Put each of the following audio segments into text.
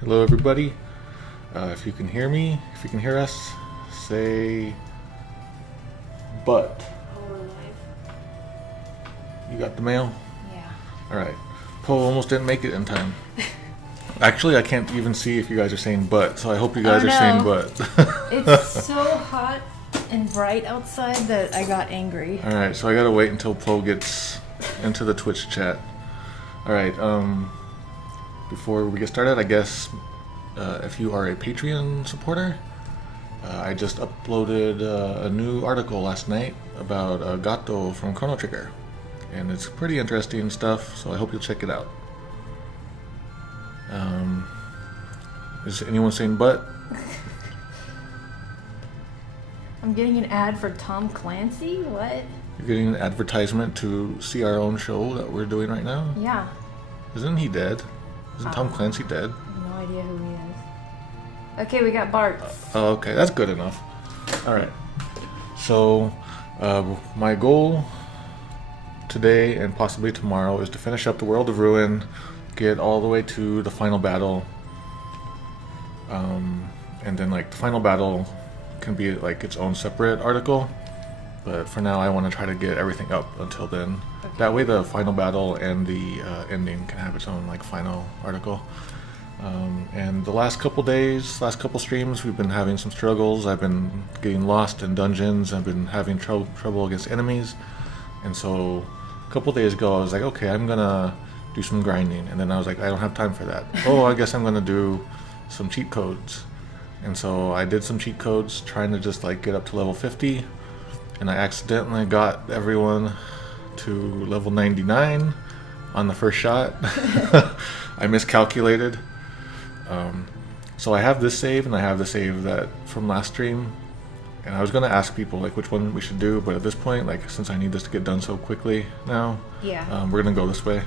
Hello everybody. If you can hear me, if you can hear us, say but. Oh, we're live. You got the mail? Yeah. Alright. Poe almost didn't make it in time. Actually, I can't even see if you guys are saying but, so I hope you guys are saying but. It's so hot and bright outside that I got angry. Alright, so I gotta wait until Poe gets into the Twitch chat. Alright, before we get started, I guess if you are a Patreon supporter, I just uploaded a new article last night about Gato from Chrono Trigger. And it's pretty interesting stuff, so I hope you'll check it out. Is anyone saying but? I'm getting an ad for Tom Clancy? What? You're getting an advertisement to see our own show that we're doing right now? Yeah. Isn't he dead? Isn't Tom Clancy dead? No idea who he is. Okay, we got Bart. Oh, okay, that's good enough. Alright. So, my goal today and possibly tomorrow is to finish up the World of Ruin, get all the way to the final battle, and then like the final battle can be like its own separate article, but for now I want to try to get everything up until then. Okay. That way the final battle and the ending can have its own like final article. And the last couple days, last couple streams, we've been having some struggles. I've been getting lost in dungeons. I've been having trouble against enemies. And so a couple days ago I was like, okay, I'm gonna do some grinding. And then I was like, I don't have time for that. Oh, I guess I'm gonna do some cheat codes. And so I did some cheat codes trying to just like get up to level 50. And I accidentally got everyone to level 99 on the first shot. I miscalculated. So I have this save and I have the save that from last stream, and I was gonna ask people like which one we should do, but at this point, like since I need this to get done so quickly now, Yeah. we're gonna go this way.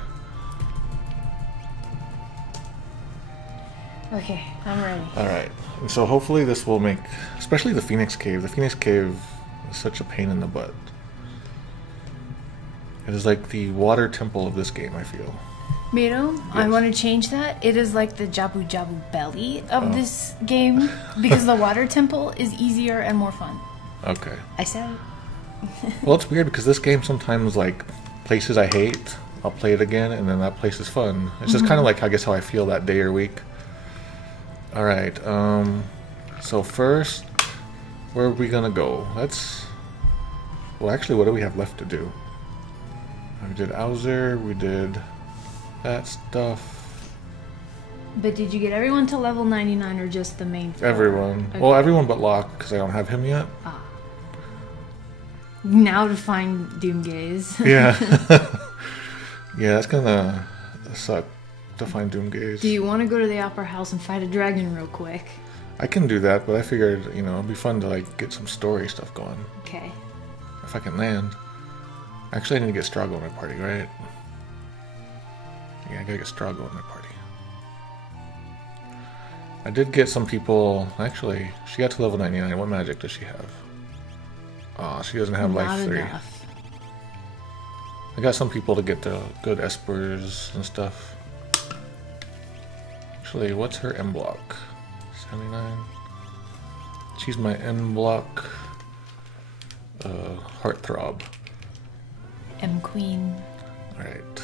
Okay, I'm ready. Alright, and so hopefully this will make, especially the Phoenix Cave. The Phoenix Cave is such a pain in the butt. It is like the water temple of this game, I feel. Mito, I Yes. want to change that. It is like the Jabu Jabu belly of this game because the water temple is easier and more fun. Okay. I said it. Well, it's weird because this game sometimes, like, places I hate, I'll play it again, and then that place is fun. It's just kind of like, I guess, how I feel that day or week. Alright, so first, where are we gonna go? Well, actually, what do we have left to do? We did Bowser, we did that stuff. But did you get everyone to level 99 or just the main four? Everyone. Okay. Well, everyone but Locke, because I don't have him yet. Ah. Now to find Doomgaze. Yeah. Yeah, that's gonna suck to find Doomgaze. Do you want to go to the Opera House and fight a dragon real quick? I can do that, but I figured, you know, it'd be fun to, like, get some story stuff going. Okay. If I can land. Actually, I need to get Strago in my party, right? Yeah, I gotta get Strago in my party. I did get some people... Actually, she got to level 99. What magic does she have? Aw, she doesn't have Not life 3. enough. I got some people to get the good espers and stuff. Actually, what's her M block? 79. She's my M block heartthrob. M Queen. Alright.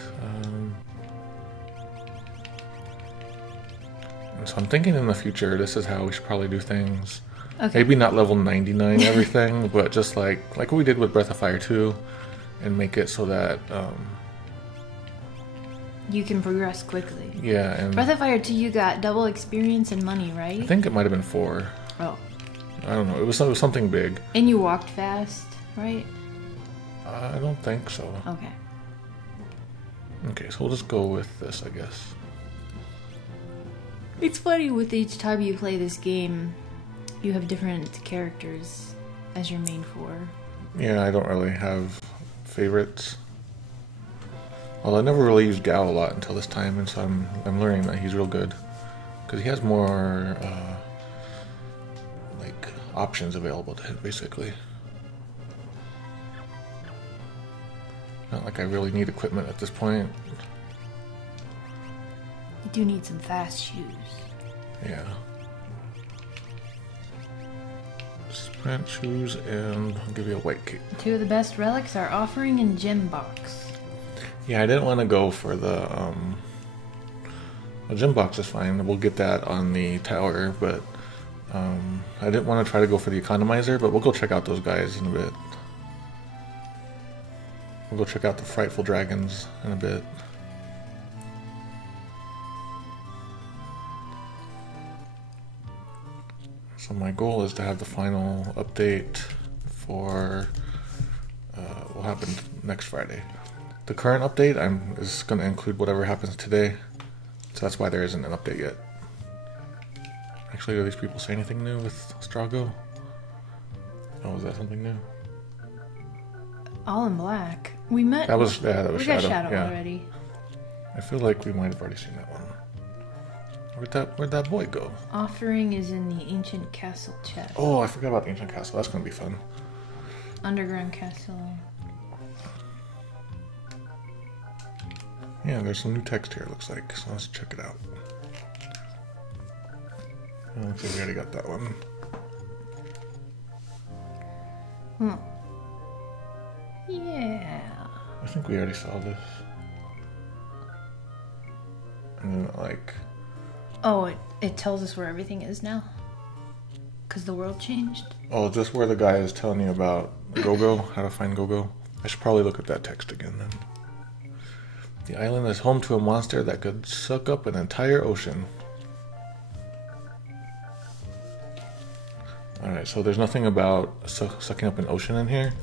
And so I'm thinking in the future, this is how we should probably do things. Okay. Maybe not level 99 everything, but just like what we did with Breath of Fire 2, and make it so that You can progress quickly. yeah, and Breath of Fire 2, you got double experience and money, right? I think it might have been 4. Oh. I don't know. It was something big. And you walked fast, right? I don't think so. Okay. Okay, so we'll just go with this, I guess. It's funny, with each time you play this game, you have different characters as your main four. Yeah, I don't really have favorites. Although I never really used Gao a lot until this time, and so I'm learning that he's real good. Because he has more, like, options available to him, basically. Not like I really need equipment at this point. You do need some fast shoes. Yeah. Sprint shoes, and I'll give you a white cape. 2 of the best relics are offering and gem box. Yeah, I didn't want to go for the gem box is fine. We'll get that on the tower, but I didn't want to try to go for the economizer, but we'll go check out those guys in a bit. We'll go check out the frightful dragons in a bit. So my goal is to have the final update for will happen next Friday. The current update is going to include whatever happens today, so that's why there isn't an update yet. Actually, do these people say anything new with Strago? Oh, is that something new? All in black. We met. That was we Shadow. got Shadow yeah. already. I feel like we might have already seen that one. Where'd that boy go? Offering is in the ancient castle chest. Oh, I forgot about the ancient castle. That's gonna be fun. Underground castle. Yeah, there's some new text here, it looks like, so let's check it out. Looks like we already got that one. Yeah. I think we already saw this. And then, like... Oh, it tells us where everything is now? Because the world changed? Oh, is this where the guy is telling you about Go-Go? How to find Go-Go? I should probably look at that text again, then. The island is home to a monster that could suck up an entire ocean. Alright, so there's nothing about sucking up an ocean in here.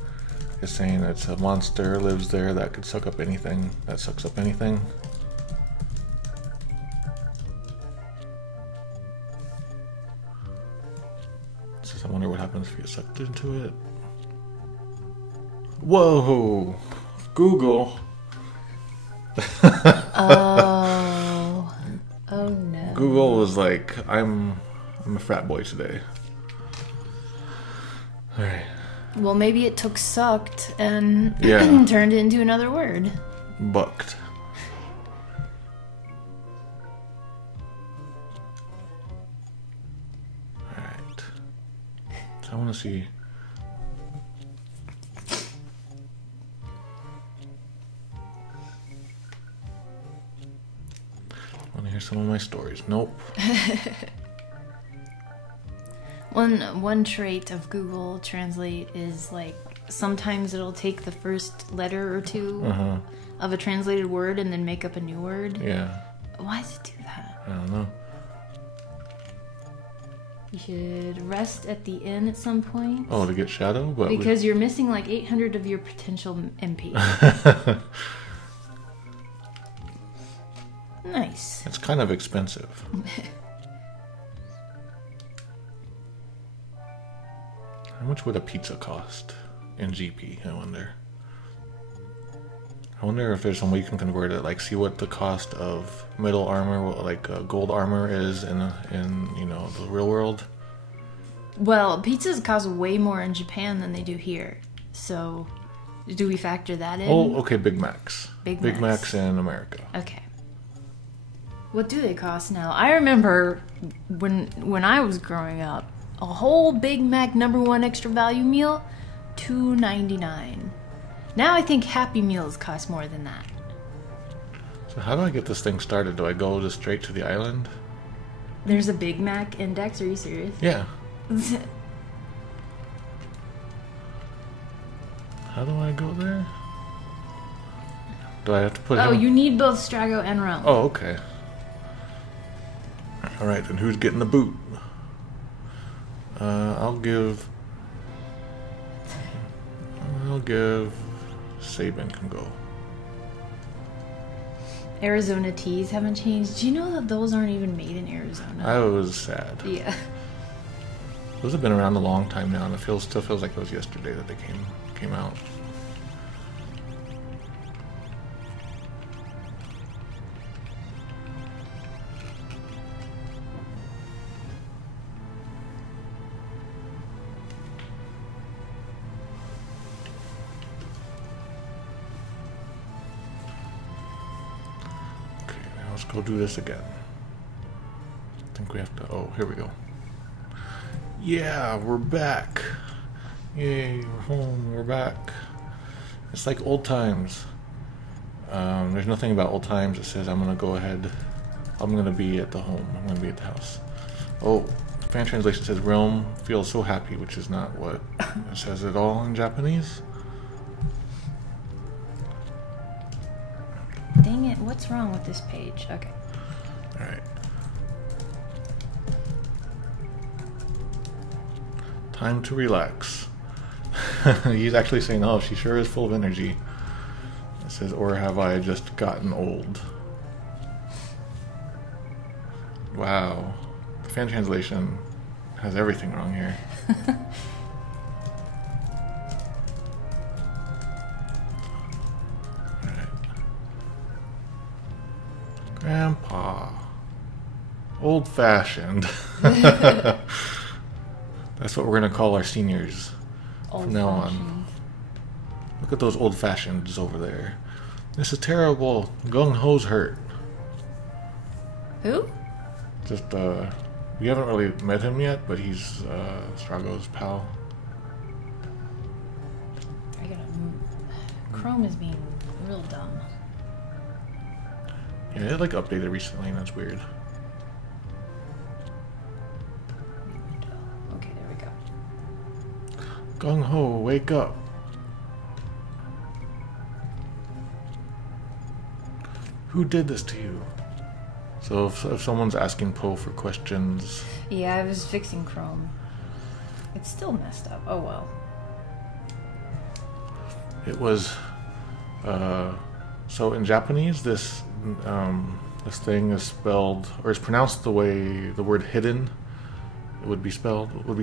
It's saying it's a monster lives there that could suck up anything, that sucks up anything. It says, I wonder what happens if you get sucked into it. Whoa! Google! Oh. Oh no. Google was like, I'm a frat boy today. Alright. Well, maybe it took sucked and Yeah. turned it into another word. Bucked. Alright. So I want to see. I want to hear some of my stories. Nope. One trait of Google Translate is like sometimes it'll take the first letter or two of a translated word and then make up a new word. Yeah. Why does it do that? I don't know. You should rest at the inn at some point. Oh, to get Shadow? But because you're missing like 800 of your potential MP. Nice. It's kind of expensive. How much would a pizza cost in GP, I wonder? I wonder if there's some way you can convert it, like see what the cost of metal armor, like gold armor is in you know, the real world. Well, pizzas cost way more in Japan than they do here. So, do we factor that in? Oh, okay, Big Macs. Big Macs Macs in America. Okay. What do they cost now? I remember when I was growing up, a whole Big Mac #1 extra value meal, $2.99. Now I think Happy Meals cost more than that. So how do I get this thing started? Do I go just straight to the island? There's a Big Mac index. Are you serious? Yeah. How do I go there? Do I have to put him? Oh, you need both Strago and Realm. Oh, okay. Alright, then who's getting the boot? I'll give Sabin can go. Arizona teas haven't changed. Do you know that those aren't even made in Arizona? I was sad. Yeah. Those have been around a long time now, and it still feels like it was yesterday that they came out. Okay, now let's go do this again. think we have to... Oh, here we go. Yeah, we're back. Yay, we're home, we're back. It's like old times. There's nothing about old times that says I'm gonna go ahead. I'm gonna be at the home. I'm gonna be at the house. Oh, fan translation says Realm feels so happy, which is not what it says at all in Japanese. Dang it, what's wrong with this page? Okay. Alright. Time to relax. He's actually saying, oh, she sure is full of energy. It says, or have I just gotten old? Wow. The fan translation has everything wrong here. Alright. Grandpa. Old-fashioned. That's what we're going to call our seniors from now on. Look at those old-fashions over there. This is terrible. Gung-Ho's hurt. Who? Just, we haven't really met him yet, but he's, Strago's pal. I gotta... Chrome is being real dumb. Yeah, it, like, updated recently, and that's weird. Okay, there we go. Gung-Ho, wake up. Who did this to you? So if someone's asking Poe for questions... Yeah, I was fixing Chrome. It's still messed up. Oh well. It was... so in Japanese, this thing is spelled... Or is pronounced the way the word hidden would be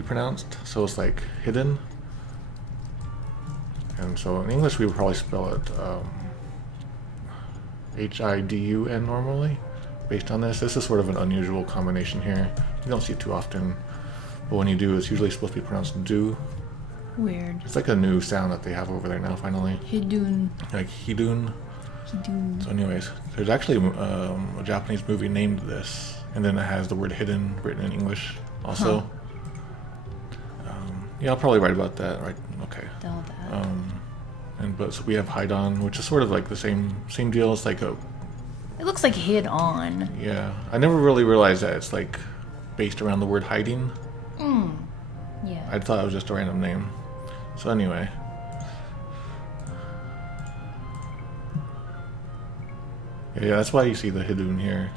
pronounced. So it's like hidden. And so in English we would probably spell it H-I-D-U-N normally. Based on this. This is sort of an unusual combination here. You don't see it too often, but when you do, it's usually supposed to be pronounced do. Weird. It's like a new sound that they have over there now, finally. Hidun. Like hidun. Hidun. So anyways, there's actually a Japanese movie named this, and then it has the word hidden written in English also. Huh. Yeah, I'll probably write about that, right? Okay. All that. But so we have Haidon, which is sort of like the same deal. It's like a... It looks like hid on. Yeah, I never really realized that it's like based around the word hiding. Yeah. I thought it was just a random name. So anyway. Yeah, that's why you see the Hidun here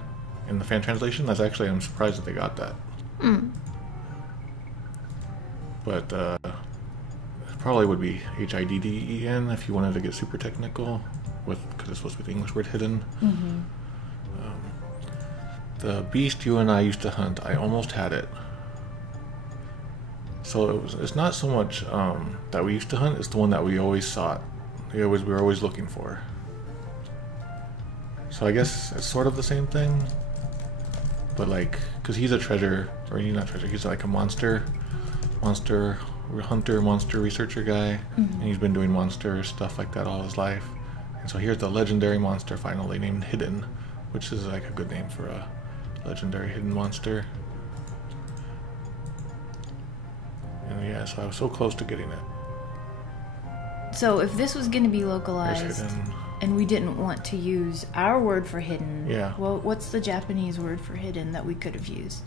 in the fan translation. That's actually, I'm surprised that they got that. But it probably would be H-I-D-D-E-N if you wanted to get super technical, because it's supposed to be the English word hidden. The beast you and I used to hunt, I almost had it. So it's not so much that we used to hunt, it's the one that we always sought. We were always looking for. So I guess it's sort of the same thing. But like, because he's a treasure, or he's not treasure, he's like a monster hunter, monster researcher guy. And he's been doing monster stuff like that all his life. And so here's the legendary monster finally named Hidden, which is like a good name for a legendary hidden monster. And yeah, so I was so close to getting it. So if this was going to be localized and we didn't want to use our word for hidden, yeah. Well, what's the Japanese word for hidden that we could have used?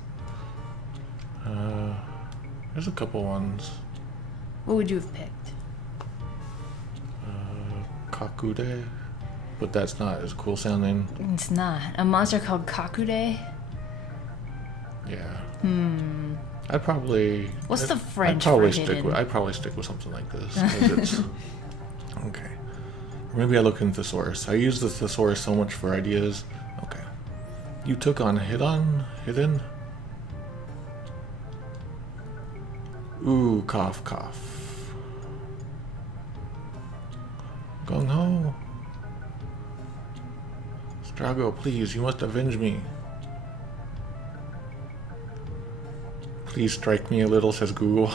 There's a couple ones. What would you have picked? Kakude, but that's not as cool sounding. It's not. A monster called Kakude? Yeah. I'd probably... What's the French for hidden? I'd probably stick with something like this, because it's... Okay. Or maybe I look into thesaurus. I use the thesaurus so much for ideas. Okay. You took on hidden? Ooh, cough, cough. Gung-Ho. Strago, please, you must avenge me. Please strike me a little, says Google.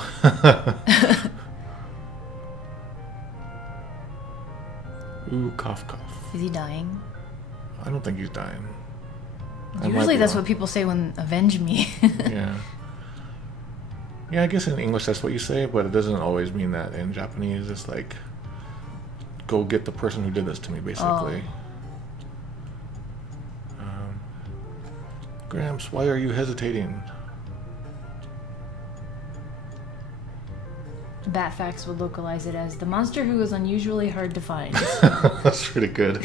Ooh, cough, cough. Is he dying? I don't think he's dying. Usually that's what people say when avenge me. Yeah. Yeah, I guess in English that's what you say, but it doesn't always mean that in Japanese. It's like, go get the person who did this to me, basically. Gramps, why are you hesitating? Batfax would localize it as the monster who is unusually hard to find. That's pretty good.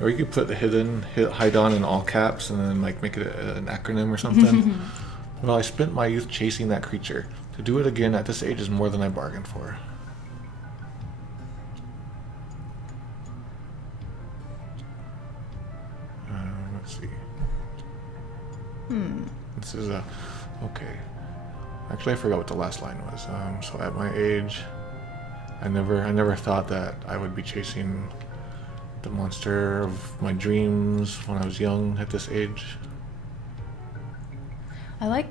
Or you could put the hide on in all caps and then like make it an acronym or something. Well, I spent my youth chasing that creature. To do it again at this age is more than I bargained for. Let's see. This is a... Okay. Actually, I forgot what the last line was. So at my age, I never thought that I would be chasing the monster of my dreams when I was young at this age. I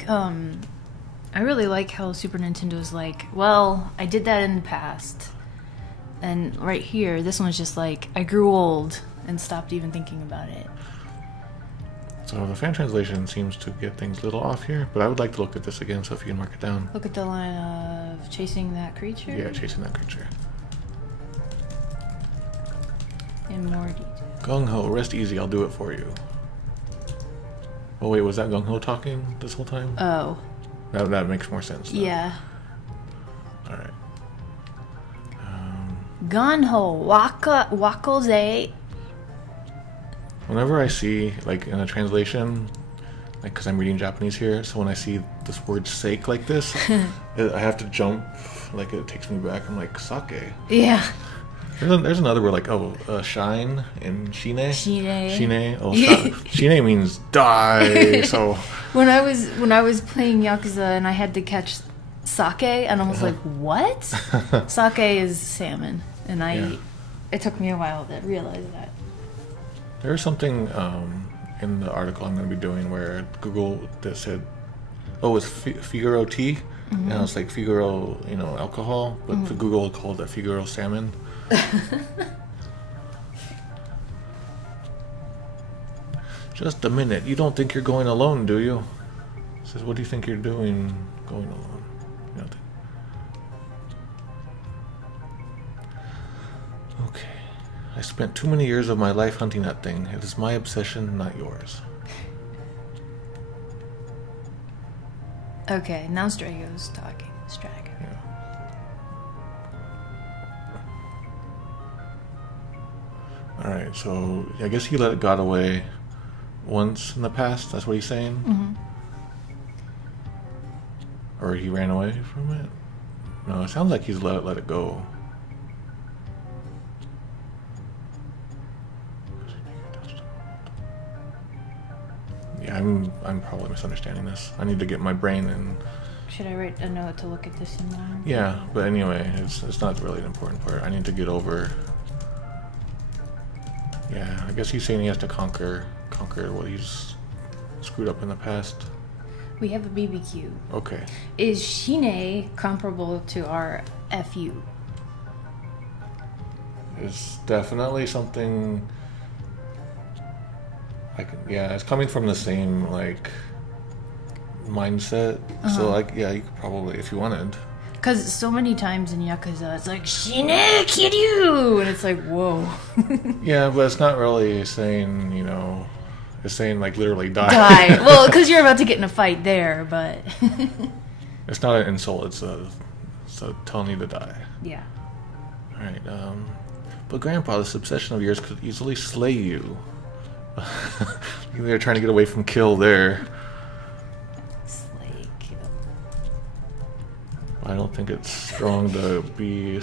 really like how Super Nintendo is like, well, I did that in the past. And right here, this one's just like, I grew old and stopped even thinking about it. So the fan translation seems to get things a little off here, but I would like to look at this again, so if you can mark it down. Look at the line of chasing that creature? Yeah, chasing that creature. In more detail. Gung-Ho, rest easy, I'll do it for you. Oh wait, was that Gung-Ho talking this whole time? Oh. That makes more sense. Though. Yeah. Alright. Gung-Ho, wakoze. Whenever I see, like, in a translation, like, because I'm reading Japanese here, so when I see this word sake like this, I have to jump, like, it takes me back. I'm like, sake. Yeah. There's another word, like, shine in shine. Shine. Oh, shine means die, so... When I was playing Yakuza and I had to catch sake, and I was like, what? Sake is salmon, and it took me a while to realize that. There's something in the article I'm going to be doing where Google that said, oh, it's Figaro tea, and it's like Figaro, alcohol, but the Google called it Figaro salmon. Just a minute. You don't think you're going alone, do you? He says, what do you think you're doing going alone? Nothing. Okay. I spent too many years of my life hunting that thing. It is my obsession, not yours. Okay, now Strago's talking. Strago. Yeah. Alright, so I guess he let it got away once in the past, that's what he's saying? Or he ran away from it? No, it sounds like he's let it go. Yeah, I'm probably misunderstanding this. I need to get my brain in. Should I write a note to look at this in more? Yeah, but anyway, it's not really an important part. I need to get over. Yeah, I guess he's saying he has to conquer what he's screwed up in the past. We have a BBQ. Okay. Is Shine comparable to our FU? It's definitely something. It's coming from the same mindset. So you could probably, if you wanted. Because so many times in Yakuza, it's like Shine Kiryu, and it's like whoa. Yeah, but it's not really saying it's saying literally die. Die. Well, because you're about to get in a fight there, but. It's not an insult. It's telling you to die. Yeah. All right. But Grandpa, this obsession of yours could easily slay you. They're trying to get away from kill there. Slay, kill. I don't think it's strong to be...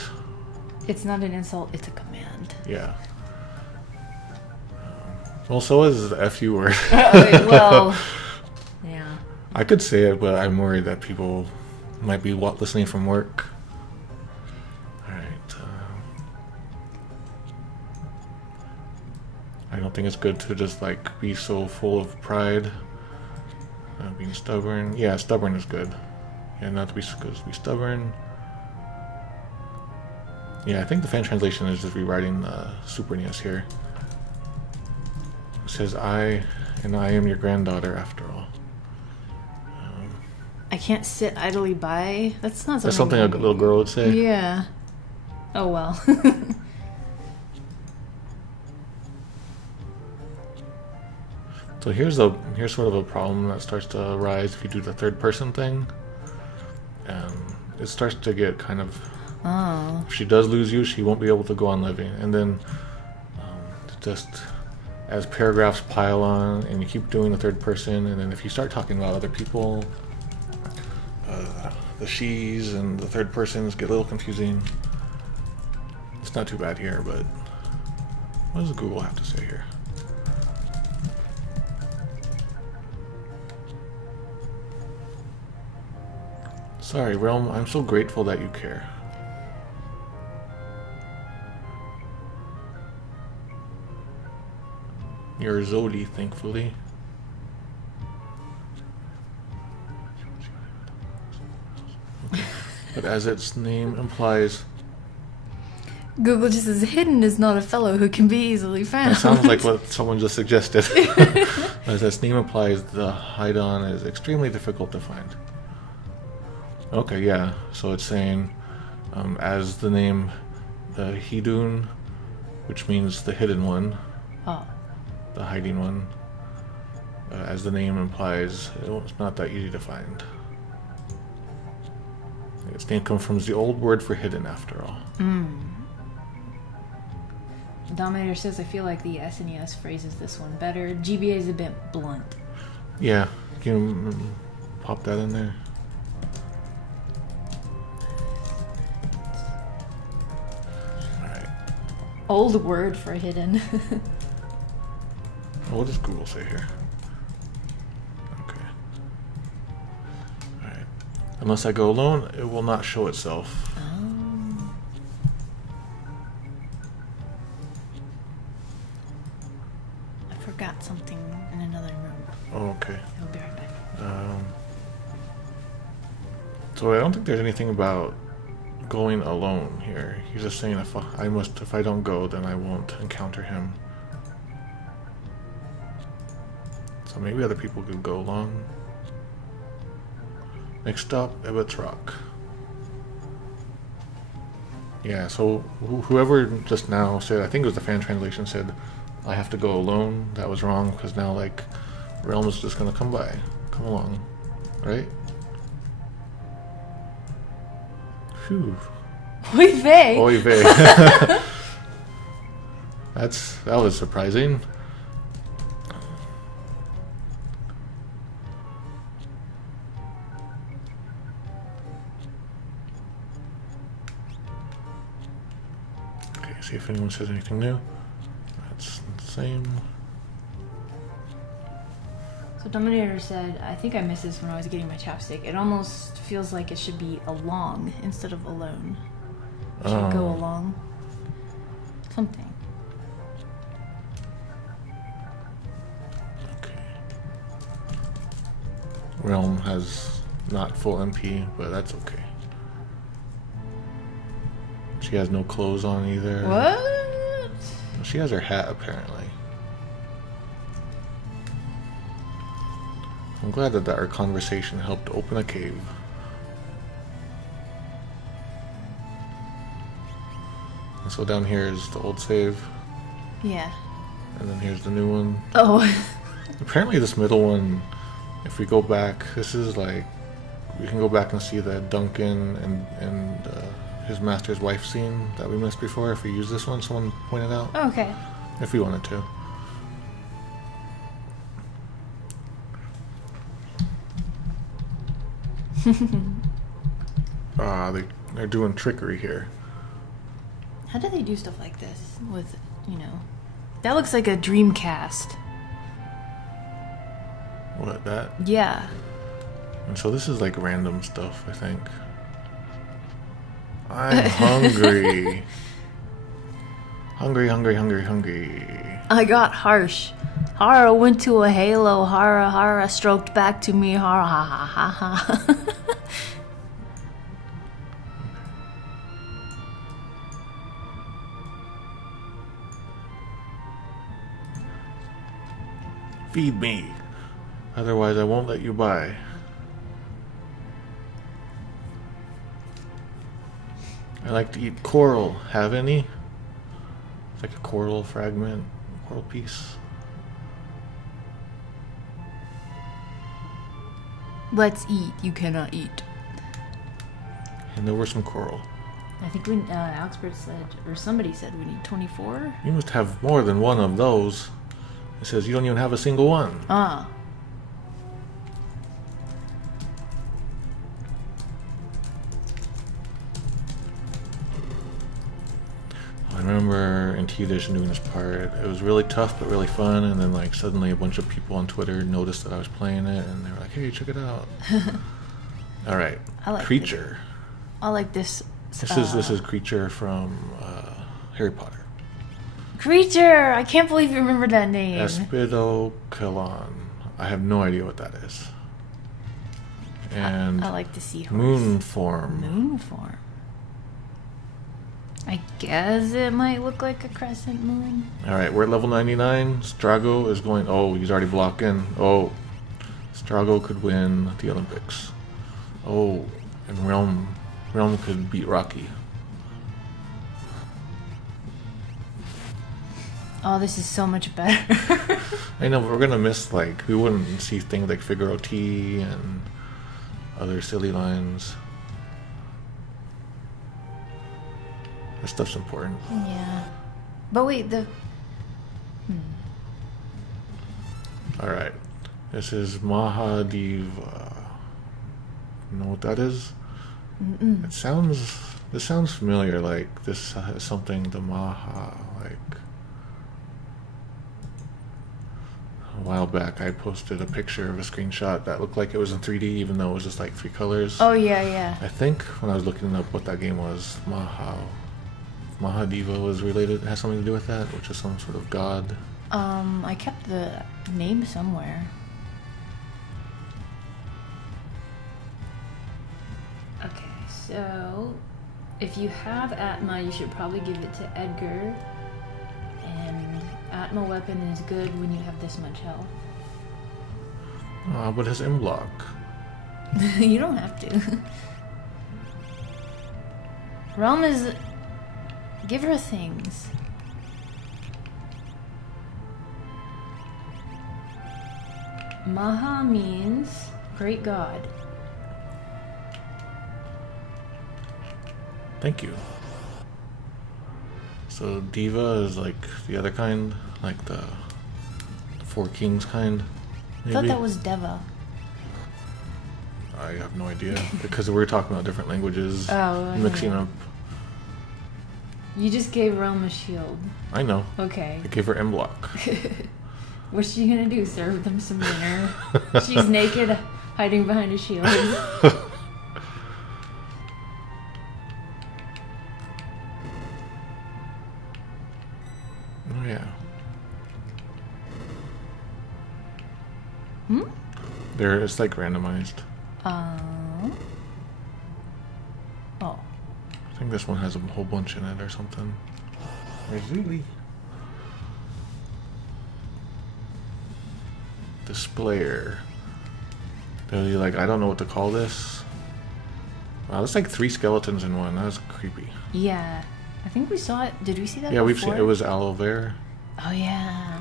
It's not an insult, it's a command. Yeah. Well, so is the FU word. Well, yeah. I could say it, but I'm worried that people might be listening from work. Alright. I don't think it's good to just be so full of pride. Being stubborn. Yeah, stubborn is good. Yeah, not to be stubborn. Yeah, I think the fan translation is just rewriting Super NES here. says I am your granddaughter after all. I can't sit idly by. That's not something. That's something a little girl would say. Yeah. Oh well. So here's sort of a problem that starts to arise if you do the third person thing. It starts to get kind of. Oh. If she does lose you, she won't be able to go on living, and then just as paragraphs pile on, and you keep doing the third person, and then if you start talking about other people, the she's and the third persons get a little confusing. It's not too bad here, but what does Google have to say here? Sorry, Realm, I'm so grateful that you care. You're Zodi, thankfully. Okay. But as its name implies... Google just says, hidden is not a fellow who can be easily found. That sounds like what someone just suggested. As its name implies, the hide-on is extremely difficult to find. Okay, yeah, so it's saying, as the name Hidun, which means the hidden one, the hiding one, as the name implies, it's not that easy to find. Its name comes from the old word for hidden, after all. Dominator says, I feel like the SNES phrases this one better. GBA is a bit blunt. Yeah, can you pop that in there? Alright. Old word for hidden. What does Google say here? Okay. Alright. Unless I go alone, it will not show itself. I forgot something in another room. Oh, okay. I'll be right back. So I don't think there's anything about going alone here. He's just saying if I don't go, then I won't encounter him. So maybe other people could go along. Next stop, Ebbett's Rock. Yeah, so whoever just now said, I think it was the fan translation, said, I have to go alone. That was wrong, because now, like, Realm is just gonna come along, right? Phew. Oy vey! Oy vey. That was surprising. Okay, see if anyone says anything new. That's the same. So Dominator said, I think I missed this when I was getting my chapstick. It almost feels like it should be along instead of alone. It should go along. Something. Okay. Realm has not full MP, but that's okay. She has no clothes on either. What? She has her hat, apparently. I'm glad that our conversation helped open a cave. And so down here is the old save. Yeah. And then here's the new one. Oh. Apparently this middle one, if we go back, this is like, we can go back and see the Duncan and his master's wife scene that we missed before if we use this one, someone pointed out. Okay. If we wanted to. They're doing trickery here. How do they do stuff like this with, you know... That looks like a Dreamcast. What, that? Yeah. And so this is like random stuff, I think. I'm hungry. Hungry. I got harsh. Hara went to a halo. Hara stroked back to me. Hara ha ha ha ha. Feed me. Otherwise, I won't let you by. I like to eat coral. Have any? It's like a coral fragment, coral piece. Let's eat. You cannot eat. And there were some coral. I think when Augsburg said, or somebody said, we need 24. You must have more than one of those. It says you don't even have a single one. Ah. I remember in T-Edition doing this part. It was really tough but really fun, and then like suddenly a bunch of people on Twitter noticed that I was playing it, and they were like, "Hey, check it out!" All right, like Creature. I like this. This is Creature from Harry Potter. Creature! I can't believe you remembered that name. Aspidocalon. I have no idea what that is. And I like the seahorse. Moon form. Moon form. I guess it might look like a crescent moon. Alright, we're at level 99. Strago is going... Oh, he's already blocking. Oh, Strago could win the Olympics. Oh, and Realm could beat Rocky. Oh, this is so much better. I know, but we're gonna miss, like, we wouldn't see things like Figaro T and other silly lines. That stuff's important. Yeah. But wait, Alright. This is Mahadiva. You know what that is? Mm-mm. This sounds familiar, like this is something the Maha, like a while back I posted a picture of a screenshot that looked like it was in 3D even though it was just like 3 colors. Oh yeah, yeah. I think when I was looking up what that game was, Mahadiva was related, it has something to do with that, which is some sort of god. I kept the name somewhere. Okay, so if you have Atma, you should probably give it to Edgar. And Atma weapon is good when you have this much health. But his M block. You don't have to. Realm is... Give her things. Maha means great god. Thank you. So Diva is like the other kind, like the Four Kings kind, maybe? I thought that was Deva. I have no idea, because we're talking about different languages, mixing up. You just gave Realm a shield. I know. Okay. I gave her M block. What's she gonna do? Serve them some dinner? She's naked, hiding behind a shield. Oh yeah. Hmm? It's like randomized. Oh. I think this one has a whole bunch in it or something. Where's Lily? Displayer. They're like, I don't know what to call this. Wow, that's like 3 skeletons in one. That was creepy. Yeah. I think we saw it. Did we see that Yeah, before? we've seen it. Was aloe vera. Oh, yeah.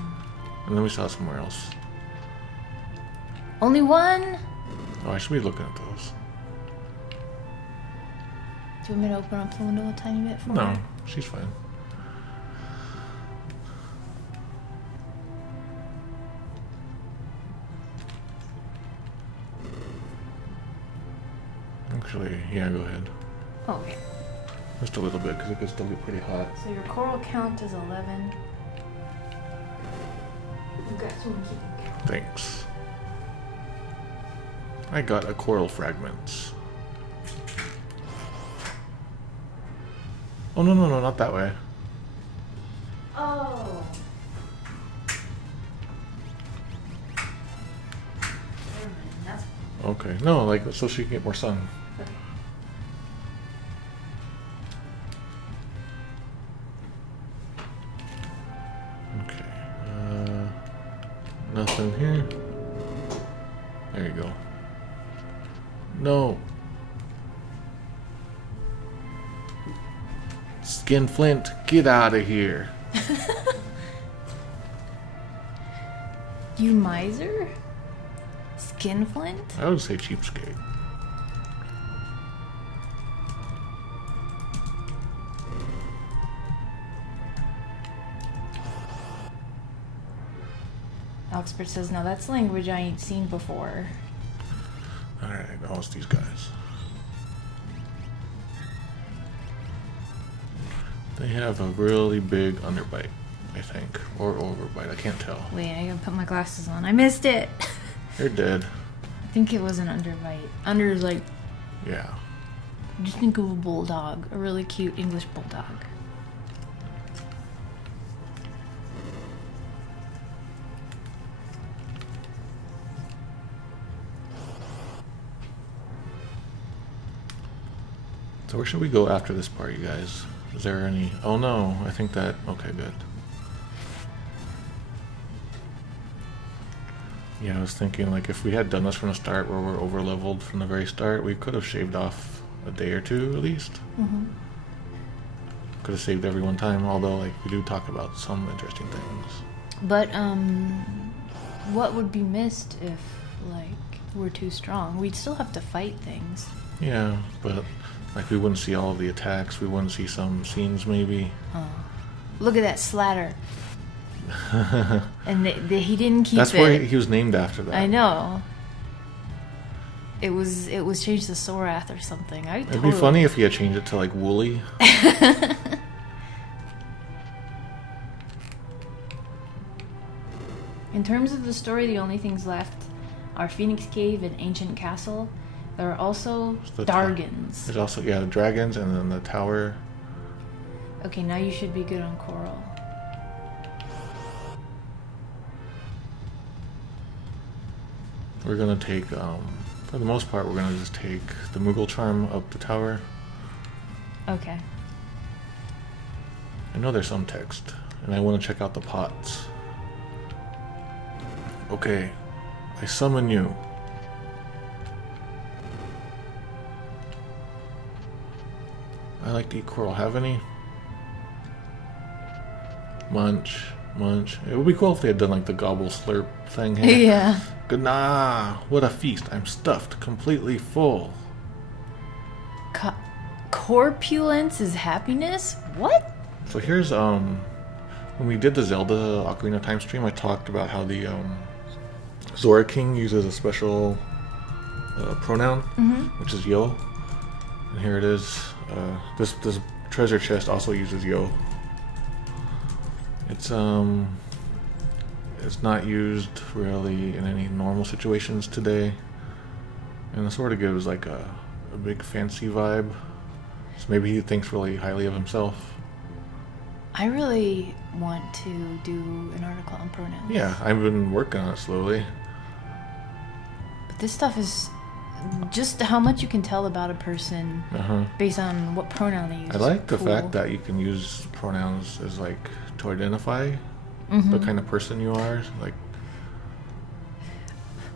And then we saw it somewhere else. Only one? Oh, I should be looking at those. Do you want me to open up the window a tiny bit for No, her? she's fine. Actually, yeah, go ahead. Oh, okay. Just a little bit, because it could still be pretty hot. So your coral count is 11. You've got someone keeping count. Thanks. I got a coral fragments. Oh, no, not that way. Oh. That's Okay. No, like, so she can get more sun. okay. Okay. Nothing here. There you go. No. Skinflint, get out of here. You miser? Skinflint? I would say cheapskate. Oxford says, now that's language I ain't seen before. Alright, oh, it's these guys. They have a really big underbite, I think. Or overbite, I can't tell. Wait, I gotta put my glasses on. I missed it! They're dead. I think it was an underbite. Under is like... Yeah. Just think of a bulldog. A really cute English bulldog. So where should we go after this part, you guys? Is there any... Oh no, I think that... Okay, good. Yeah, I was thinking, like, if we had done this from the start where we're over-leveled from the very start, we could have shaved off a day or two, at least. Mm-hmm. Could have saved everyone time, although, like, we do talk about some interesting things. But, what would be missed if, like, we're too strong? We'd still have to fight things. Yeah, but... Like, we wouldn't see all of the attacks. We wouldn't see some scenes, maybe. Oh. Look at that slatter. And he didn't keep That's it. where he was named after that. I know. It was changed to Sorath or something. It'd be funny if he had changed it to, like, Wooly. In terms of the story, the only things left are Phoenix Cave and Ancient Castle. There are also Dargans. There's also, yeah, the dragons and then the tower. Okay, now you should be good on Coral. We're gonna take, for the most part, we're gonna just take the Moogle Charm up the tower. Okay. I know there's some text, and I want to check out the pots. Okay, I summon you. I like to eat coral. Have any? Munch, munch. It would be cool if they had done like the gobble slurp thing here. Yeah. Good nah, what a feast. I'm stuffed, completely full. Corpulence is happiness? What? So here's, when we did the Zelda Ocarina of Time stream, I talked about how the, Zora King uses a special pronoun, which is yo. And here it is. This treasure chest also uses yo. It's not used really in any normal situations today, and it sort of gives like a big fancy vibe. So maybe he thinks really highly of himself. I really want to do an article on pronouns. Yeah, I've been working on it slowly. But this stuff is just how much you can tell about a person based on what pronoun they use. I like the fact that you can use pronouns as like to identify the kind of person you are. Like,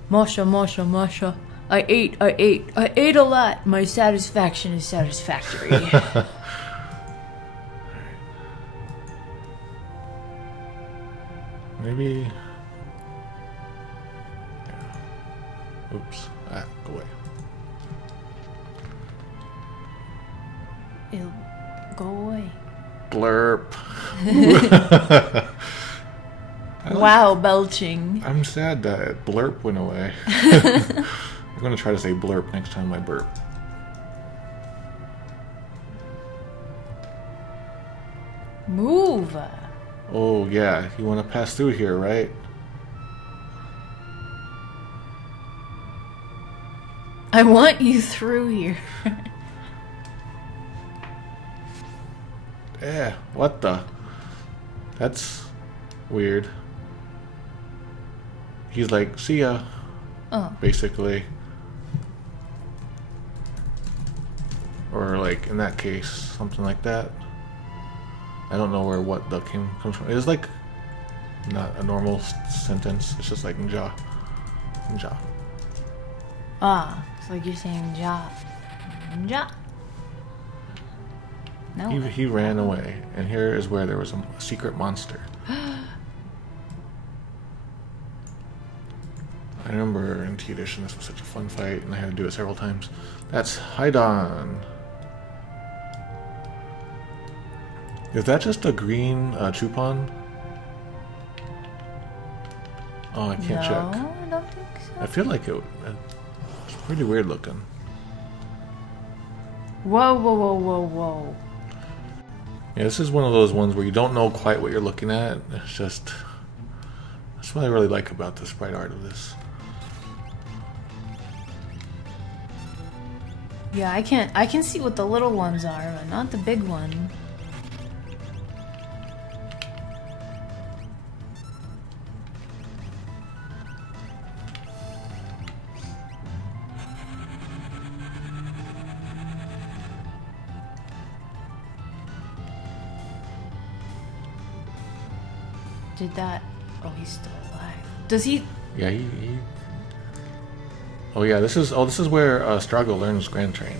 Masha, Masha, Masha. I ate a lot. My satisfaction is satisfactory. Alright. Maybe. Yeah. Oops. Go away. It'll go away. Blurp. Wow, belching. I'm sad that blurp went away. I'm going to try to say blurp next time I burp. Move. Oh, yeah. You want to pass through here, right? I want you through here. Yeah, what the? That's weird. He's like, see ya. Oh. Basically. Or like, in that case, something like that. I don't know where what the comes from. It's like, not a normal sentence. It's just like nja. Nja. Ah, it's like you're saying ja. Ja. No. He ran away, and here is where there was a secret monster. I remember in T Edition this was such a fun fight, and I had to do it several times. That's Haidon. Is that just a green Chupon? Oh, I can't check. No, I don't think so. I feel like it's pretty weird looking. Whoa, whoa, whoa, whoa, whoa. Yeah, this is one of those ones where you don't know quite what you're looking at. It's just... That's what I really like about the sprite art of this. Yeah, I can see what the little ones are, but not the big one. Did that... Oh, he's still alive. Does he... Yeah, he... Oh yeah, this is where Strago learns Grand Train.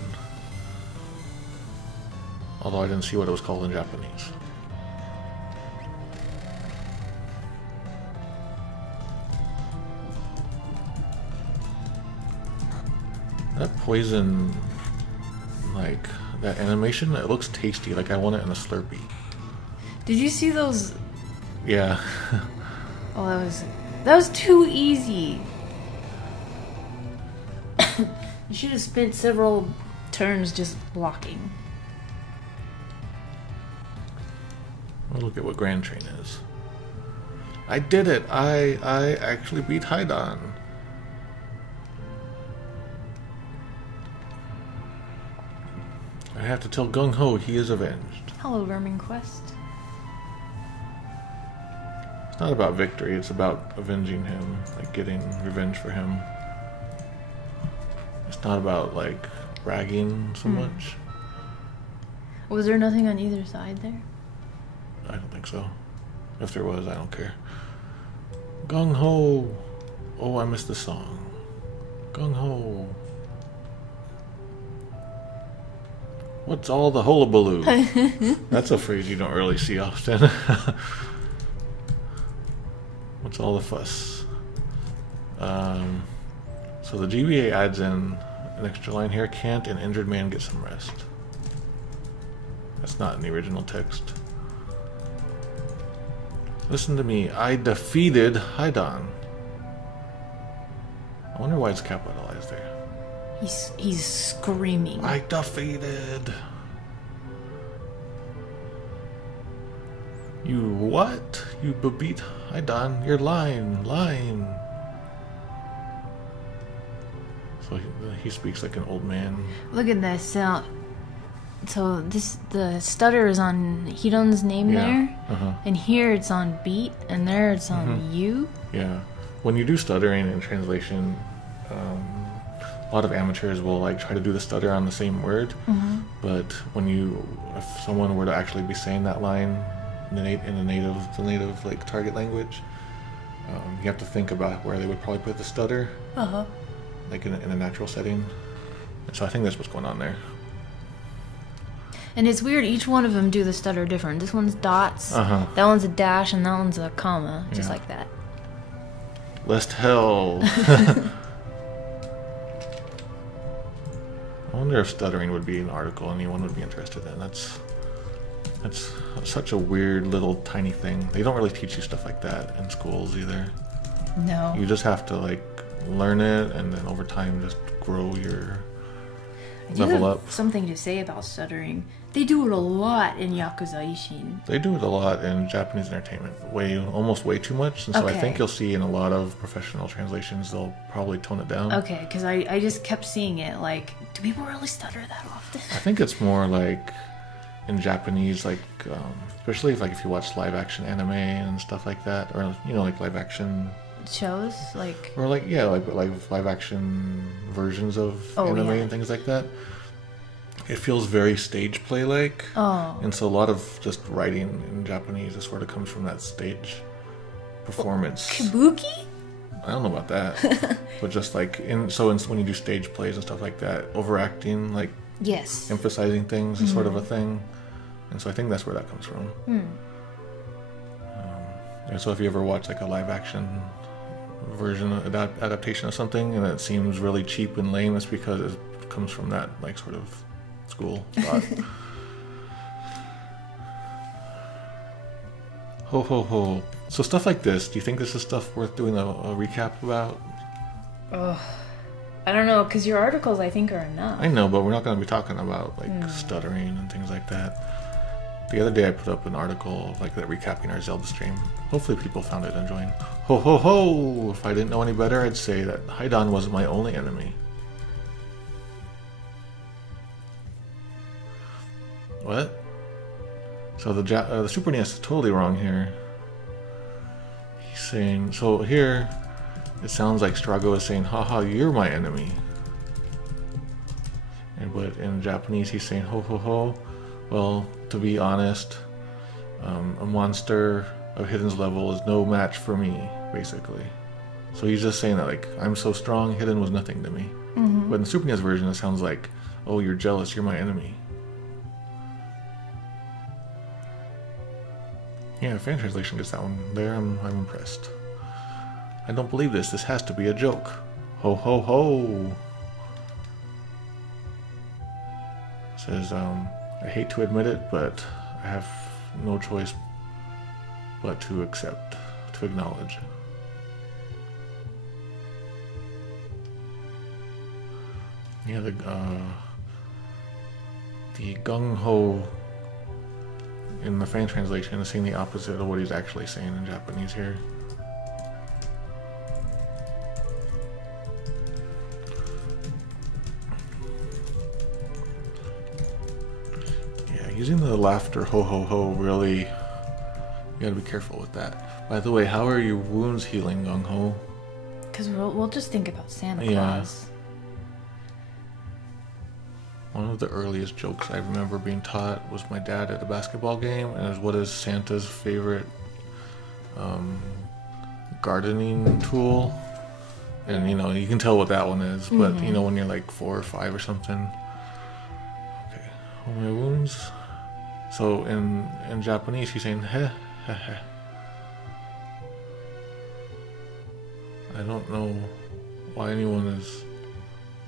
Although I didn't see what it was called in Japanese. That poison, like, that animation, it looks tasty. Like I want it in a Slurpee. Did you see those... Yeah. Oh, that was too easy. You should have spent several turns just blocking. Well, look at what Grand Train is. I did it! I actually beat Haidon. I have to tell Gung-Ho he is avenged. Hello, Vermin Quest. It's not about victory, it's about avenging him, like getting revenge for him. It's not about, like, bragging so much. Was there nothing on either side there? I don't think so. If there was, I don't care. Gung-Ho! Oh, I missed the song. Gung-Ho! What's all the hullabaloo? That's a phrase you don't really see often. What's all the fuss? So the GBA adds in an extra line here. Can't an injured man get some rest? That's not in the original text. Listen to me. I defeated Haidon. I wonder why it's capitalized there. He's screaming. I defeated. You what? You beat Haidon. You're lying. So he speaks like an old man. Look at this. So the stutter is on Hidon's name there, and here it's on beat, and there it's on you. Yeah. When you do stuttering in translation, a lot of amateurs will like try to do the stutter on the same word, but if someone were to actually be saying that line in the native like target language, you have to think about where they would probably put the stutter, like in a natural setting. And so I think that's what's going on there. And it's weird, each one of them do the stutter different. This one's dots, that one's a dash, and that one's a comma, just like that. Lest hell. I wonder if stuttering would be an article anyone would be interested in. That's such a weird little tiny thing. They don't really teach you stuff like that in schools either. No. You just have to like learn it, and then over time just grow your level up. Something to say about stuttering. They do it a lot in Yakuza Ishin. They do it a lot in Japanese entertainment, almost way too much, and so I think you'll see in a lot of professional translations they'll probably tone it down. Okay, because I just kept seeing it, like, do people really stutter that often? I think it's more like in Japanese, like especially if you watch live action anime and stuff like that, or like live action shows, like, or like live action versions of anime and things like that. It feels very stage play like. And so a lot of just writing in Japanese is sort of comes from that stage performance. Kabuki? I don't know about that. But just like, when you do stage plays and stuff like that, overacting, like, yes, emphasizing things is sort of a thing. And so I think that's where that comes from. And so if you ever watch like a live action version, adaptation of something, and it seems really cheap and lame, it's because it comes from that like sort of school thought. Ho ho ho. So stuff like this, do you think this is stuff worth doing a recap about? I don't know, because your articles I think are enough. I know, but we're not going to be talking about like stuttering and things like that. The other day I put up an article like that recapping our Zelda stream. Hopefully people found it enjoying. Ho ho ho! If I didn't know any better, I'd say that Haidon wasn't my only enemy. What? So the Super NES is totally wrong here. He's saying, so here it sounds like Strago is saying, haha, you're my enemy. But in Japanese he's saying, ho ho ho. Well, to be honest, a monster of Hidden's level is no match for me, basically. So he's just saying that, like, I'm so strong, Hidden was nothing to me. But in the Super NES version, it sounds like, oh, you're jealous, you're my enemy. Yeah, fan translation gets that one there. I'm impressed. I don't believe this. This has to be a joke. Ho ho ho. Says, I hate to admit it, but I have no choice but to accept, to acknowledge. Yeah, the Gung-Ho in the fan translation is saying the opposite of what he's actually saying in Japanese here. Using the laughter ho ho ho, really, you gotta be careful with that. By the way, how are your wounds healing, Gung-Ho? Because we'll just think about Santa Claus. One of the earliest jokes I remember being taught was my dad at a basketball game, and is what is Santa's favorite gardening tool. And you know, you can tell what that one is, but you know, when you're like 4 or 5 or something. Okay, all my wounds. So in Japanese, he's saying heh heh heh. I don't know why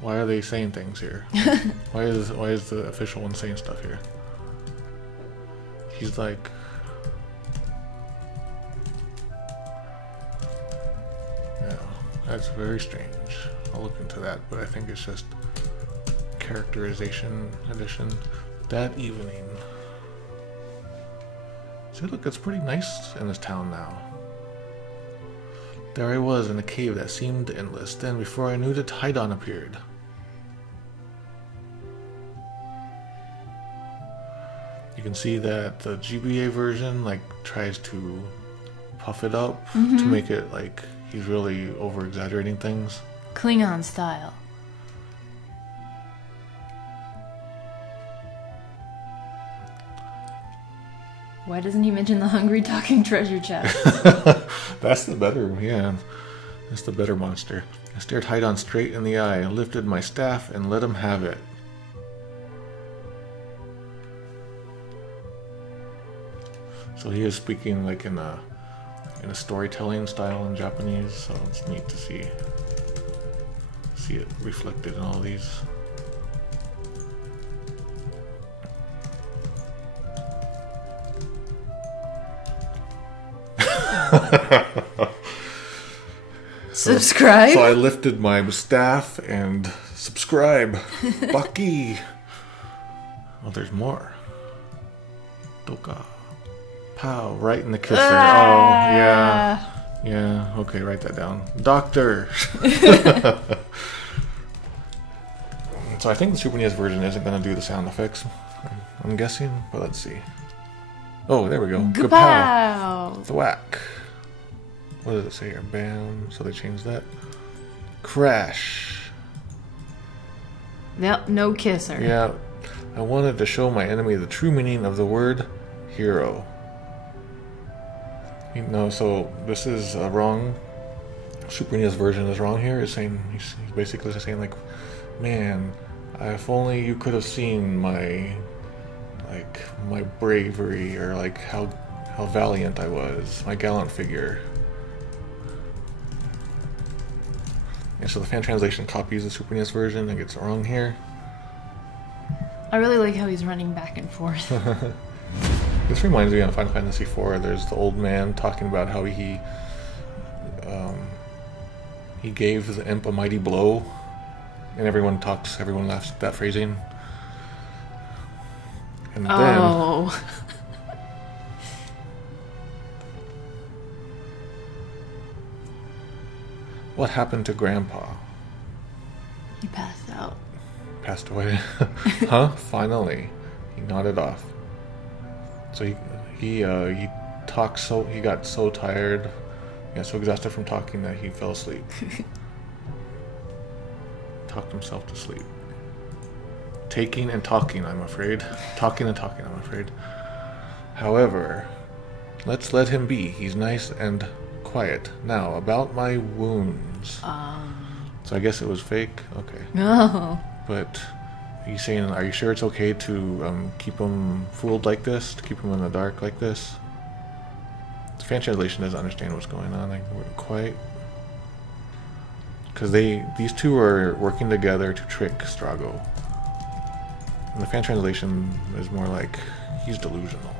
why are they saying things here? why is the official one saying stuff here? He's like, yeah, that's very strange. I'll look into that, but I think it's just characterization edition. That evening. See, look, it's pretty nice in this town now. There I was in a cave that seemed endless. Then, before I knew it, Haidon appeared. You can see that the GBA version, like, tries to puff it up to make it like he's really over-exaggerating things. Klingon style. Why doesn't he mention the hungry talking treasure chest? That's the better, yeah. That's the better monster. I stared Haidon straight in the eye, lifted my staff, and let him have it. So he is speaking like in a storytelling style in Japanese, so it's neat to see it reflected in all these. Subscribe. So I lifted my staff and subscribe. Bucky. Oh, there's more. Doka. Pow, right in the kisser. Oh, yeah. Yeah, okay, write that down. Doctor. So I think the Super NES version isn't going to do the sound effects, I'm guessing, but let's see. Oh, there we go. Kapow! Thwack. What does it say here? Bam. So they changed that. Crash. Yep, no kisser. Yeah. I wanted to show my enemy the true meaning of the word hero. No, so this is wrong. Super NES version is wrong here. It's saying he's basically just saying like, man, if only you could have seen my bravery, or like how valiant I was, my gallant figure. And so the fan translation copies the Super NES version and gets it wrong here. I really like how he's running back and forth. This reminds me of Final Fantasy IV. There's the old man talking about how he gave the imp a mighty blow, and everyone laughs at that phrasing. And then what happened to Grandpa? He passed out. Passed away. Huh? Finally. He nodded off. So he got so tired, he got so exhausted from talking that he fell asleep. Talked himself to sleep. Taking and talking, I'm afraid. Talking and talking, I'm afraid. However, let's let him be. He's nice and quiet. Now, about my wounds. So I guess it was fake? Okay. No. But he's saying, are you sure it's okay to keep him fooled like this? To keep him in the dark like this? The fan translation doesn't understand what's going on. Like, quite. Because these two are working together to trick Strago. And the fan translation is more like, he's delusional.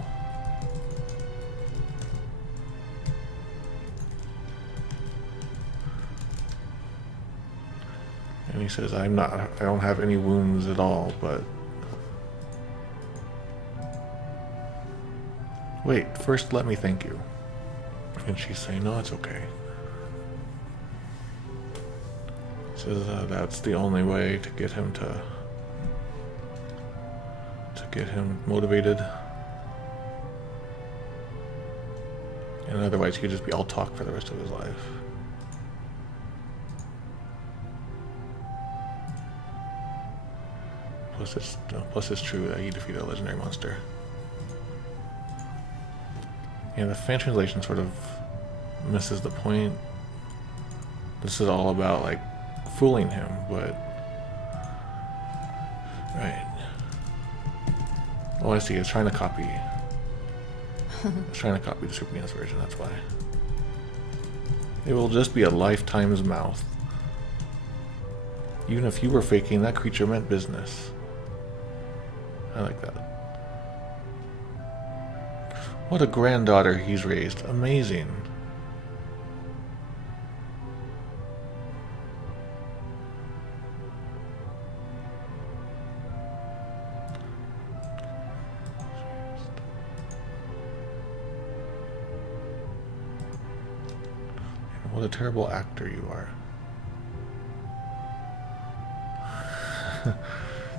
And he says, I don't have any wounds at all, but... Wait, first let me thank you. And she's saying, no, it's okay. Says that's the only way to get him motivated. And otherwise he could just be all talk for the rest of his life. Plus it's true that he defeated a legendary monster. Yeah, the fan translation sort of misses the point. This is all about like fooling him, but right. Oh, I see. It's trying to copy. It's trying to copy the Super NES version. That's why. It will just be a lifetime's mouth. Even if you were faking, that creature meant business. I like that. What a granddaughter he's raised. Amazing. What a terrible actor you are.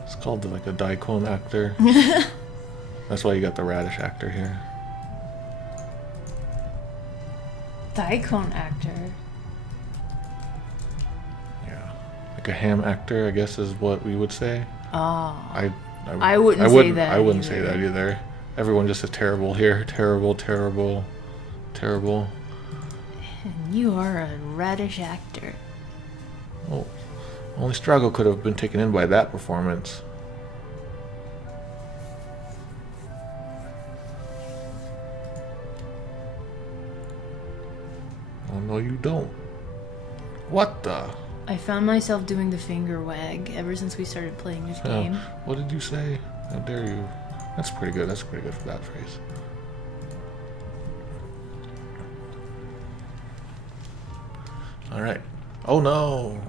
It's called like a daikon actor. That's why you got the radish actor here. Daikon actor? Yeah. Like a ham actor, I guess is what we would say. Oh. I wouldn't say that. I wouldn't say that either. Everyone just says terrible here. Terrible, terrible, terrible. And you are a radish actor. Oh. Only Strago could have been taken in by that performance. Oh, no, you don't. What the? I found myself doing the finger wag ever since we started playing this game. What did you say? How dare you? That's pretty good. That's pretty good for that phrase. Alright. Oh no!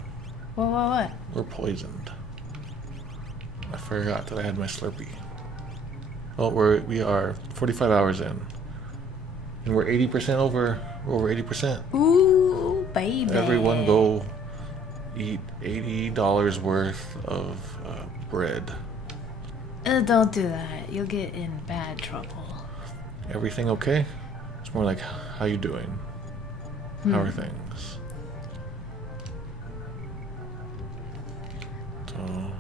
What? We're poisoned. I forgot that I had my Slurpee. Oh, we are 45 hours in. And we're 80% over. We're over 80%. Ooh, baby. Everyone go eat $80 worth of bread. Don't do that. You'll get in bad trouble. Everything okay? It's more like, how you doing? How are things? So,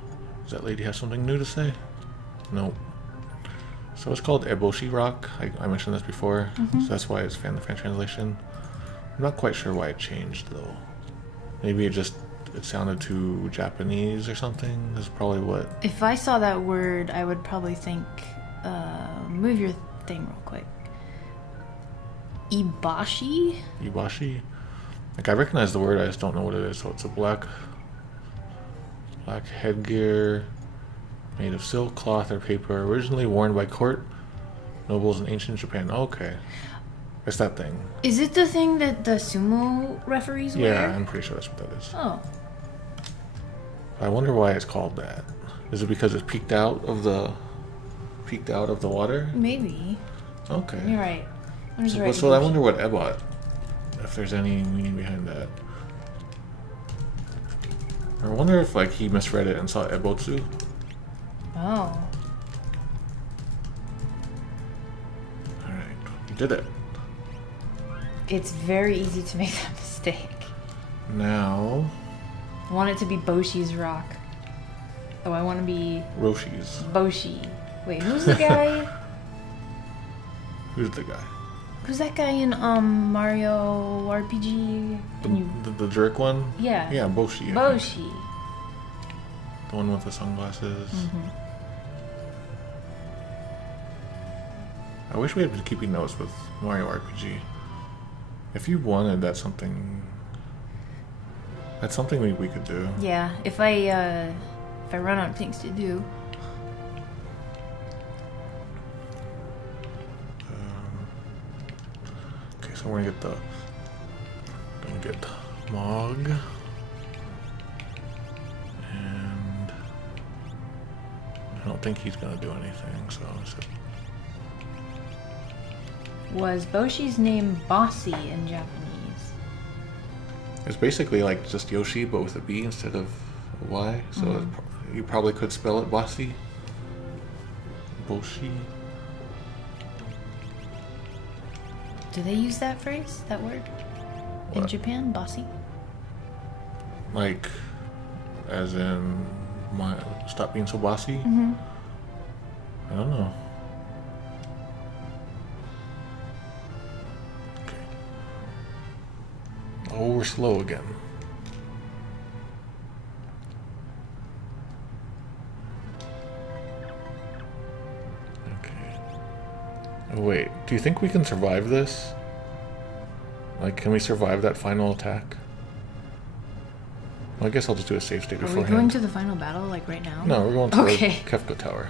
does that lady have something new to say? Nope. So it's called Eboshi Rock. I mentioned this before, so that's why it's fan translation. I'm not quite sure why it changed though. Maybe it sounded too Japanese or something. That's probably what. If I saw that word, I would probably think, move your thing real quick. Ibashi? Ibashi? Like, I recognize the word, I just don't know what it is. So it's a black headgear made of silk, cloth, or paper, originally worn by court nobles in ancient Japan. Okay. It's that thing. Is it the thing that the sumo referees wear? Yeah, I'm pretty sure that's what that is. Oh. I wonder why it's called that. Is it because it's peeked out of the water? Maybe. Okay. You're right. So I wonder what Ebot, if there's any meaning behind that. I wonder if like he misread it and saw Ebotsu. Oh. Alright, you did it. It's very easy to make that mistake. Now... I want it to be Boshi's rock. Oh, I want to be... Roshi's. Boshi. Wait, who's the guy? Who's the guy? Who's that guy in Mario RPG? The jerk one? Yeah. Yeah, Boshi. Boshi. The one with the sunglasses. I wish we had been keeping notes with Mario RPG. If you wanted, that's something we could do. Yeah, if I run out of things to do. Okay, so we're gonna get Mog, and I don't think he's gonna do anything. So. Was Boshi's name Bossy in Japanese? It's basically like just Yoshi, but with a B instead of a Y. So you probably could spell it Bossy. Boshi. Do they use that phrase, that word? In Japan, Bossy? Like, as in, stop being so bossy? I don't know. Oh, we're slow again. Okay. Oh, wait. Do you think we can survive this? Like, can we survive that final attack? Well, I guess I'll just do a save state beforehand. Are we going to the final battle, like, right now? No, we're going to the Kefka Tower.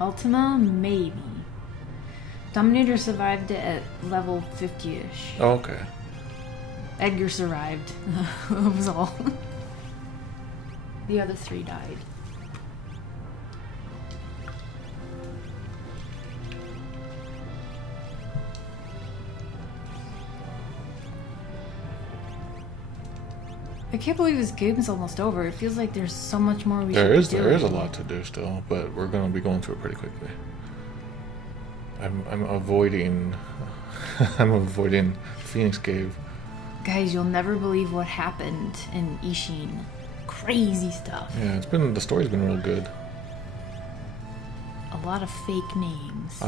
Ultima? Maybe. Dominator survived it at level 50-ish. Oh, okay. Edgar survived. That was all. The other three died. I can't believe this game is almost over. It feels like there's so much more we should be doing. There is a lot to do still, but we're going to be going through it pretty quickly. I'm avoiding Phoenix Cave. Guys, you'll never believe what happened in Ishin. Crazy stuff. Yeah, the story's been real good. A lot of fake names.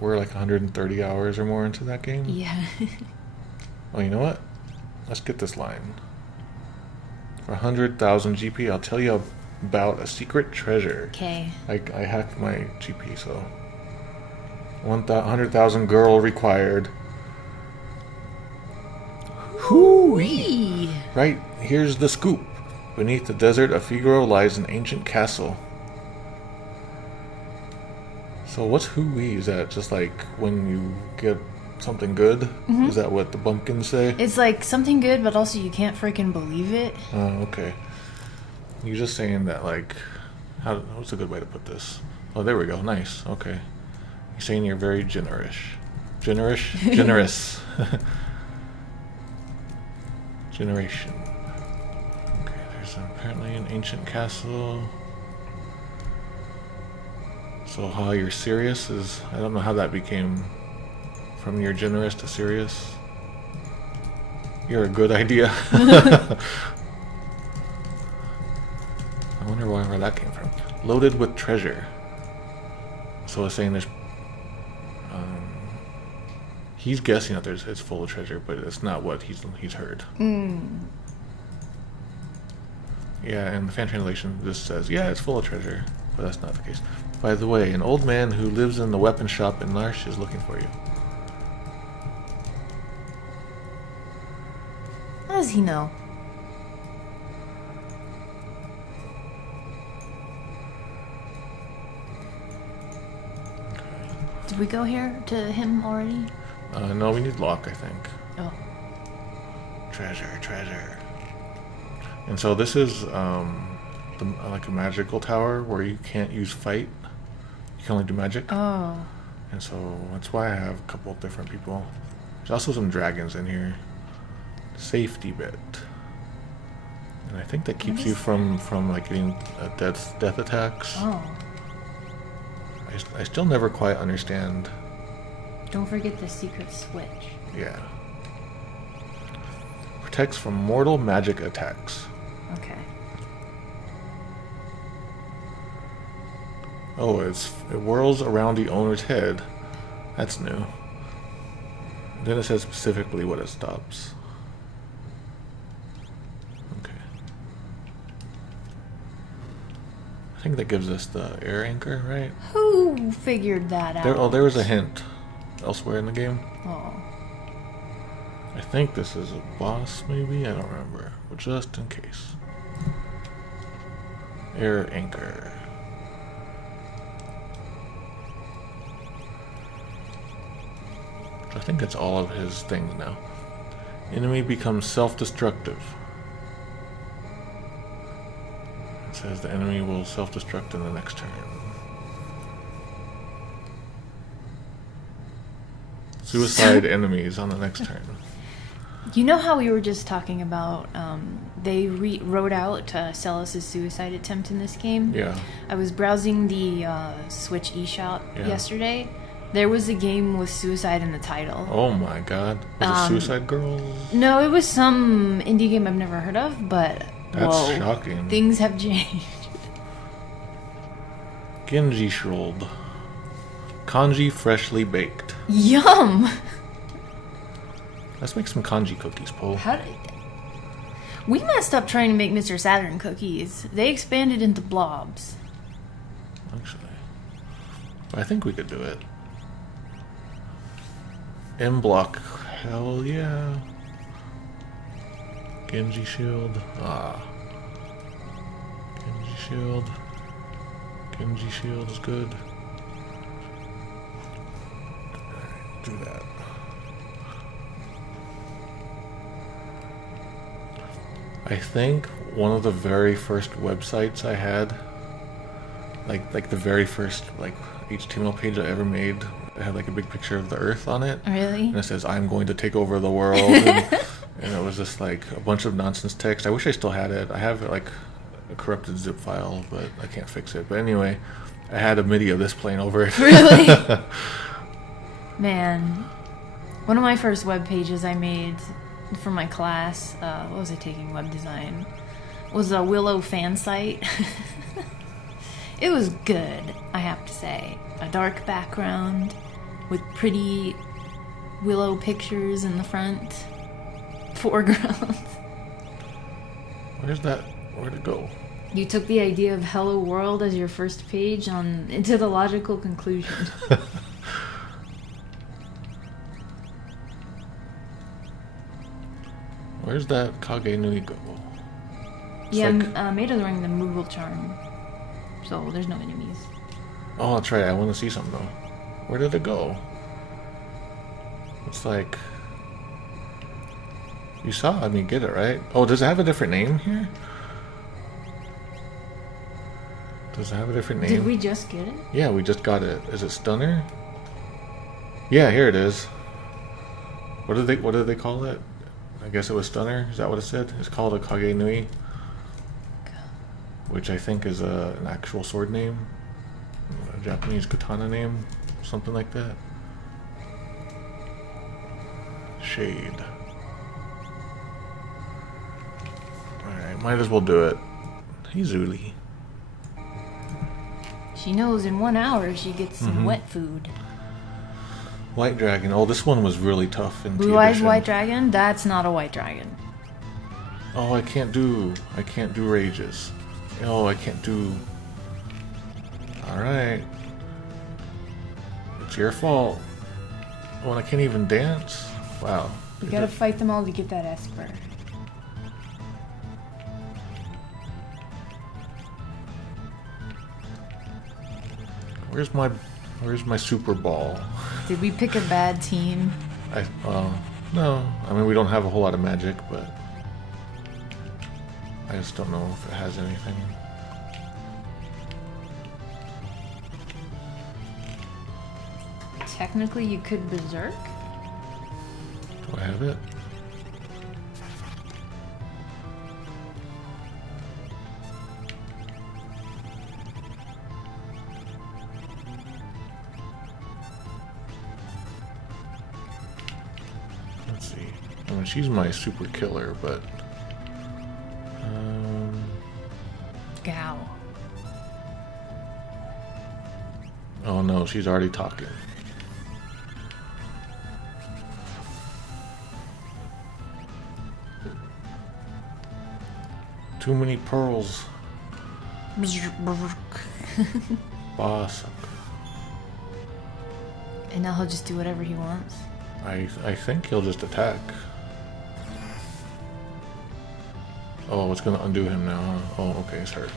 We're like 130 hours or more into that game. Yeah. Oh, you know what? Let's get this line. For 100,000 GP, I'll tell you about a secret treasure. Okay. I hacked my GP, so 100,000 girl required. Hoo-wee! Right, here's the scoop. Beneath the desert of Figaro lies an ancient castle. So what's hoo-wee? Is that just like when you get something good? Is that what the bumpkins say? It's like something good, but also you can't freaking believe it. Oh, okay. You're just saying that, like, what's a good way to put this? Oh, there we go. Nice. Okay. You're saying you're very generous. Generous? Generous. Generation. Okay, there's apparently an ancient castle. So how you're serious is... I don't know how that became from you're generous to serious. You're a good idea. I wonder where that came from. Loaded with treasure. So it's saying there's... he's guessing that it's full of treasure, but it's not what he's heard. Yeah, and the fan translation just says, yeah, it's full of treasure, but that's not the case. By the way, an old man who lives in the weapon shop in Narsh is looking for you. How does he know? Did we go here to him already? No, we need Locke, I think. Oh. Treasure. And so this is like a magical tower where you can't use fight. You can only do magic. Oh. And so that's why I have a couple of different people. There's also some dragons in here. Safety bit. And I think that keeps you from like getting death attacks. Oh. I still never quite understand. Don't forget the secret switch. Yeah. Protects from mortal magic attacks. Okay. Oh, it whirls around the owner's head. That's new. Then it says specifically what it stops. Okay. I think that gives us the air anchor, right? Who figured that out? There was a hint elsewhere in the game. Oh. I think this is a boss, maybe? I don't remember. But just in case. Air anchor. I think that's all of his things now. Enemy becomes self-destructive. It says the enemy will self-destruct in the next turn. Suicide enemies on the next turn. You know how we were just talking about they wrote out Celus's suicide attempt in this game? Yeah. I was browsing the Switch eShop yesterday. There was a game with suicide in the title. Oh my god. Was it Suicide Girls? No, it was some indie game I've never heard of, but that's shocking. Things have changed. Genji Shrold. Kanji freshly baked. Yum! Let's make some kanji cookies, Paul. We messed up trying to make Mr. Saturn cookies. They expanded into blobs. Actually. I think we could do it. M block. Hell yeah. Genji shield. Genji shield. Genji shield is good. Alright, do that. I think one of the very first websites I had, like the very first HTML page I ever made, it had like a big picture of the Earth on it. Really? And it says, "I'm going to take over the world," and it was just like a bunch of nonsense text. I wish I still had it. I have like a corrupted zip file, but I can't fix it. But anyway, I had a MIDI of this playing over it. Really? Man, one of my first web pages I made for my class, what was I taking? Web design. Was a Willow fan site. It was good, I have to say. A dark background with pretty Willow pictures in the front foreground. Where'd it go? You took the idea of Hello World as your first page into the logical conclusion. Where's that Kage Nui go? Yeah, Maid's wearing the Moogle charm, so there's no enemies. Oh, that's right. I want to see something though. Where did it go? It's like you saw me get it, right? Oh, does it have a different name here? Does it have a different name? Did we just get it? Yeah, we just got it. Is it Stunner? Yeah, here it is. What did they call it? I guess it was Stunner. Is that what it said? It's called a Kage Nui, which I think is an actual sword name, a Japanese katana name, something like that. Shade. Alright, might as well do it. Hey, Zuli. She knows in 1 hour she gets some wet food. White dragon. Oh, this one was really tough in Blue Eyes White Dragon? That's not a white dragon. Oh, I can't do rages. Oh, I can't do... Alright. It's your fault. Oh, and I can't even dance? Wow. You gotta fight them all to get that Esper. Where's my super ball? Did we pick a bad team? No. I mean, we don't have a whole lot of magic, but I just don't know if it has anything. Technically, you could berserk. Do I have it? Let's see. I mean, she's my super killer, but Gow. oh no, she's already talking. Too many pearls. Boss. And now he'll just do whatever he wants. I think he'll just attack. Oh, it's gonna undo him now, huh? Oh, okay, it's hurt.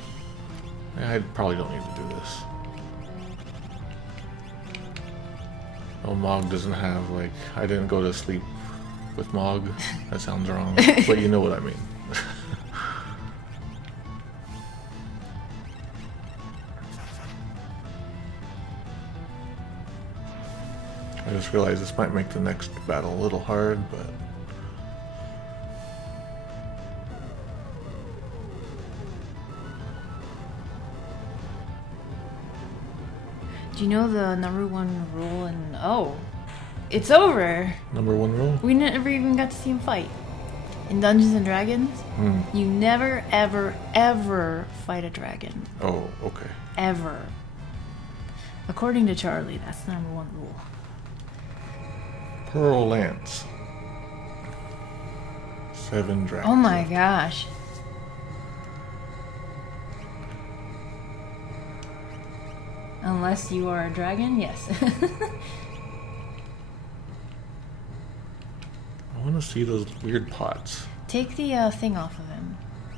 I probably don't need to do this. Oh, Mog doesn't have, like... I didn't go to sleep with Mog. That sounds wrong. But you know what I mean. I just realized this might make the next battle a little hard, but... Do you know the #1 rule in... Oh! It's over! #1 rule? We never even got to see him fight. In Dungeons & Dragons, you never, ever, ever fight a dragon. Oh, okay. Ever. According to Charlie, that's the #1 rule. Pearl Lance. 7 dragons. Oh my gosh. Unless you are a dragon, yes. I want to see those weird pots. Take the thing off of him.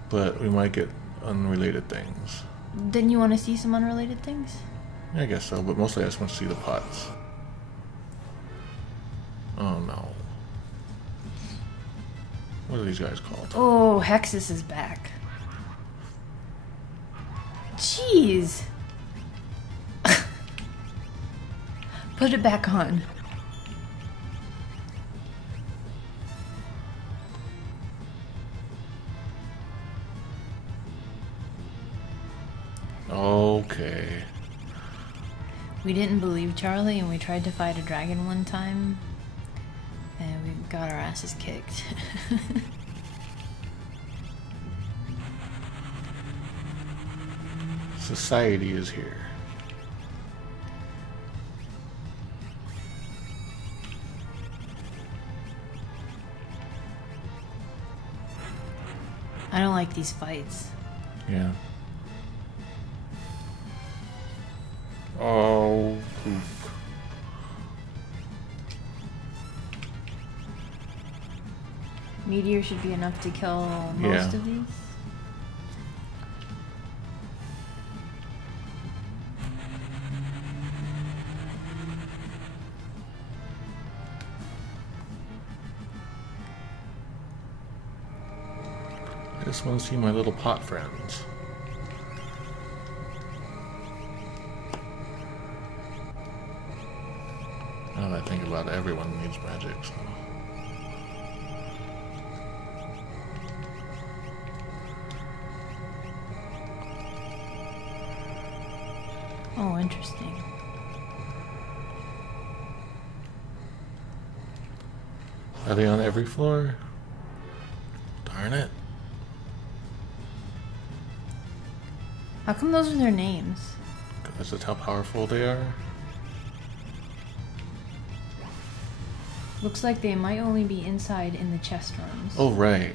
But we might get unrelated things. Didn't you want to see some unrelated things? I guess so, but mostly I just want to see the pots. Oh no. What are these guys called? Oh, Hexus is back. Jeez. Put it back on. Okay. We didn't believe Charlie and we tried to fight a dragon one time and we got our asses kicked. Society is here. I don't like these fights. Yeah. Oh, poop. Meteor should be enough to kill most of these. I just want to see my little pot friends. Now that I think about it, everyone needs magic, so... Oh, interesting. Are they on every floor? Darn it. How come those are their names? because that's how powerful they are. Looks like they might only be inside in the chest rooms. Oh, right.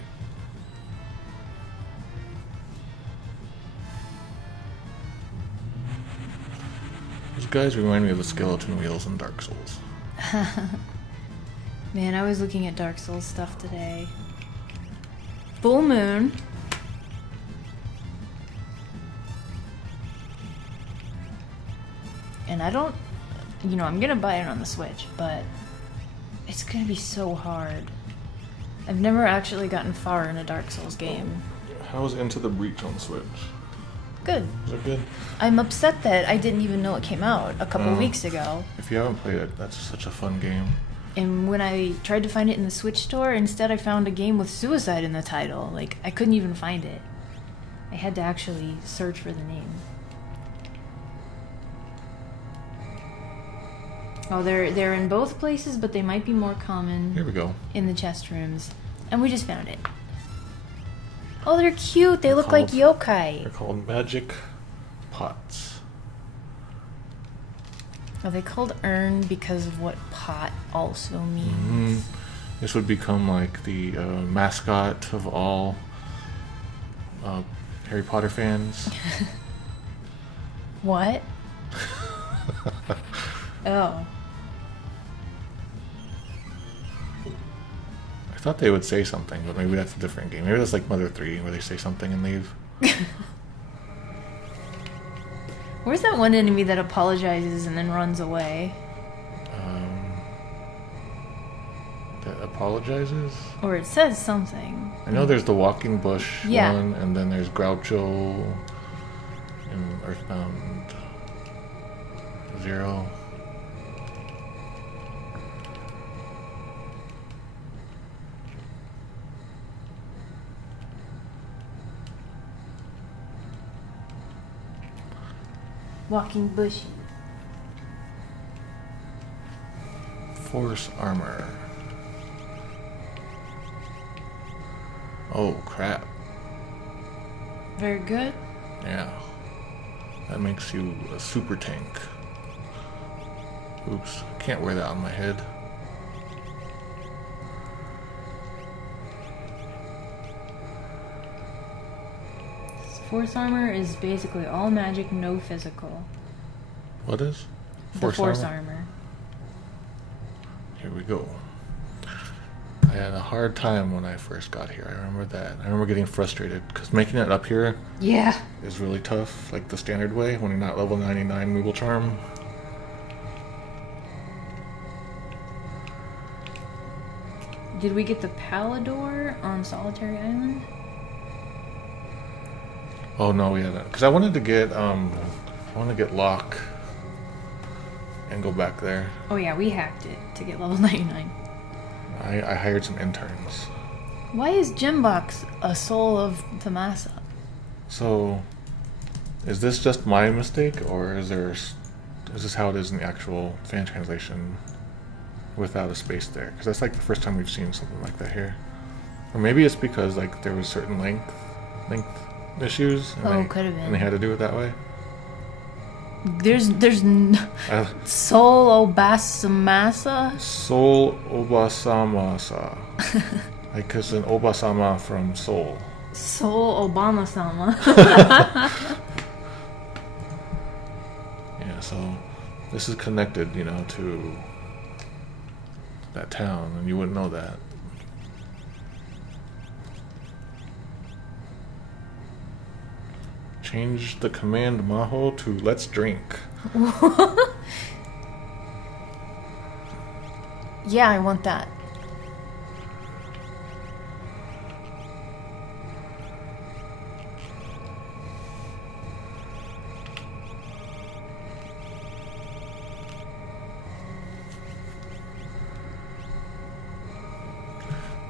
These guys remind me of the skeleton wheels in Dark Souls. Man, I was looking at Dark Souls stuff today. Full moon. And I don't... You know, I'm gonna buy it on the Switch, but... It's gonna be so hard. I've never actually gotten far in a Dark Souls game. How's Into the Breach on Switch? Good. Is it good? I'm upset that I didn't even know it came out a couple weeks ago. If you haven't played it, that's such a fun game. And when I tried to find it in the Switch store, instead I found a game with suicide in the title. Like, I couldn't even find it. I had to actually search for the name. Oh, they're in both places, but they might be more common. Here we go. In the chest rooms. And we just found it. Oh, they're cute. They look like yokai. They're called magic pots. Are they called urn because of what pot also means? This would become like the mascot of all Harry Potter fans. What? Oh. I thought they would say something, but maybe that's a different game. Maybe that's like Mother 3, where they say something and leave. Where's that one enemy that apologizes and then runs away? That apologizes? Or it says something. I know there's the Walking Bush Yeah. one, and then there's Groucho in Earthbound 0. Walking bushy. Force armor. Oh, crap. Very good. Yeah. That makes you a super tank. Oops. Can't wear that on my head. Force armor is basically all magic, no physical. What is? The force armor. Here we go. I had a hard time when I first got here. I remember that. I remember getting frustrated because making it up here Yeah. is really tough, like the standard way when you're not level 99 Moogle Charm. Did we get the Palador on Solitary Island? Oh no, we haven't. Because I wanted to get Locke and go back there. Oh yeah, we hacked it to get level 99. I hired some interns. Why is Gembox a soul of Tomasa? So, is this just my mistake, or is this how it is in the actual fan translation without a space there? Because that's like the first time we've seen something like that here. Or maybe it's because like there was certain length issues. And could have been. And they had to do it that way. There's Soul Obasamasa? Soul Obasamasa. Like it's an Obasama from Soul. Soul Obama-sama. Yeah, so this is connected, to that town, and you wouldn't know that. Change the command Maho to let's drink. Yeah, I want that.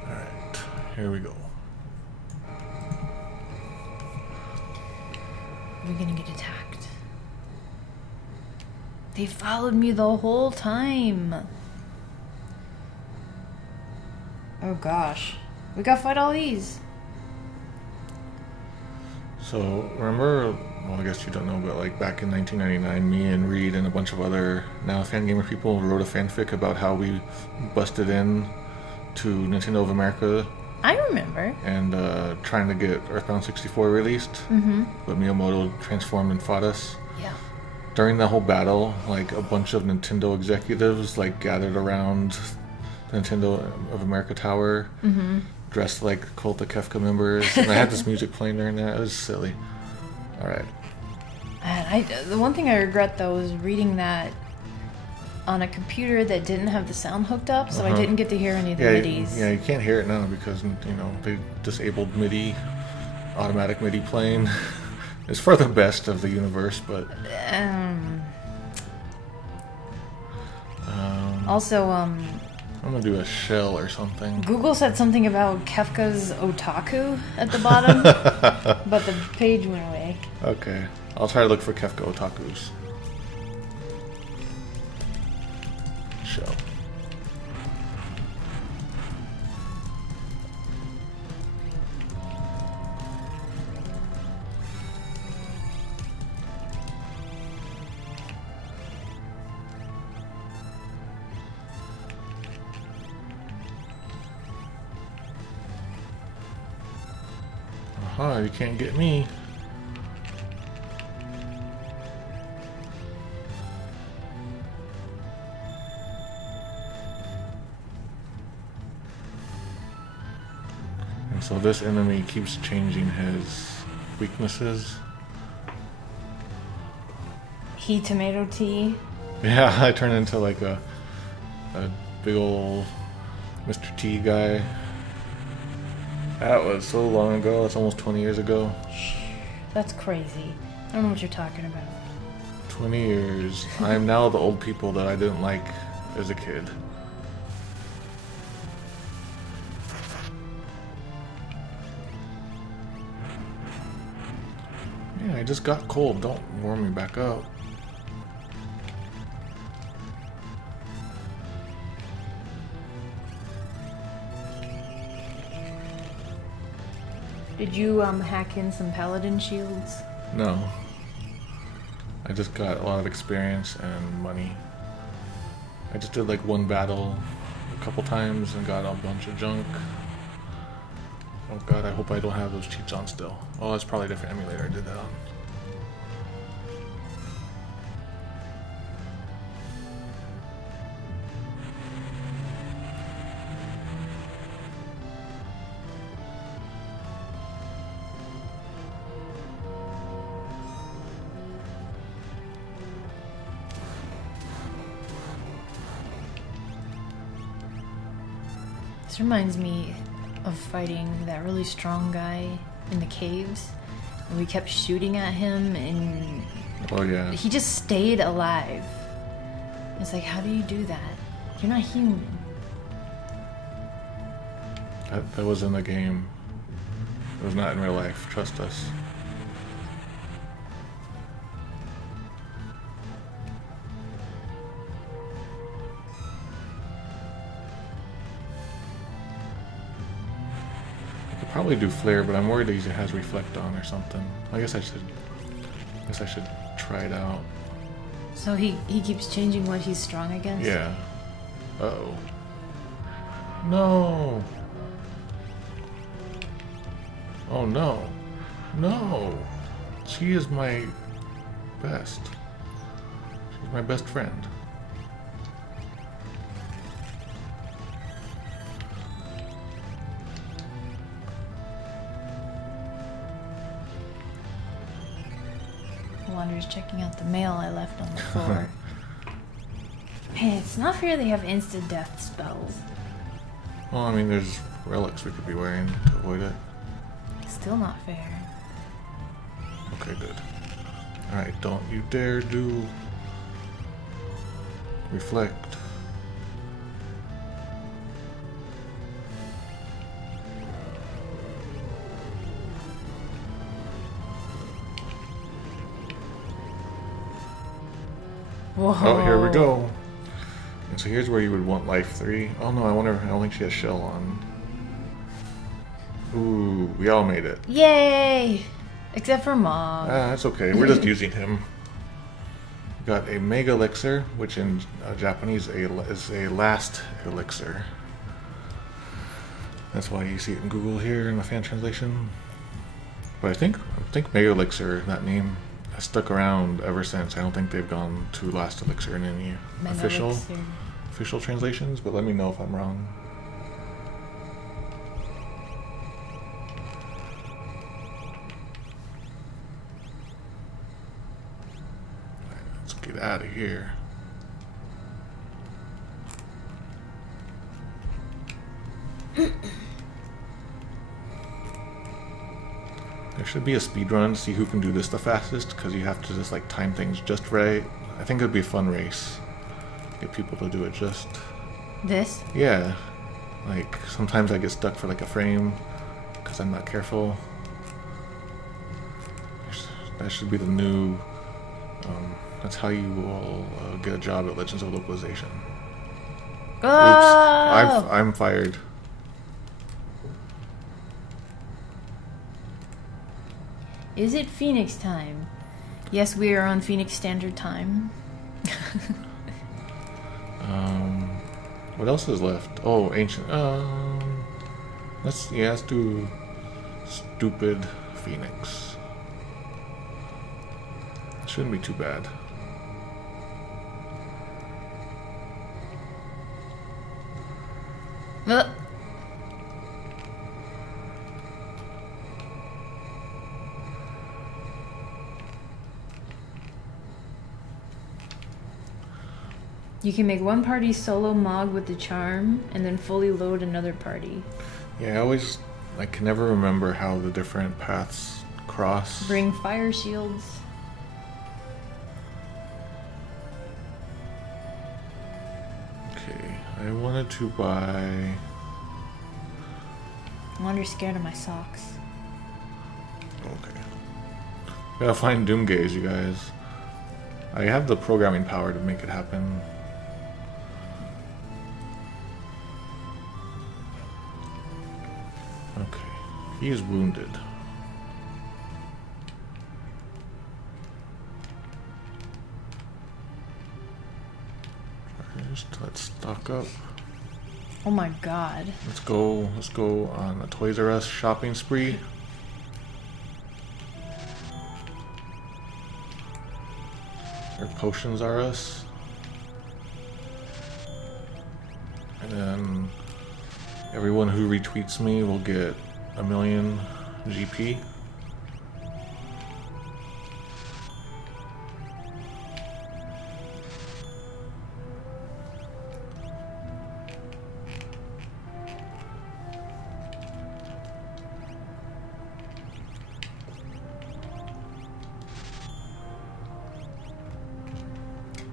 Alright, here we go. We're gonna get attacked. They followed me the whole time. Oh gosh. We gotta fight all these. So, remember well, I guess you don't know, but like back in 1999, me and Reed and a bunch of other now Fangamer people wrote a fanfic about how we busted in to Nintendo of America. I remember. And trying to get Earthbound 64 released. Mm-hmm. But Miyamoto transformed and fought us. Yeah. During that whole battle, like a bunch of Nintendo executives like gathered around the Nintendo of America tower, dressed like Cult of Kefka members, and I had this music playing during that. It was silly. All right. Man, the one thing I regret though is reading that on a computer that didn't have the sound hooked up, so I didn't get to hear any of the MIDIs. Yeah, you can't hear it now because they disabled MIDI, automatic MIDI playing. It's for the best of the universe, but also I'm gonna do a shell or something. Google said something about Kefka's otaku at the bottom, but the page went away. Okay, I'll try to look for Kefka otakus. Show. Aha, you can't get me. And so this enemy keeps changing his weaknesses. He tomato tea. Yeah, I turn into like a big old Mr. T guy. That was so long ago. That's almost 20 years ago. That's crazy. I don't know what you're talking about. 20 years. I am now the old people that I didn't like as a kid. Yeah, I just got cold. Don't warm me back up. Did you hack in some paladin shields? No. I just got a lot of experience and money. I just did like one battle a couple times and got a bunch of junk. Oh god, I hope I don't have those cheats on still. Oh, that's probably a different emulator I did that on. This reminds me of fighting that really strong guy in the caves. And we kept shooting at him and oh yeah, he just stayed alive. It's like, how do you do that? You're not human. that was in the game. It was not in real life. Trust us. Probably do flare, but I'm worried that he has reflect on or something. I guess I should try it out. So he keeps changing what he's strong against? Yeah. Uh-oh. No. Oh no. No. She is my best. She's my best friend. Wander's checking out the mail I left on the floor. Hey, it's not fair they have instant death spells. Well, I mean, there's relics we could be wearing to avoid it. Still not fair. Okay, good. Alright, don't you dare do reflect. Whoa. Oh, here we go. And so here's where you would want life 3. Oh no, I don't think she has shell on. Ooh, we all made it. Yay! Except for Mog. That's okay. We're just using him. Got a Mega Elixir, which in Japanese is a last elixir. That's why you see it in Google here in the fan translation. But I think Mega Elixir, that name, has stuck around ever since. I don't think they've gone to last elixir in any official translations, but let me know if I'm wrong. Let's get out of here. There should be a speed run to see who can do this the fastest, because you have to just like time things just right. I think it'd be a fun race. Get people to do it just. This? Yeah. Like sometimes I get stuck for like a frame because I'm not careful. That should be the new. That's how you will get a job at Legends of Localization. Oh! Oops! I'm fired. Is it Phoenix time? Yes, we are on Phoenix Standard Time. What else is left? Oh, ancient. Let's do stupid Phoenix. Shouldn't be too bad. You can make one party solo Mog with the charm, and then fully load another party. Yeah, I can never remember how the different paths cross. Bring fire shields. Okay, I wanted to buy... I wonder scared of my socks. Okay. Gotta find Doomgaze, you guys. I have the programming power to make it happen. Okay, he is wounded. First, let's stock up. Oh my god. Let's go on a Toys R Us shopping spree. Or Potions R Us. And then everyone who retweets me will get 1,000,000 GP.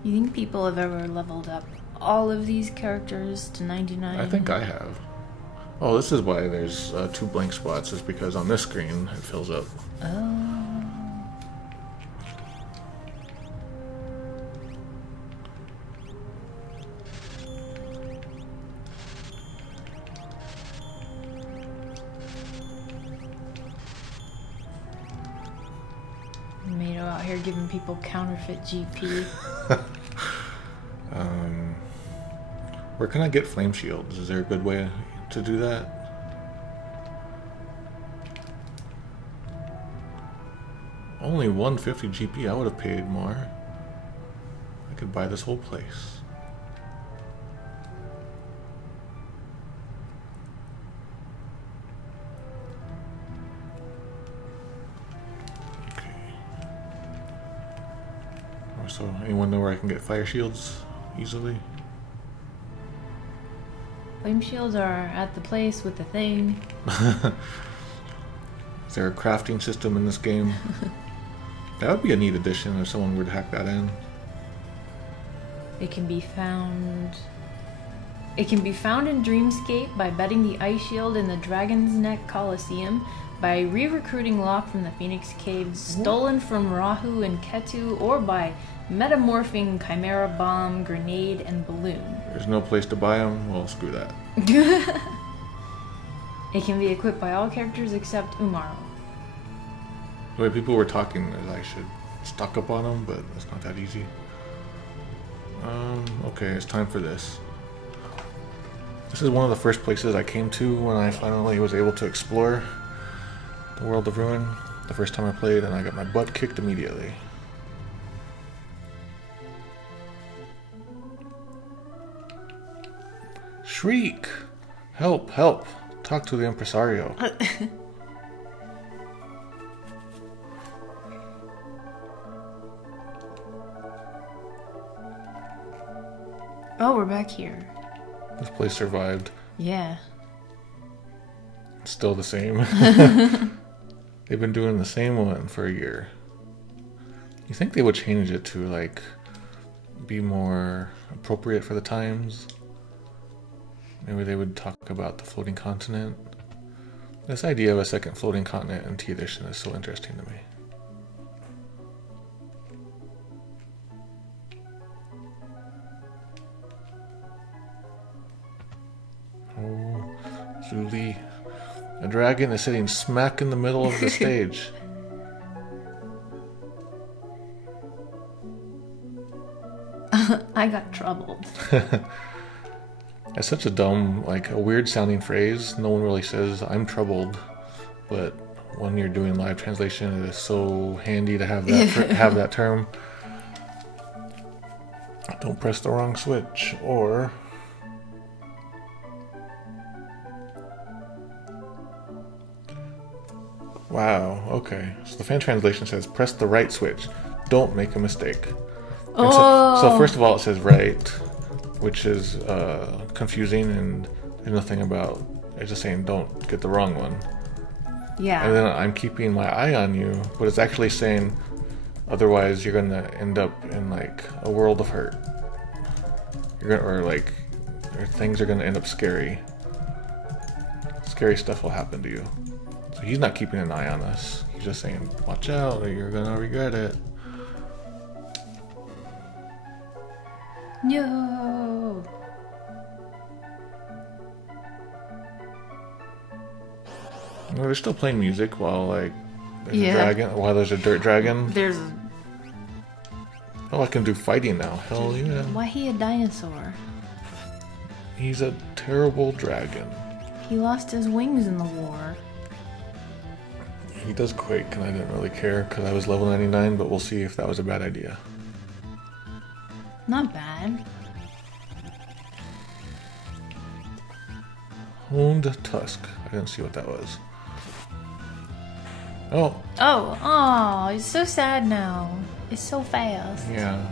You think people have ever leveled up all of these characters to 99? I think I have. Oh, this is why there's 2 blank spots, is because on this screen it fills up. Oh. Mado out here giving people counterfeit GP. Where can I get flame shields? Is there a good way to do that? Only 150 GP. I would have paid more. I could buy this whole place. Okay. So, anyone know where I can get fire shields easily? Flame shields are at the place with the thing. Is there a crafting system in this game? That would be a neat addition if someone were to hack that in. It can be found in Dreamscape by betting the ice shield in the Dragon's Neck Coliseum, by re-recruiting Locke from the Phoenix Caves, stolen from Rahu and Ketu, or by metamorphing Chimera Bomb, Grenade, and Balloon. There's no place to buy them? Well, screw that. It can be equipped by all characters except Umaro. The way people were talking is I should stock up on them, but it's not that easy. Okay, it's time for this. This is one of the first places I came to when I finally was able to explore the World of Ruin. The first time I played, and I got my butt kicked immediately. Shriek! Help, help! Talk to the impresario. Oh, we're back here. This place survived. Yeah. It's still the same. They've been doing the same one for a year. You think they would change it to, like, be more appropriate for the times? Maybe they would talk about the floating continent. This idea of a second floating continent in T Edition is so interesting to me. Oh, Zuli. A dragon is sitting smack in the middle of the stage. I got troubled. That's such a dumb, like, a weird sounding phrase. No one really says, I'm troubled. But when you're doing live translation, it is so handy to have that, have that term. Don't press the wrong switch, or... Wow, okay. So the fan translation says, press the right switch. Don't make a mistake. Oh. So first of all, it says right, which is confusing, and there's nothing about, it's just saying don't get the wrong one. Yeah. And then I'm keeping my eye on you, but it's actually saying otherwise you're going to end up in, like, a world of hurt. You're gonna, or things are going to end up scary. Scary stuff will happen to you. So he's not keeping an eye on us. He's just saying, watch out or you're gonna regret it. No. Well, they're still playing music while, like, there's Yeah. a dragon. While there's a dirt dragon. There's... Oh, I can do fighting now. Hell yeah. Why he a dinosaur? He's a terrible dragon. He lost his wings in the war. He does quake, and I didn't really care because I was level 99, but we'll see if that was a bad idea. Not bad. Honed Tusk. I didn't see what that was. Oh. Oh, he's so sad now. It's so fast. Yeah.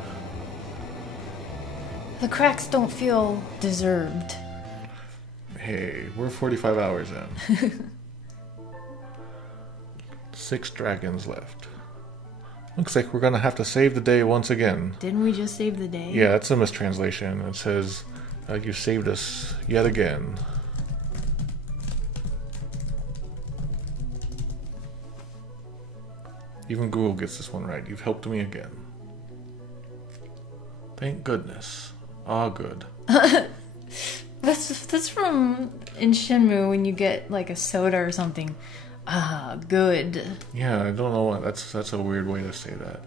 The cracks don't feel deserved. Hey, we're 45 hours in. 6 dragons left. Looks like we're gonna have to save the day once again. Didn't we just save the day? Yeah, that's a mistranslation. It says, you saved us yet again. Even Google gets this one right. You've helped me again. Thank goodness. Ah, good. That's from in Shenmue when you get like a soda or something. Ah, good. Yeah, I don't know what that's a weird way to say that.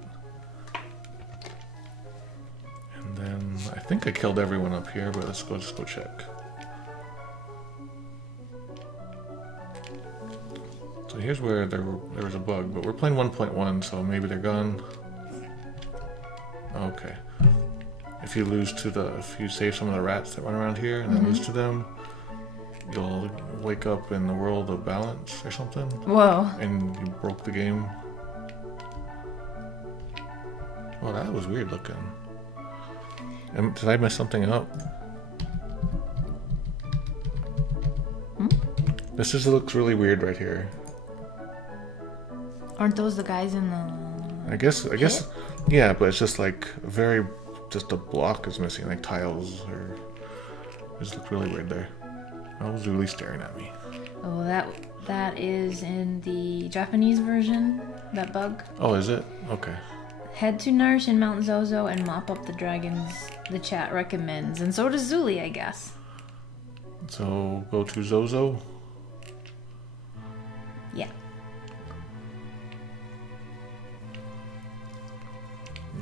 And then I think I killed everyone up here, but let's just go check. So here's where there was a bug, but we're playing 1.1, so maybe they're gone. Okay. If you save some of the rats that run around here and then lose to them, you'll wake up in the world of balance or something. Whoa. And you broke the game. Well, that was weird looking. Did I mess something up? This just looks really weird right here. Aren't those the guys in the... I guess, yeah, but it's just like just a block is missing, like tiles, or it just looked really weird there. I was really staring at me. Oh, that is in the Japanese version, that bug. Oh, is it? Okay. Head to Nourish in Mount Zozo and mop up the dragons the chat recommends. And so does Zuli, I guess. So, go to Zozo? Yeah.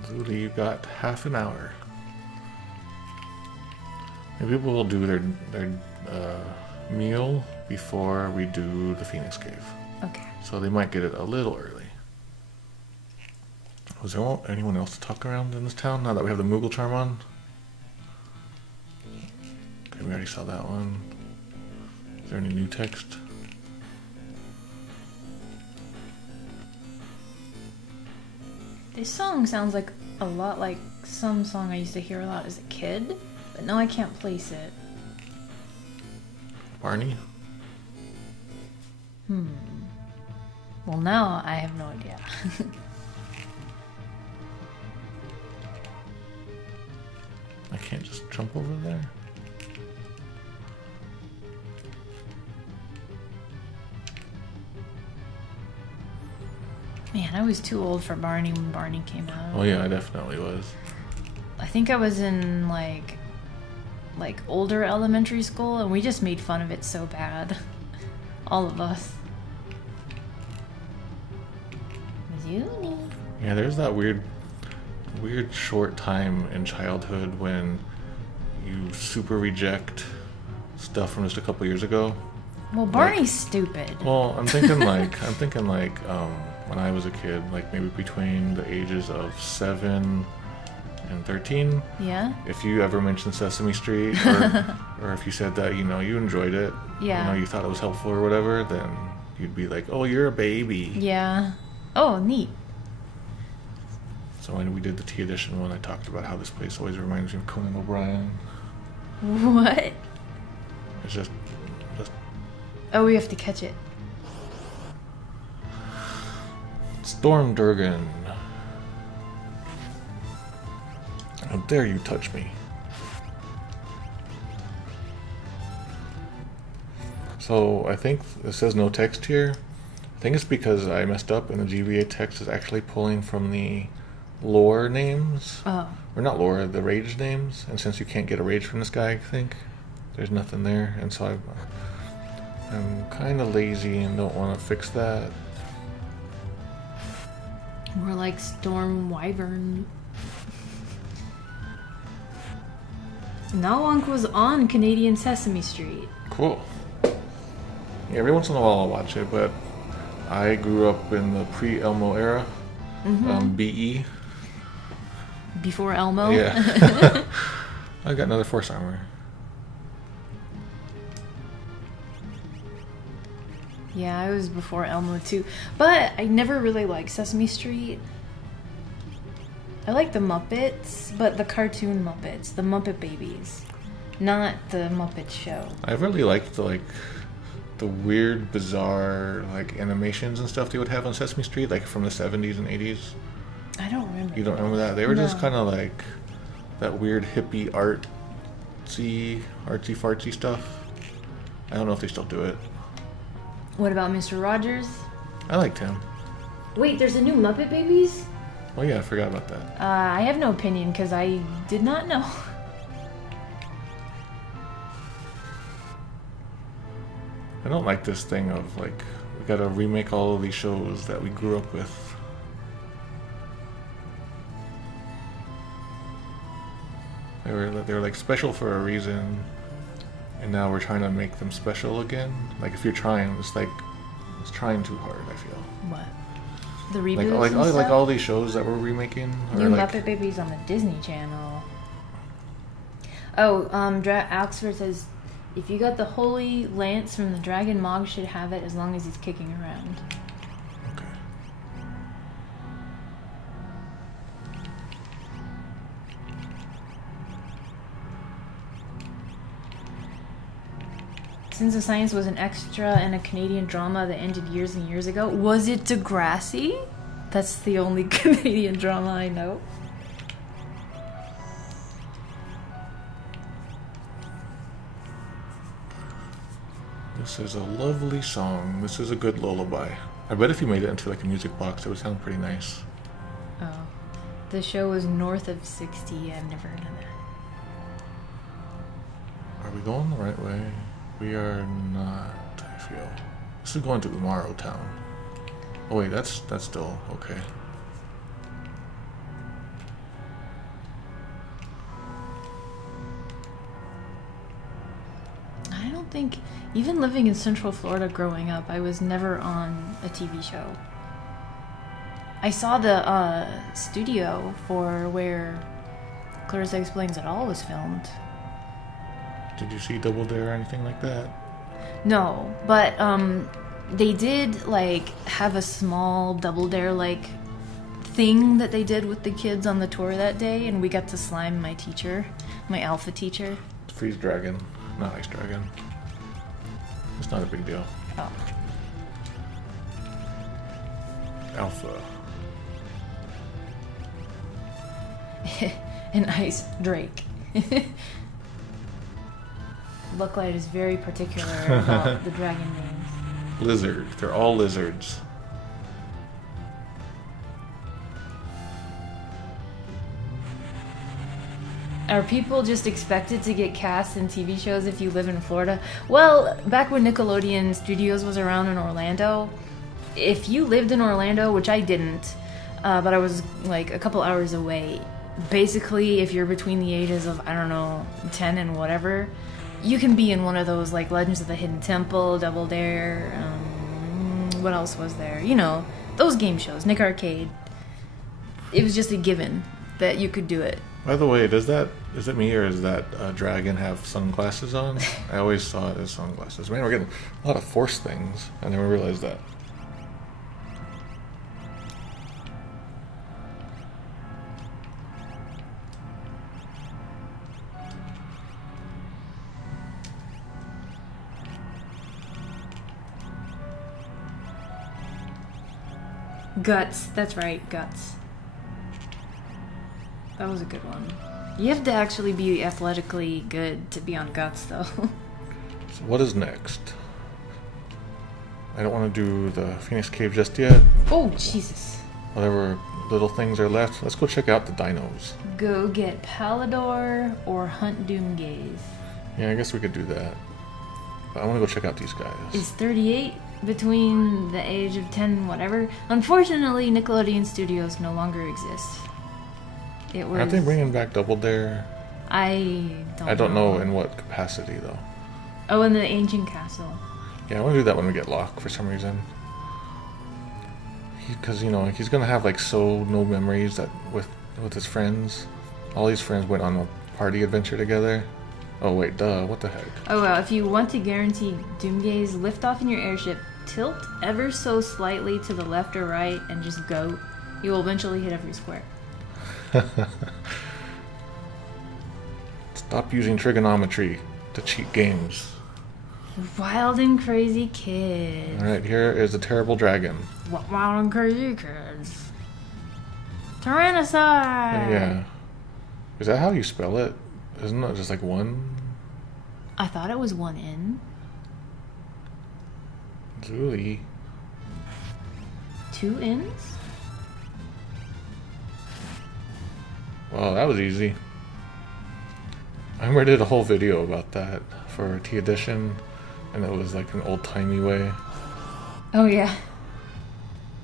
Zuli, you got half an hour. Maybe people will do their meal before we do the Phoenix Cave. Okay. So they might get it a little early. Was there anyone else to talk around in this town now that we have the Moogle charm on? Okay, we already saw that one. Is there any new text? This song sounds like a lot like some song I used to hear a lot as a kid, but now I can't place it. Barney? Well, now I have no idea. I can't just jump over there. Man, I was too old for Barney when Barney came out. Oh yeah, I definitely was. I think I was in like older elementary school, and we just made fun of it so bad. All of us. Zuni. Yeah, there's that weird short time in childhood when you super reject stuff from just a couple years ago. Well, Barney's stupid. Well, I'm thinking like when I was a kid, like maybe between the ages of 7 and 13. Yeah. If you ever mentioned Sesame Street, or if you said that you enjoyed it, yeah, you thought it was helpful or whatever, then you'd be like, "Oh, you're a baby." Yeah. Oh, neat. So when we did the T edition one, I talked about how this place always reminds me of Conan O'Brien. What? It's just. Oh, we have to catch it. Storm Durgan. How dare you touch me? So I think it says no text here. I think it's because I messed up and the GBA text is actually pulling from the lore names. Oh. Or not lore, the rage names. And since you can't get a rage from this guy, I think, there's nothing there. And so I'm kind of lazy and don't want to fix that. More like Storm Wyvern. Nawonk was on Canadian Sesame Street. Cool. Yeah, every once in a while I'll watch it, but I grew up in the pre-Elmo era. BE. Before Elmo? Yeah. I got another Force Armor. Yeah, I was before Elmo too. But I never really liked Sesame Street. I like the Muppets, but the cartoon Muppets, the Muppet Babies, not the Muppet Show. I really liked the weird, bizarre animations and stuff they would have on Sesame Street, like from the 70s and 80s. I don't remember. You don't remember that? They were just kind of like that weird hippie artsy fartsy stuff. I don't know if they still do it. What about Mr. Rogers? I liked him. Wait, there's a new Muppet Babies? Oh yeah, I forgot about that. I have no opinion because I did not know. I don't like this thing of we gotta remake all of these shows that we grew up with. They were special for a reason, and now we're trying to make them special again. Like if you're trying, it's trying too hard, I feel. What? The reboots like all these shows that we're remaking. New Muppet Babies on the Disney Channel. Oh, Oxford says, if you got the Holy Lance from the Dragon, Mog should have it as long as he's kicking around. Okay. Since the Science was an extra in a Canadian drama that ended years and years ago. Was it Degrassi? That's the only Canadian drama I know. This is a lovely song. This is a good lullaby. I bet if you made it into a music box, it would sound pretty nice. Oh. The show was north of 60. I've never heard of that. Are we going the right way? We are not, I feel. This is going to Umaro Town. Oh wait, that's still okay. don't think, even living in Central Florida growing up, I was never on a TV show. I saw the studio for where Clarissa Explains It All was filmed. Did you see Double Dare or anything like that? No, but they did like have a small Double Dare like thing that they did with the kids on the tour that day, and we got to slime my teacher, my alpha teacher. Freeze Dragon, not Ice Dragon. It's not a big deal. Oh. Alpha. An Ice Drake. Bucklight is very particular about the dragon names. Lizard. They're all lizards. Are people just expected to get cast in TV shows if you live in Florida? Well, back when Nickelodeon Studios was around in Orlando, if you lived in Orlando, which I didn't, but I was like a couple hours away, basically if you're between the ages of, I don't know, 10 and whatever, you can be in one of those like Legends of the Hidden Temple, Double Dare, what else was there? You know, those game shows, Nick Arcade. It was just a given that you could do it. By the way, is it me or does that dragon have sunglasses on? I always saw it as sunglasses. Man, we're getting a lot of Force things. I never realized that. Guts, that's right, Guts. That was a good one. You have to actually be athletically good to be on Guts, though. So what is next? I don't want to do the Phoenix Cave just yet. Oh, Jesus. Whatever little things are left, let's go check out the dinos. Go get Palador or hunt Doomgaze. Yeah, I guess we could do that. But I want to go check out these guys. Is 38 between the age of 10 and whatever? Unfortunately, Nickelodeon Studios no longer exists. It was... Aren't they bringing back Double Dare? I don't know in what capacity, though. Oh, in the Ancient Castle. Yeah, I want to do that when we get Locke for some reason. Because, you know, he's going to have, like, no memories that with his friends. All his friends went on a party adventure together. Oh, wait, duh, what the heck? Oh, well, if you want to guarantee Doomgaze, lift off in your airship, tilt ever so slightly to the left or right, and just go. You will eventually hit every square. Stop using trigonometry to cheat games. Wild and crazy kids. Alright, here is the terrible dragon. Wild and crazy kids. Tyrannosaurus! Yeah. Is that how you spell it? Isn't it just like one? I thought it was one N. Really? 2 N's? Well, that was easy. I remember I did a whole video about that for T Edition, and it was like an old-timey way. Oh, yeah.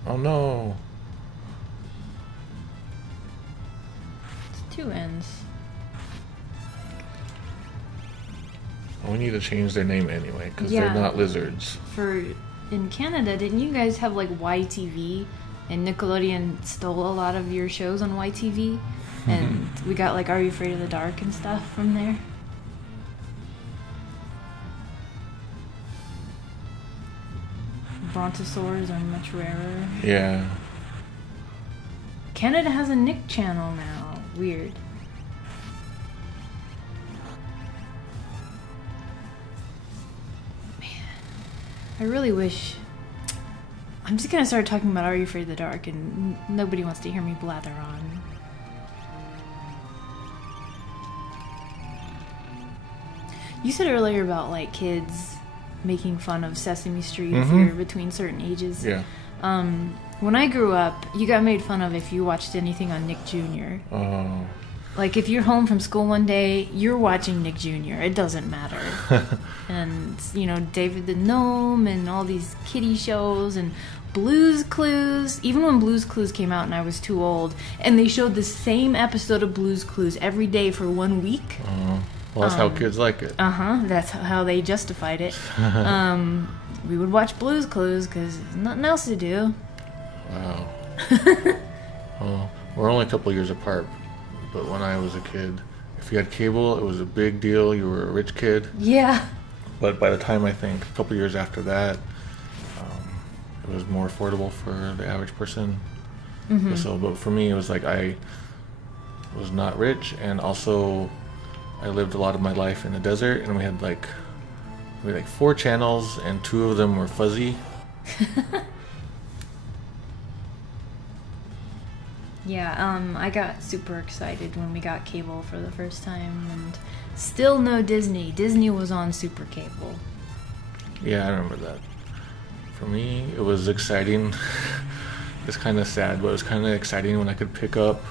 Oh, no. It's 2 N's. Well, we need to change their name anyway, because they're not lizards. In Canada, didn't you guys have like YTV? And Nickelodeon stole a lot of your shows on YTV? And we got like Are You Afraid of the Dark and stuff from there. Brontosaurs are much rarer. Yeah. Canada has a Nick channel now. Weird. Man, I really wish... I'm just gonna start talking about Are You Afraid of the Dark, and nobody wants to hear me blather on. You said earlier about like kids making fun of Sesame Street if you're between certain ages. Yeah. When I grew up, you got made fun of if you watched anything on Nick Jr. Oh. Like if you're home from school one day, you're watching Nick Jr. It doesn't matter. And, you know, David the Gnome and all these kiddie shows and Blue's Clues. Even when Blue's Clues came out and I was too old, and they showed the same episode of Blue's Clues every day for 1 week. Well, that's how kids like it. That's how they justified it. We would watch Blue's Clues because there's nothing else to do. Wow. Well, we're only a couple years apart, but when I was a kid, if you had cable, it was a big deal. You were a rich kid. Yeah. But by the time, I think, a couple years after that, it was more affordable for the average person. So, but for me, it was like I was not rich, and also I lived a lot of my life in the desert, and we had like 4 channels, and 2 of them were fuzzy. Yeah, I got super excited when we got cable for the first time, and still no Disney. Disney was on Super Cable. Yeah, I remember that. For me, it was exciting. It's kind of sad, but it was kind of exciting when I could pick up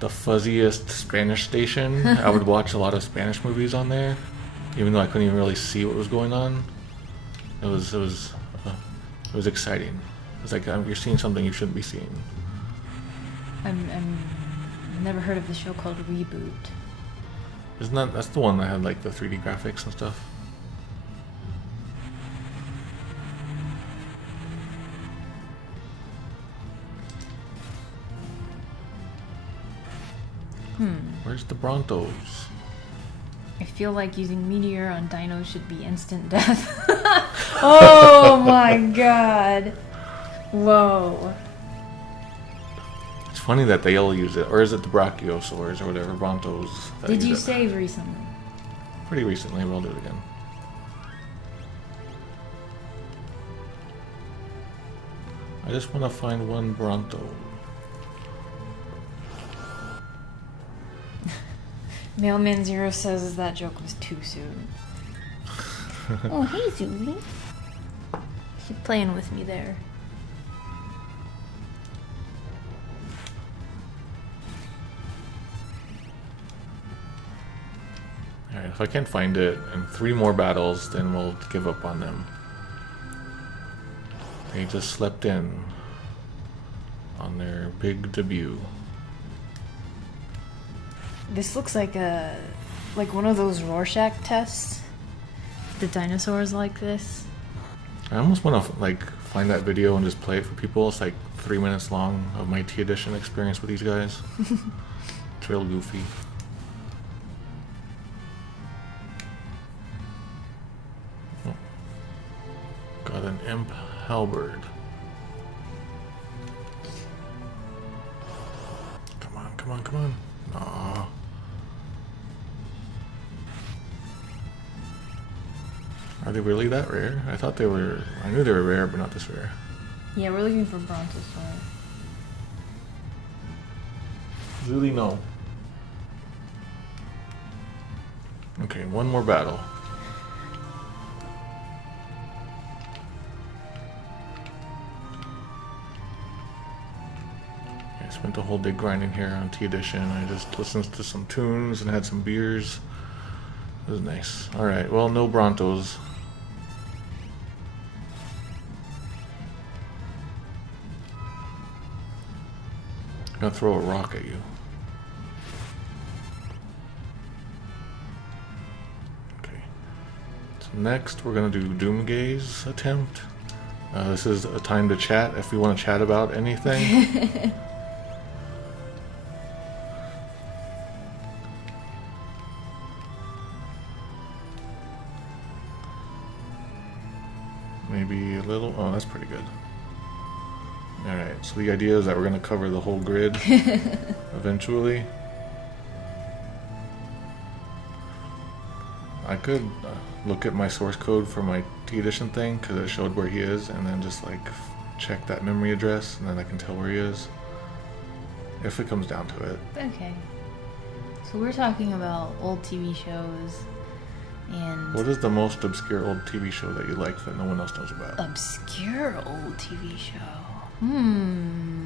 the fuzziest Spanish station. I would watch a lot of Spanish movies on there, even though I couldn't even really see what was going on. It was exciting. It's like you're seeing something you shouldn't be seeing. I've never heard of the show called Reboot. That's the one that had like the 3D graphics and stuff? Where's the Brontos? I feel like using Meteor on Dino should be instant death. Oh my god. Whoa. It's funny that they all use it. Or is it the Brachiosaurs or whatever, Brontos? Did you save recently? Pretty recently, we'll do it again. I just want to find one Bronto. Mailman Zero says that joke was too soon. Oh, hey, Zuli. She's playing with me there. Alright, if I can't find it in 3 more battles, then we'll give up on them. They just slept in on their big debut. This looks like one of those Rorschach tests. The dinosaurs like this. I almost want to like find that video and just play it for people. It's like 3 minutes long of my T Edition experience with these guys. It's real goofy. Oh. Got an imp halberd. Come on, come on, come on. Aw. Are they really that rare? I thought they were... I knew they were rare, but not this rare. Yeah, we're looking for Brontosaur. Zuli, no. Okay, one more battle. I spent the whole day grinding here on T Edition. I just listened to some tunes and had some beers. It was nice. Alright, well, no Brontos. I'm gonna throw a rock at you. Okay. So next, we're gonna do Doomgaze attempt. This is a time to chat if we want to chat about anything. Maybe a little... Oh, that's pretty good. Alright, so the idea is that we're going to cover the whole grid eventually. I could look at my source code for my T Edition thing because it showed where he is, and then just like check that memory address, and then I can tell where he is. If it comes down to it. Okay. So we're talking about old TV shows. And what is the most obscure old TV show that you like that no one else knows about? Obscure old TV show?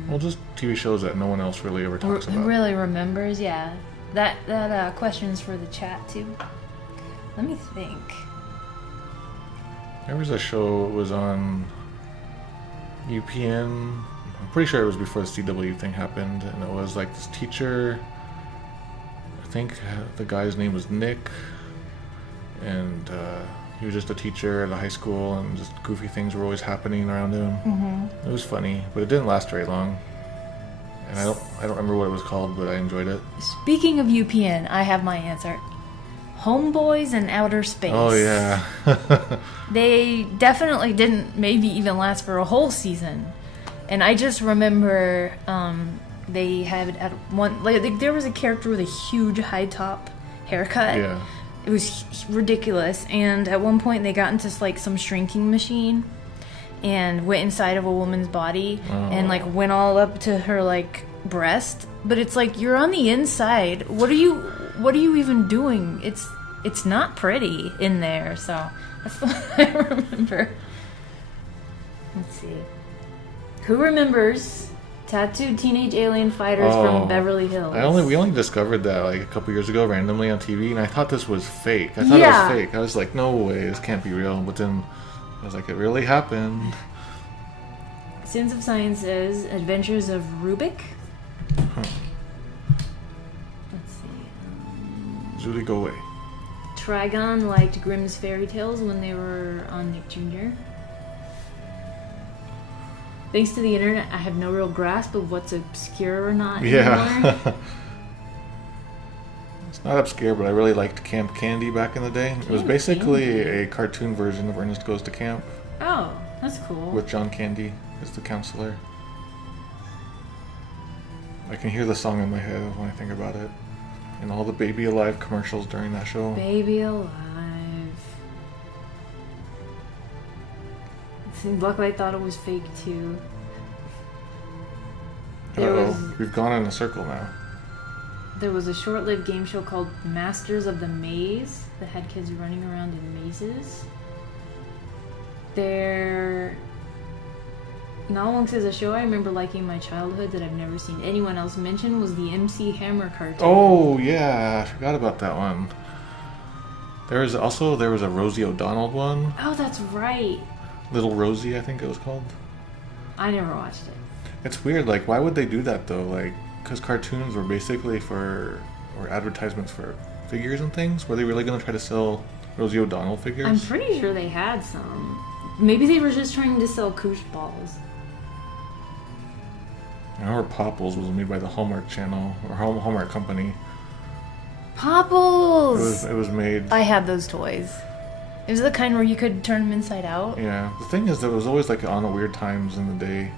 Well, just TV shows that no one else really ever talks about. Really remembers? Yeah. That question's for the chat too. Let me think. There was a show, it was on UPN. I'm pretty sure it was before the CW thing happened, and it was like this teacher. I think the guy's name was Nick, and he was just a teacher at a high school, and just goofy things were always happening around him. It was funny, but it didn't last very long. And I don't remember what it was called, but I enjoyed it. Speaking of UPN, I have my answer. Homeboys in Outer Space. Oh yeah. They definitely didn't maybe even last for a whole season. And I just remember they had at one, like there was a character with a huge high top haircut. Yeah. It was ridiculous. And at one point they got into like some shrinking machine and went inside of a woman's body and like went all up to her like breast. But it's like, you're on the inside. What are you even doing? It's not pretty in there. So that's what I remember. Let's see. Who remembers tattooed teenage alien fighters from Beverly Hills? We only discovered that like a couple years ago randomly on TV, and I thought this was fake. I thought it was fake. I was like, no way, this can't be real. But then I was like, it really happened. Sins of Science says Adventures of Rubik. Let's see. Julie, go away. Trigon liked Grimm's fairy tales when they were on Nick Jr. Thanks to the internet, I have no real grasp of what's obscure or not anymore. It's not obscure, but I really liked Camp Candy back in the day. It was basically a cartoon version of Ernest Goes to Camp. Oh, that's cool. With John Candy as the counselor. I can hear the song in my head when I think about it. And all the Baby Alive commercials during that show. Baby Alive. Luckily I thought it was fake too. We've gone in a circle now. There was a short-lived game show called Masters of the Maze that had kids running around in mazes. Not Long says a show I remember liking in my childhood that I've never seen anyone else mention was the MC Hammer cartoon. Oh yeah, I forgot about that one. There was a Rosie O'Donnell one. Oh, that's right. Little Rosie, I think it was called. I never watched it. It's weird, like, why would they do that, though? Like, because cartoons were basically or advertisements for figures and things. Were they really going to try to sell Rosie O'Donnell figures? I'm pretty sure they had some. Maybe they were just trying to sell koosh balls. I remember Popples was made by the Hallmark Channel, or Hallmark Company. Popples! It was made... I had those toys. It was the kind where you could turn them inside out. Yeah. The thing is, that it was always like on at weird times in the day,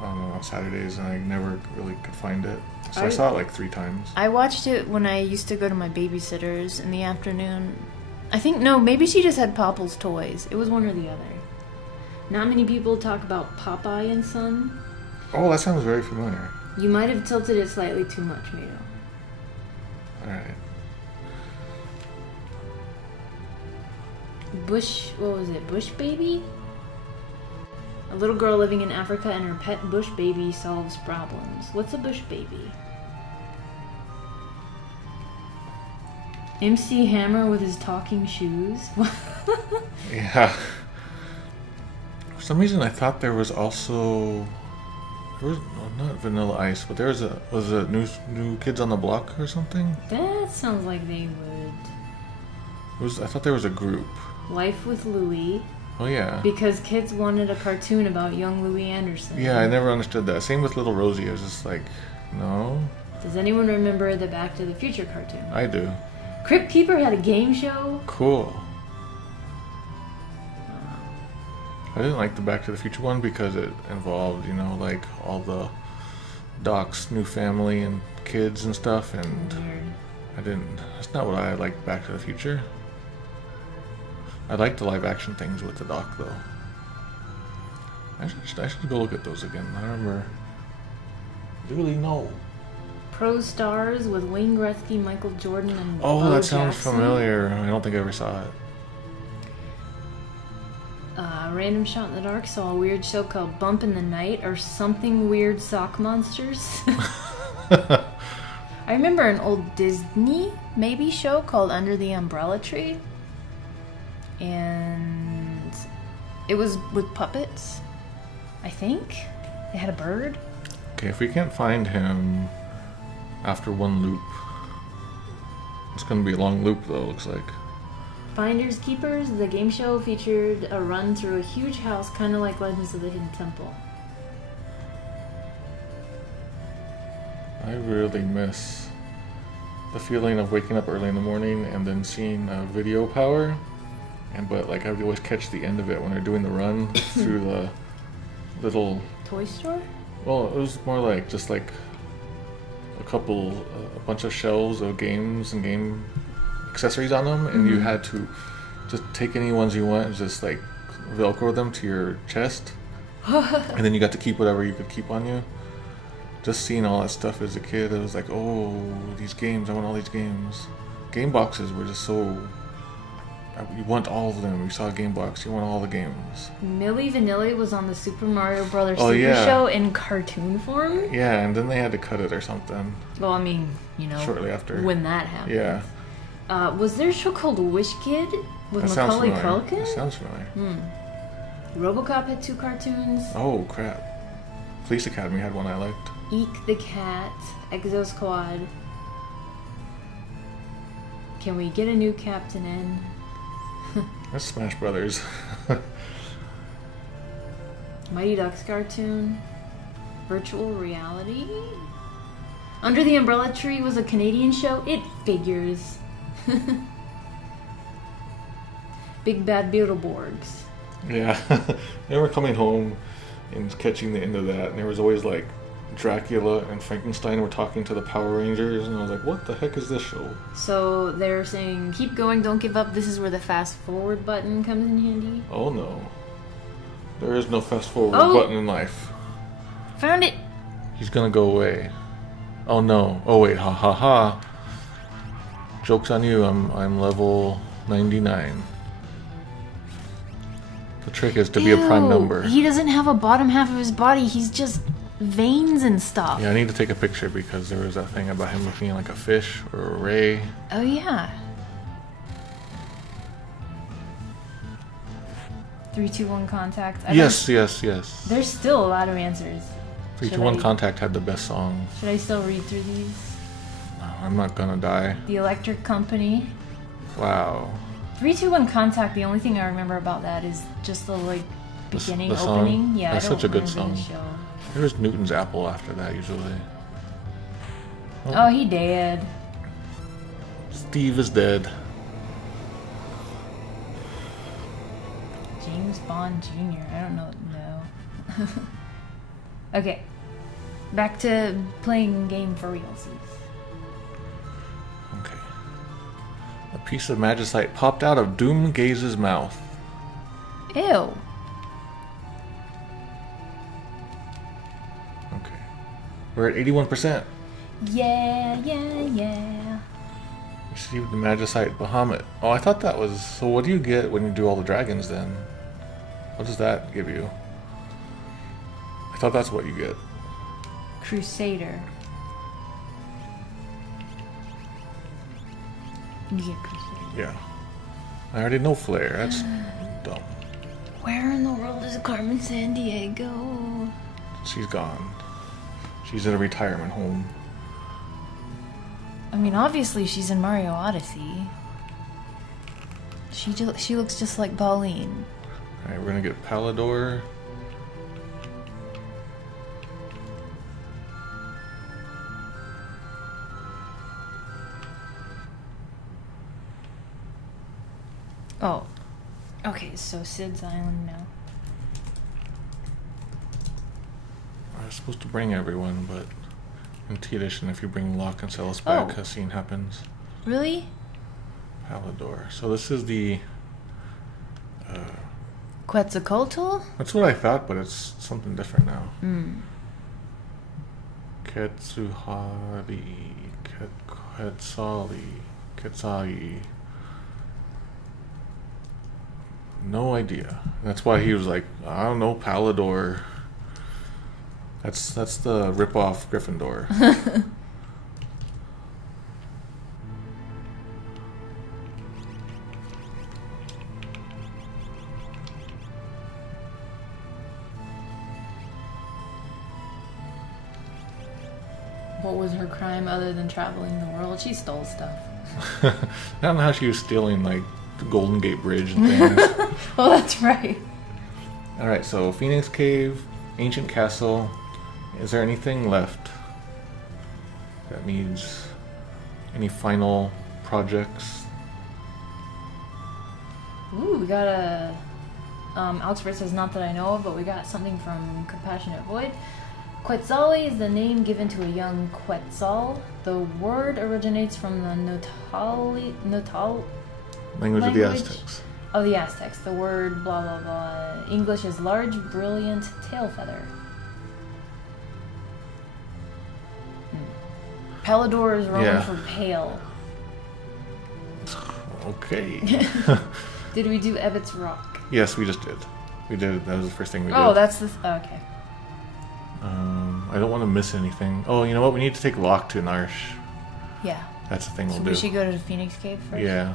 on Saturdays, and I never really could find it. So I saw it like 3 times. I watched it when I used to go to my babysitter's in the afternoon. I think, no, maybe she just had Popples toys. It was one or the other. Not many people talk about Popeye and Son. Oh, that sounds very familiar. You might have tilted it slightly too much, Mado. Alright. What was it? Bush baby? A little girl living in Africa and her pet bush baby solves problems. What's a bush baby? MC Hammer with his talking shoes? Yeah. For some reason I thought there was also... not Vanilla Ice, but was it New Kids on the Block or something? That sounds like they would. I thought there was a group. Life with Louie. Oh yeah. Because kids wanted a cartoon about young Louie Anderson. Yeah, I never understood that. Same with Little Rosie. I was just like, no. Does anyone remember the Back to the Future cartoon? I do. Crypt Keeper had a game show? Cool. I didn't like the Back to the Future one because it involved, like all the Doc's new family and kids and stuff, and Weird. That's not what I liked Back to the Future. I like the live action things with the Doc though. I should go look at those again. I remember. Really no. Pro Stars with Wayne Gretzky, Michael Jordan, and Oh, Bo that sounds Jackson. familiar. I don't think I ever saw it. Random Shot in the Dark saw a weird show called Bump in the Night or something weird sock monsters. I remember an old Disney maybe show called Under the Umbrella Tree. And it was with puppets, I think. They had a bird. Okay, if we can't find him after one loop, It's gonna be a long loop though, looks like. Finders Keepers, the game show featured a run through a huge house, kind of like Legends of the Hidden Temple. I really miss the feeling of waking up early in the morning and then seeing video power. But like I would always catch the end of it when they're doing the run through the little Toy store? Well, it was more like just like a bunch of shelves of games and game accessories on them, and you had to just take any ones you want and just like Velcro them to your chest, and then you got to keep whatever you could keep on you. Just seeing all that stuff as a kid, it was like, oh, these games, I want all these games. Game boxes were just so... You want all of them. You saw a game box, you want all the games. Milli Vanilli was on the Super Mario Brothers Super Show in cartoon form? Yeah, and then they had to cut it or something. Well, I mean, shortly after. When that happened. Yeah. Was there a show called Wish Kid with Macaulay Culkin? That sounds familiar. RoboCop had 2 cartoons. Oh, crap. Police Academy had one I liked. Eek the Cat, Exo Squad. Can we get a new Captain N? That's Smash Brothers. Mighty Ducks cartoon. Virtual Reality. Under the Umbrella Tree was a Canadian show. It figures. Big Bad Beetleborgs. Yeah. They were coming home and catching the end of that, and there was always like Dracula and Frankenstein were talking to the Power Rangers, and I was like, what the heck is this show? So they're saying, keep going, don't give up. This is where the fast forward button comes in handy. Oh no. There is no fast forward button in life. Found it! He's gonna go away. Oh no. Oh wait, ha ha ha. Joke's on you, I'm level 99. The trick is to be a prime number. He doesn't have a bottom half of his body, he's just veins and stuff. Yeah, I need to take a picture because there was that thing about him looking like a fish or a ray. Oh yeah. 3, 2, 1 contact. Yes. There's still a lot of answers. 3, 2, 1 contact had the best songs. Should I still read through these? No, I'm not gonna die. The Electric Company. Wow. 3, 2, 1 contact. The only thing I remember about that is just the beginning the song. opening. Yeah, that's I don't such a good remember song. the show. There's Newton's Apple after that usually. Oh, he dead. Steve is dead. James Bond Jr. I don't know. No. Okay. Back to playing game for realsies. Okay. A piece of magicite popped out of Doomgaze's mouth. Ew. Okay. We're at 81%. Yeah. Received the magicite Bahamut. Oh, I thought that was... So what do you get when you do all the dragons then? What does that give you? I thought that's what you get. Crusader. You get Crusader. Yeah. I already know Flare. That's dumb. Where in the world is Carmen Sandiego? She's gone. She's in a retirement home. I mean, obviously she's in Mario Odyssey. She looks just like Pauline. Alright, we're gonna get Palador. Oh. Okay, so Sid's Island now. I was supposed to bring everyone, but in T Edition, if you bring Locke and Celis back, a scene happens. Really? Palador. So this is the... Quetzalcoatl? That's what I thought, but it's something different now. Ketsuhari. Quetzali. No idea. That's why he was like, I don't know, Palador. That's the rip-off Gryffindor. What was her crime other than traveling the world? She stole stuff. I don't know how she was stealing like the Golden Gate Bridge and things. Oh, that's right. Alright, so Phoenix Cave, Ancient Castle. Is there anything left that needs any final projects? Ooh, we got a... Alexpert says, not that I know of, but we got something from Compassionate Void. Quetzali is the name given to a young Quetzal. The word originates from the Natal Language of the Aztecs. Oh, the Aztecs. The word blah blah blah. English is large, brilliant tail feather. Pelador is Roman for pale. Okay. Did we do Ebbets Rock? Yes, we just did. We did. That was the first thing we did. Oh, that's the... okay. I don't want to miss anything. Oh, you know what? We need to take Locke to Narsh. Yeah. That's the thing we'll do. We should go to the Phoenix Cave first? Yeah.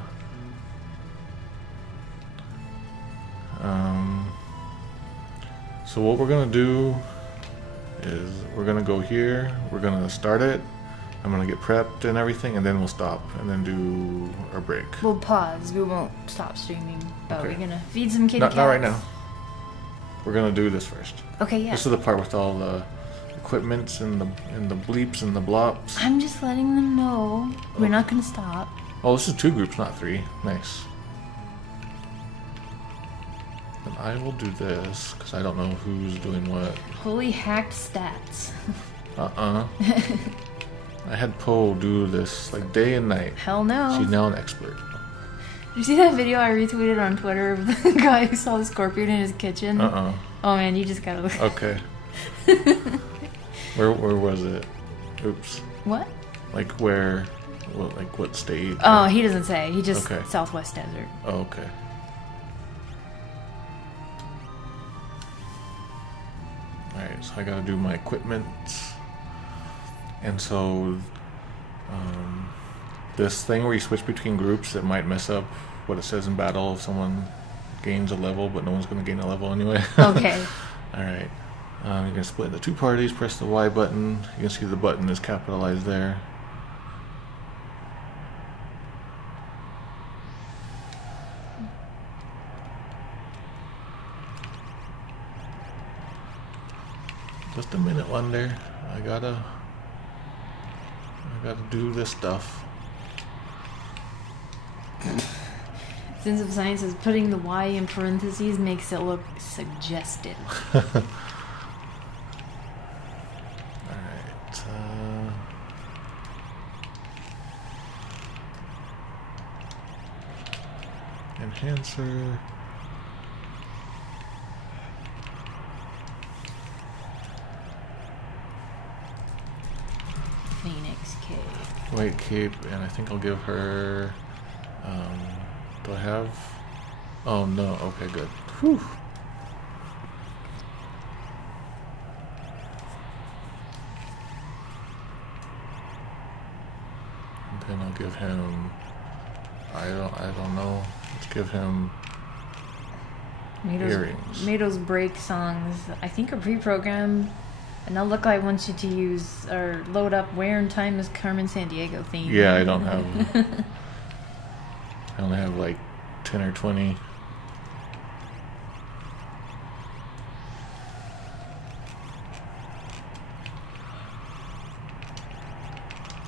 So what we're going to do is we're going to go here. We're going to start it. I'm going to get prepped and everything, and then we'll stop and then do our break. We'll pause. We won't stop streaming. But Okay. we're going to feed some kitty cats. Not right now. We're going to do this first. Okay, yeah. This is the part with all the equipments and the bleeps and the blops. I'm just letting them know. We're not going to stop. Oh, this is 2 groups, not 3. Nice. And I will do this, because I don't know who's doing what. Holy hacked stats. I had Poe do this, like, day and night. Hell no. She's now an expert. Did you see that video I retweeted on Twitter of the guy who saw the scorpion in his kitchen? Oh man, you just gotta look. Okay. Where was it? Oops. What? Like where? What, like what state? Oh, he doesn't say. He just Okay. Southwest Desert. Oh, okay. Alright, so I gotta do my equipment. And so, this thing where you switch between groups, it might mess up what it says in battle if someone gains a level, but no one's going to gain a level anyway. Okay. Alright. You're going to split into 2 parties, press the Y button. You can see the button is capitalized there. Just a minute, Wonder. I gotta do this stuff. Sense of Science is putting the Y in parentheses makes it look suggestive. Alright. Enhancer. Phoenix Cave. White cape, and I think I'll give her. Do I have? Oh no. Okay, good. Whew. And then I'll give him. I don't know. Let's give him earrings. Mado's break songs, I think, are pre-programmed. And they'll look like I want you to use or load up Where in Time is Carmen Sandiego theme. Yeah, I don't have. I only have like 10 or 20.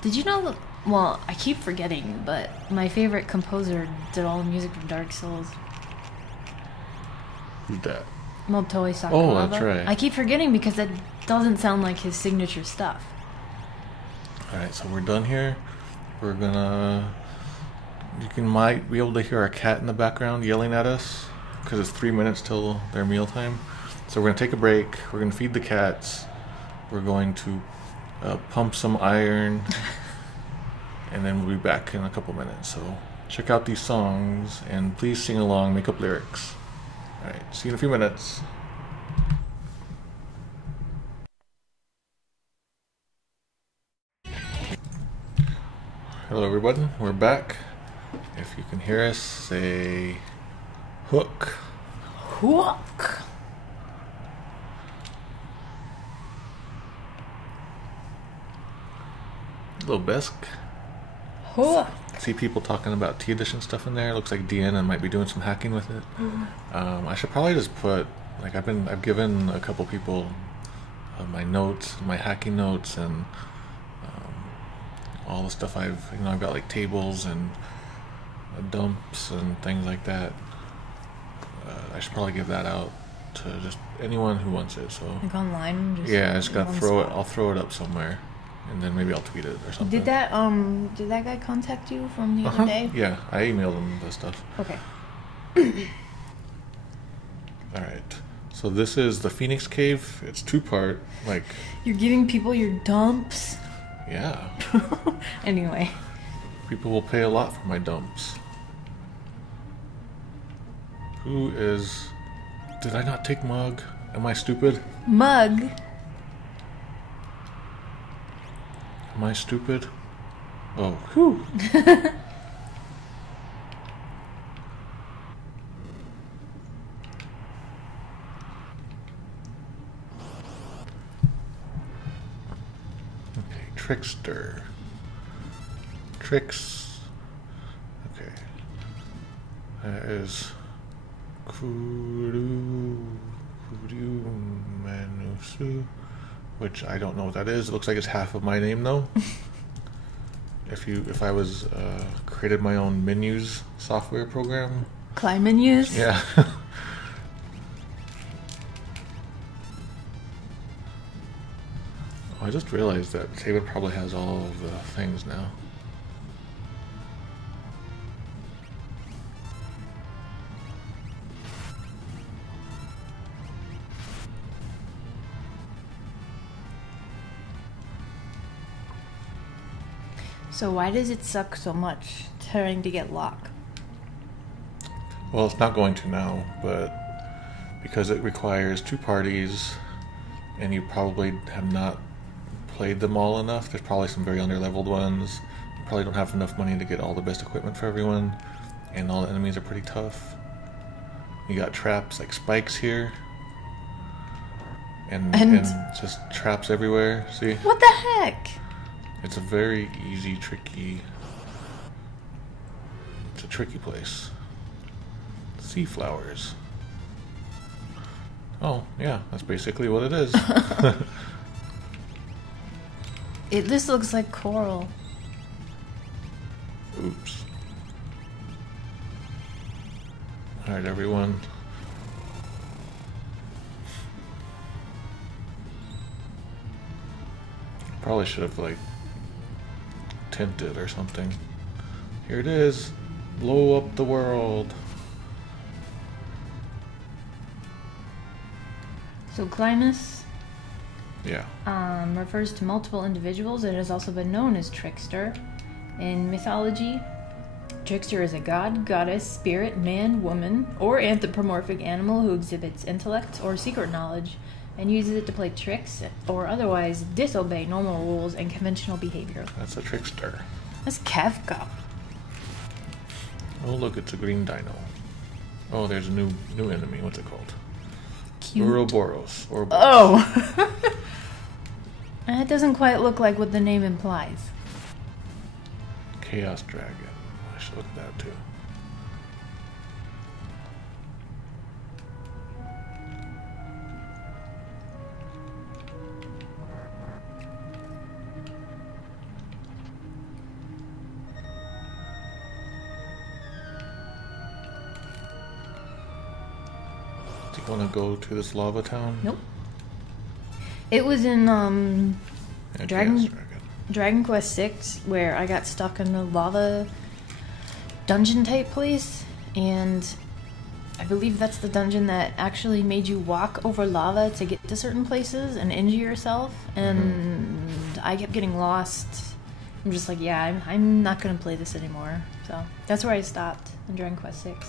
Did you know that? Well, I keep forgetting, but my favorite composer did all the music from Dark Souls. Who's that? Motoi Sakuraba. Oh, that's right. I keep forgetting because it doesn't sound like his signature stuff. Alright, so we're done here. We're gonna... might be able to hear our cat in the background yelling at us because it's 3 minutes till their mealtime. So we're gonna take a break. We're gonna feed the cats. We're going to pump some iron. And then we'll be back in a couple minutes. So check out these songs and please sing along, make up lyrics. Alright, see you in a few minutes. Hello everybody, we're back. If you can hear us, say hook. Hook! Hello Besk. see people talking about T edition stuff in there. Looks like DN might be doing some hacking with it. I should probably just put like I've given a couple people my notes, my hacking notes, and all the stuff I've got like tables and dumps and things like that. I should probably give that out to just anyone who wants it. So like online. I just gotta throw it. I'll throw it up somewhere, and then maybe I'll tweet it or something. Did that guy contact you from the other day? Yeah, I emailed him the stuff. Okay. All right. So this is the Phoenix Cave. It's 2-part. Like you're giving people your dumps. Yeah. Anyway. People will pay a lot for my dumps. Who is... Did I not take Mug? Am I stupid? Mug? Am I stupid? Oh, whew. Okay, Trickster. Okay. That is Kudu Manusu, which I don't know what that is. It looks like it's half of my name though. If I was created my own menus software program. Climb menus? Yeah. I just realized that Taven probably has all of the things now. So why does it suck so much trying to get lock? Well, it's not going to now, but because it requires 2 parties, and you probably have not played them all enough. There's probably some very underleveled ones. You probably don't have enough money to get all the best equipment for everyone, and all the enemies are pretty tough. You got traps like spikes here, and just traps everywhere. See? What the heck? It's a very easy, tricky... It's a tricky place. Sea flowers. Oh, yeah, that's basically what it is. This looks like coral. Oops. Alright, everyone. Probably should have, like, tinted or something. Here it is. Blow up the world. So Climus Yeah. refers to multiple individuals. It has also been known as Trickster. In mythology, Trickster is a god, goddess, spirit, man, woman, or anthropomorphic animal who exhibits intellect or secret knowledge and uses it to play tricks or otherwise disobey normal rules and conventional behavior. That's a trickster. That's Kafka. Oh, look, it's a green dino. Oh, there's a new enemy. What's it called? Cute. Ouroboros. Oh! That doesn't quite look like what the name implies. Chaos Dragon. I should look at that too. Do you want to go to this lava town? Nope. It was in Yeah, Dragon Quest 6 where I got stuck in the lava dungeon type place, and I believe that's the dungeon that actually made you walk over lava to get to certain places and injure yourself, and I kept getting lost. I'm just like, yeah, I'm not gonna play this anymore. So that's where I stopped in Dragon Quest 6.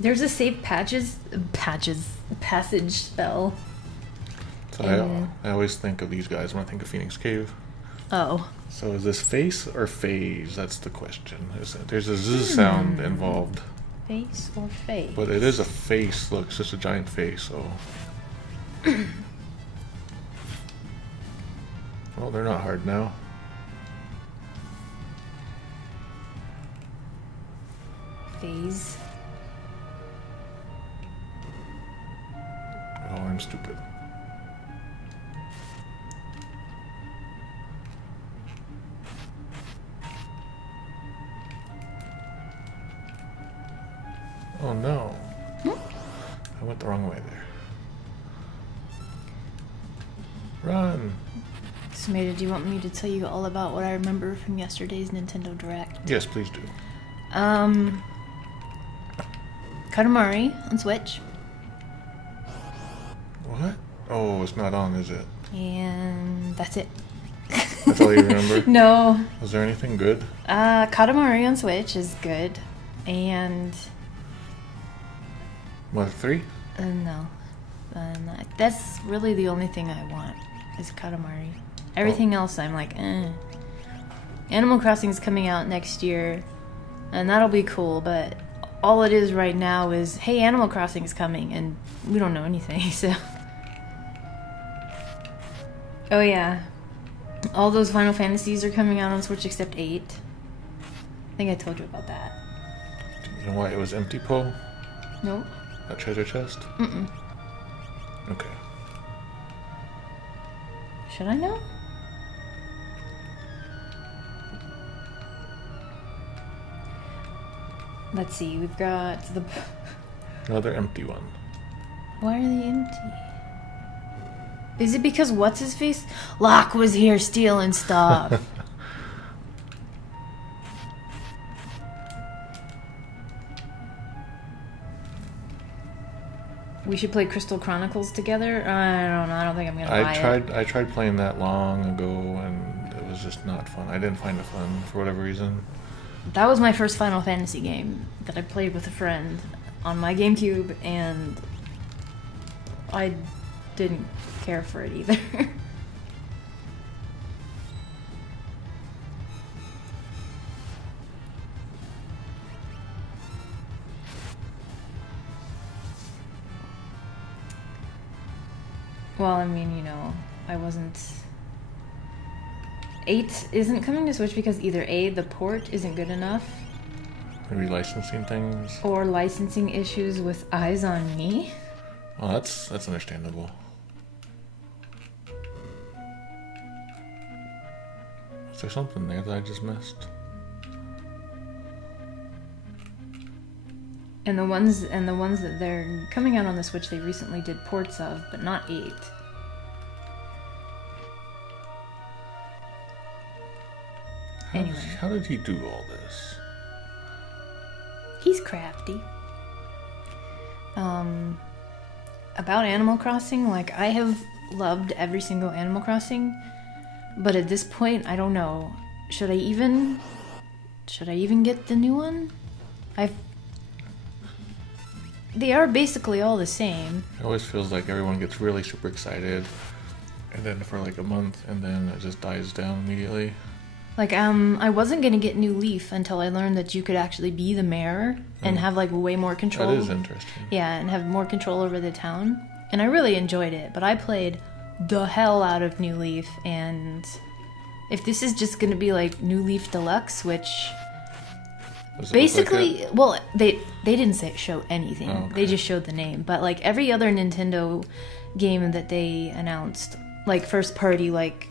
There's a safe passage spell. So I always think of these guys when I think of Phoenix Cave. Oh. So is this face or phase? That's the question. There's a Z sound involved. Face or face? But it is a face. Look, it's just a giant face. So. Well, they're not hard now. Phase. Oh, I'm stupid. Oh no. I went the wrong way there. Run! Sumeda, do you want me to tell you all about what I remember from yesterday's Nintendo Direct? Yes, please do. Katamari on Switch. What? Oh, it's not on, is it? And that's it. That's all you remember? No. Was there anything good? Katamari on Switch is good. And... What, 3? No. That's really the only thing I want, is Katamari. Everything else I'm like, eh. Animal Crossing's coming out next year, and that'll be cool, but all it is right now is, hey, Animal Crossing's coming, and we don't know anything, so... Oh yeah. All those Final Fantasies are coming out on Switch except 8. I think I told you about that. Do you know why it was empty, Poe? Nope. That treasure chest? Mm-mm. Okay. Should I know? Let's see, we've got the... Another empty one. Why are they empty? Is it because what's-his-face? Locke was here stealing stuff. We should play Crystal Chronicles together? I don't know, I don't think I'm gonna buy it. I tried playing that long ago, and it was just not fun. I didn't find it fun for whatever reason. That was my first Final Fantasy game that I played with a friend on my GameCube, and I didn't care for it either. Well, I mean, you know, I wasn't... 8 isn't coming to Switch because either A, the port isn't good enough, Maybe licensing things. or licensing issues with Eyes on Me. Oh, that's understandable. Is there something there that I just missed? And the ones that they're coming out on the Switch, they recently did ports of, but not 8. Anyway. How did he do all this? He's crafty. About Animal Crossing, like, I have loved every single Animal Crossing, but at this point, I don't know. Should I even get the new one? They are basically all the same. It always feels like everyone gets really super excited, and then for like a month, and then it just dies down immediately. Like, I wasn't gonna get New Leaf until I learned that you could actually be the mayor and have, like, way more control. That is interesting. Yeah, and have more control over the town. And I really enjoyed it, but I played the hell out of New Leaf, and if this is just gonna be, like, New Leaf Deluxe, which... Basically, well, they didn't show anything. Oh, okay. They just showed the name. But, like, every other Nintendo game that they announced, like, first party, like...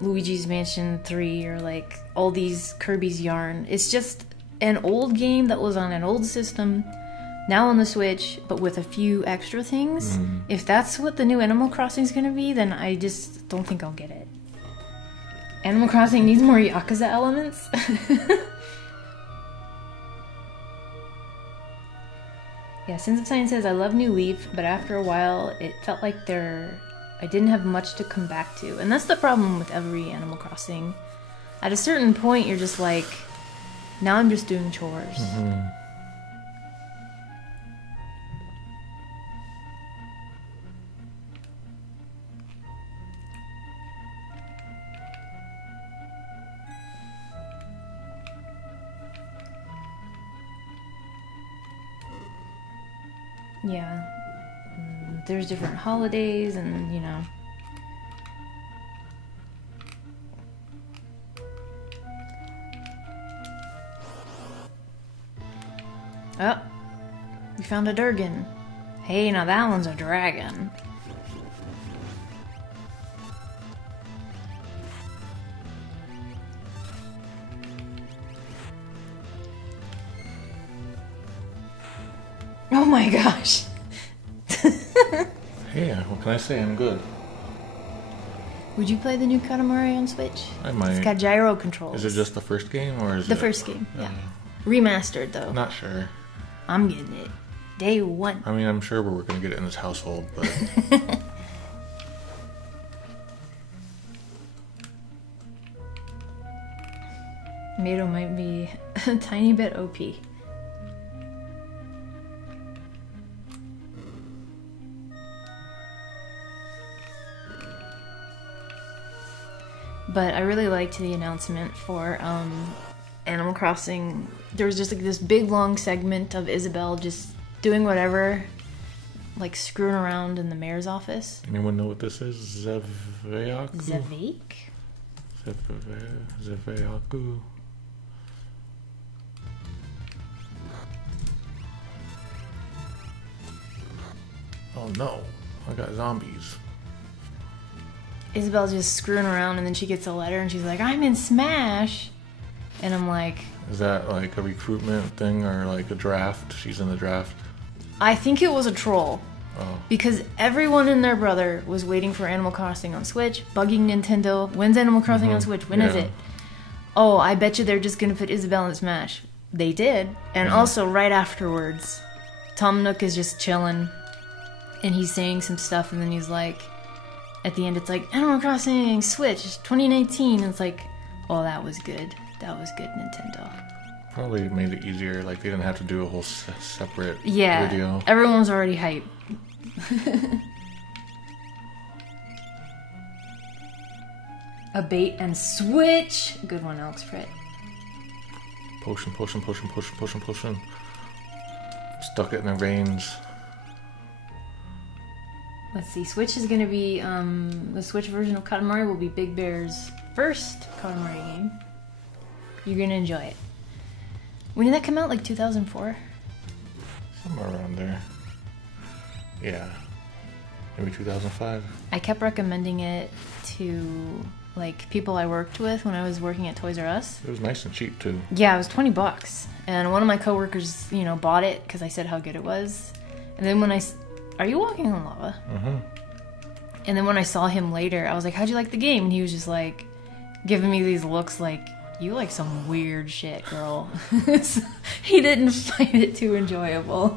Luigi's Mansion 3 or like all these Kirby's Yarn. It's just an old game that was on an old system, now on the Switch, but with a few extra things. If that's what the new Animal Crossing is going to be, then I just don't think I'll get it. Animal Crossing needs more Yakuza elements. Yeah, Sins of Science says, I love New Leaf, but after a while it felt like I didn't have much to come back to. And that's the problem with every Animal Crossing. At a certain point, you're just like, now I'm just doing chores. Yeah. There's different holidays and, you know. Oh, we found a Durgan. Hey, now that one's a dragon. Oh my gosh. Hey, what can I say? I'm good. Would you play the new Katamari on Switch? I might. It's got gyro controls. Is it just the first game, or is the it... first game, yeah. Remastered, though. Not sure. I'm getting it. Day one. I mean, I'm sure we're going to get it in this household, but... Mato might be a tiny bit OP. But I really liked the announcement for Animal Crossing. There was just like this big long segment of Isabelle just doing whatever, like screwing around in the mayor's office. Anyone know what this is? Zeveyaku? Zavik? Zeveyaku. Oh no, I got zombies. Isabel's just screwing around and then she gets a letter and she's like, I'm in Smash! And I'm like... Is that like a recruitment thing or like a draft? She's in the draft? I think it was a troll. Oh. Because everyone and their brother was waiting for Animal Crossing on Switch, bugging Nintendo. When's Animal Crossing on Switch? When is it? Oh, I bet you they're just gonna put Isabelle in Smash. They did. And also right afterwards, Tom Nook is just chilling and he's saying some stuff and then he's like... At the end, it's like, Animal Crossing Switch 2019. And it's like, oh, that was good. That was good, Nintendo. Probably made it easier. Like, they didn't have to do a whole separate video. Yeah, everyone was already hyped. A bait and switch. Good one, Alex Fred. Potion. Stuck it in their veins. Let's see, Switch is going to be, the Switch version of Katamari will be Big Bear's first Katamari game. You're going to enjoy it. When did that come out? Like 2004? Somewhere around there. Yeah. Maybe 2005. I kept recommending it to, like, people I worked with when I was working at Toys R Us. It was nice and cheap, too. Yeah, it was $20. And one of my coworkers, you know, bought it because I said how good it was. And then when Are you walking on lava? Mm-hmm. And then when I saw him later, I was like, how'd you like the game? And he was just like, giving me these looks like, you like some weird shit, girl. So he didn't find it too enjoyable.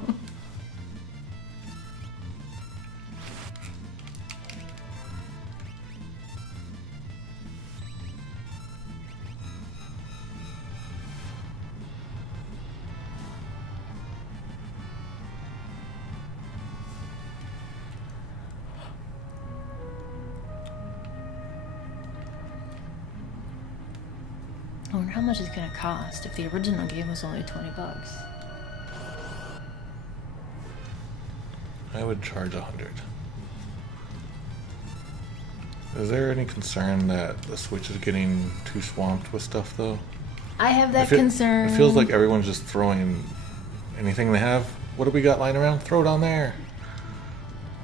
I wonder how much it's gonna cost if the original game was only $20. I would charge 100. Is there any concern that the Switch is getting too swamped with stuff, though? I have that concern. It feels like everyone's just throwing anything they have. What do we got lying around? Throw it on there.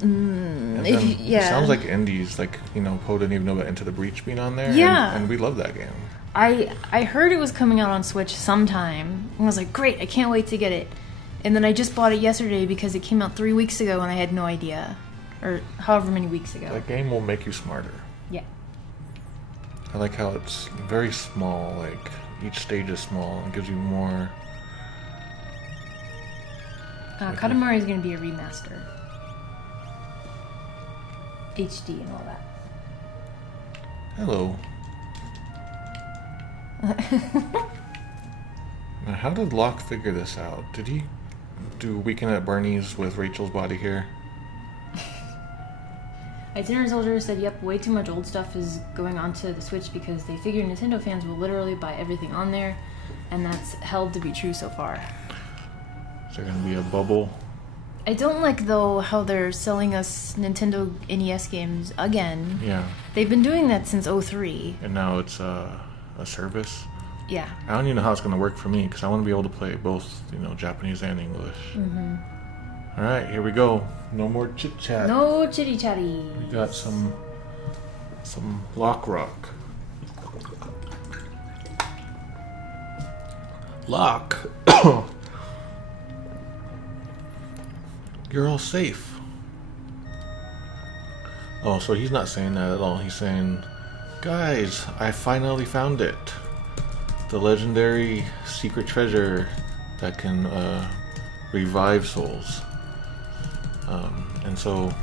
Yeah. It sounds like indies, like, you know, Poe didn't even know about Into the Breach being on there. Yeah. And we love that game. I heard it was coming out on Switch sometime. And I was like, great, I can't wait to get it. And then I just bought it yesterday because it came out 3 weeks ago and I had no idea. Or however many weeks ago. That game will make you smarter. Yeah. I like how it's very small, like, each stage is small and gives you more... Katamari is going to be a remaster. HD and all that. Hello. Now, how did Locke figure this out? Did he do Weekend at Bernie's with Rachel's body here? Itinerant Soldier said, yep, way too much old stuff is going onto the Switch because they figure Nintendo fans will literally buy everything on there, and that's held to be true so far. Is there going to be a bubble I don't like, though, how they're selling us Nintendo NES games again. Yeah. They've been doing that since 03. And now it's a service. Yeah. I don't even know how it's going to work for me because I want to be able to play both, Japanese and English. Mm-hmm. All right, here we go. No more chit chat. No chitty chatty. We got some lock rock. Lock. You're all safe. Oh, so he's not saying that at all. He's saying, guys, I finally found it. The legendary secret treasure that can revive souls. And so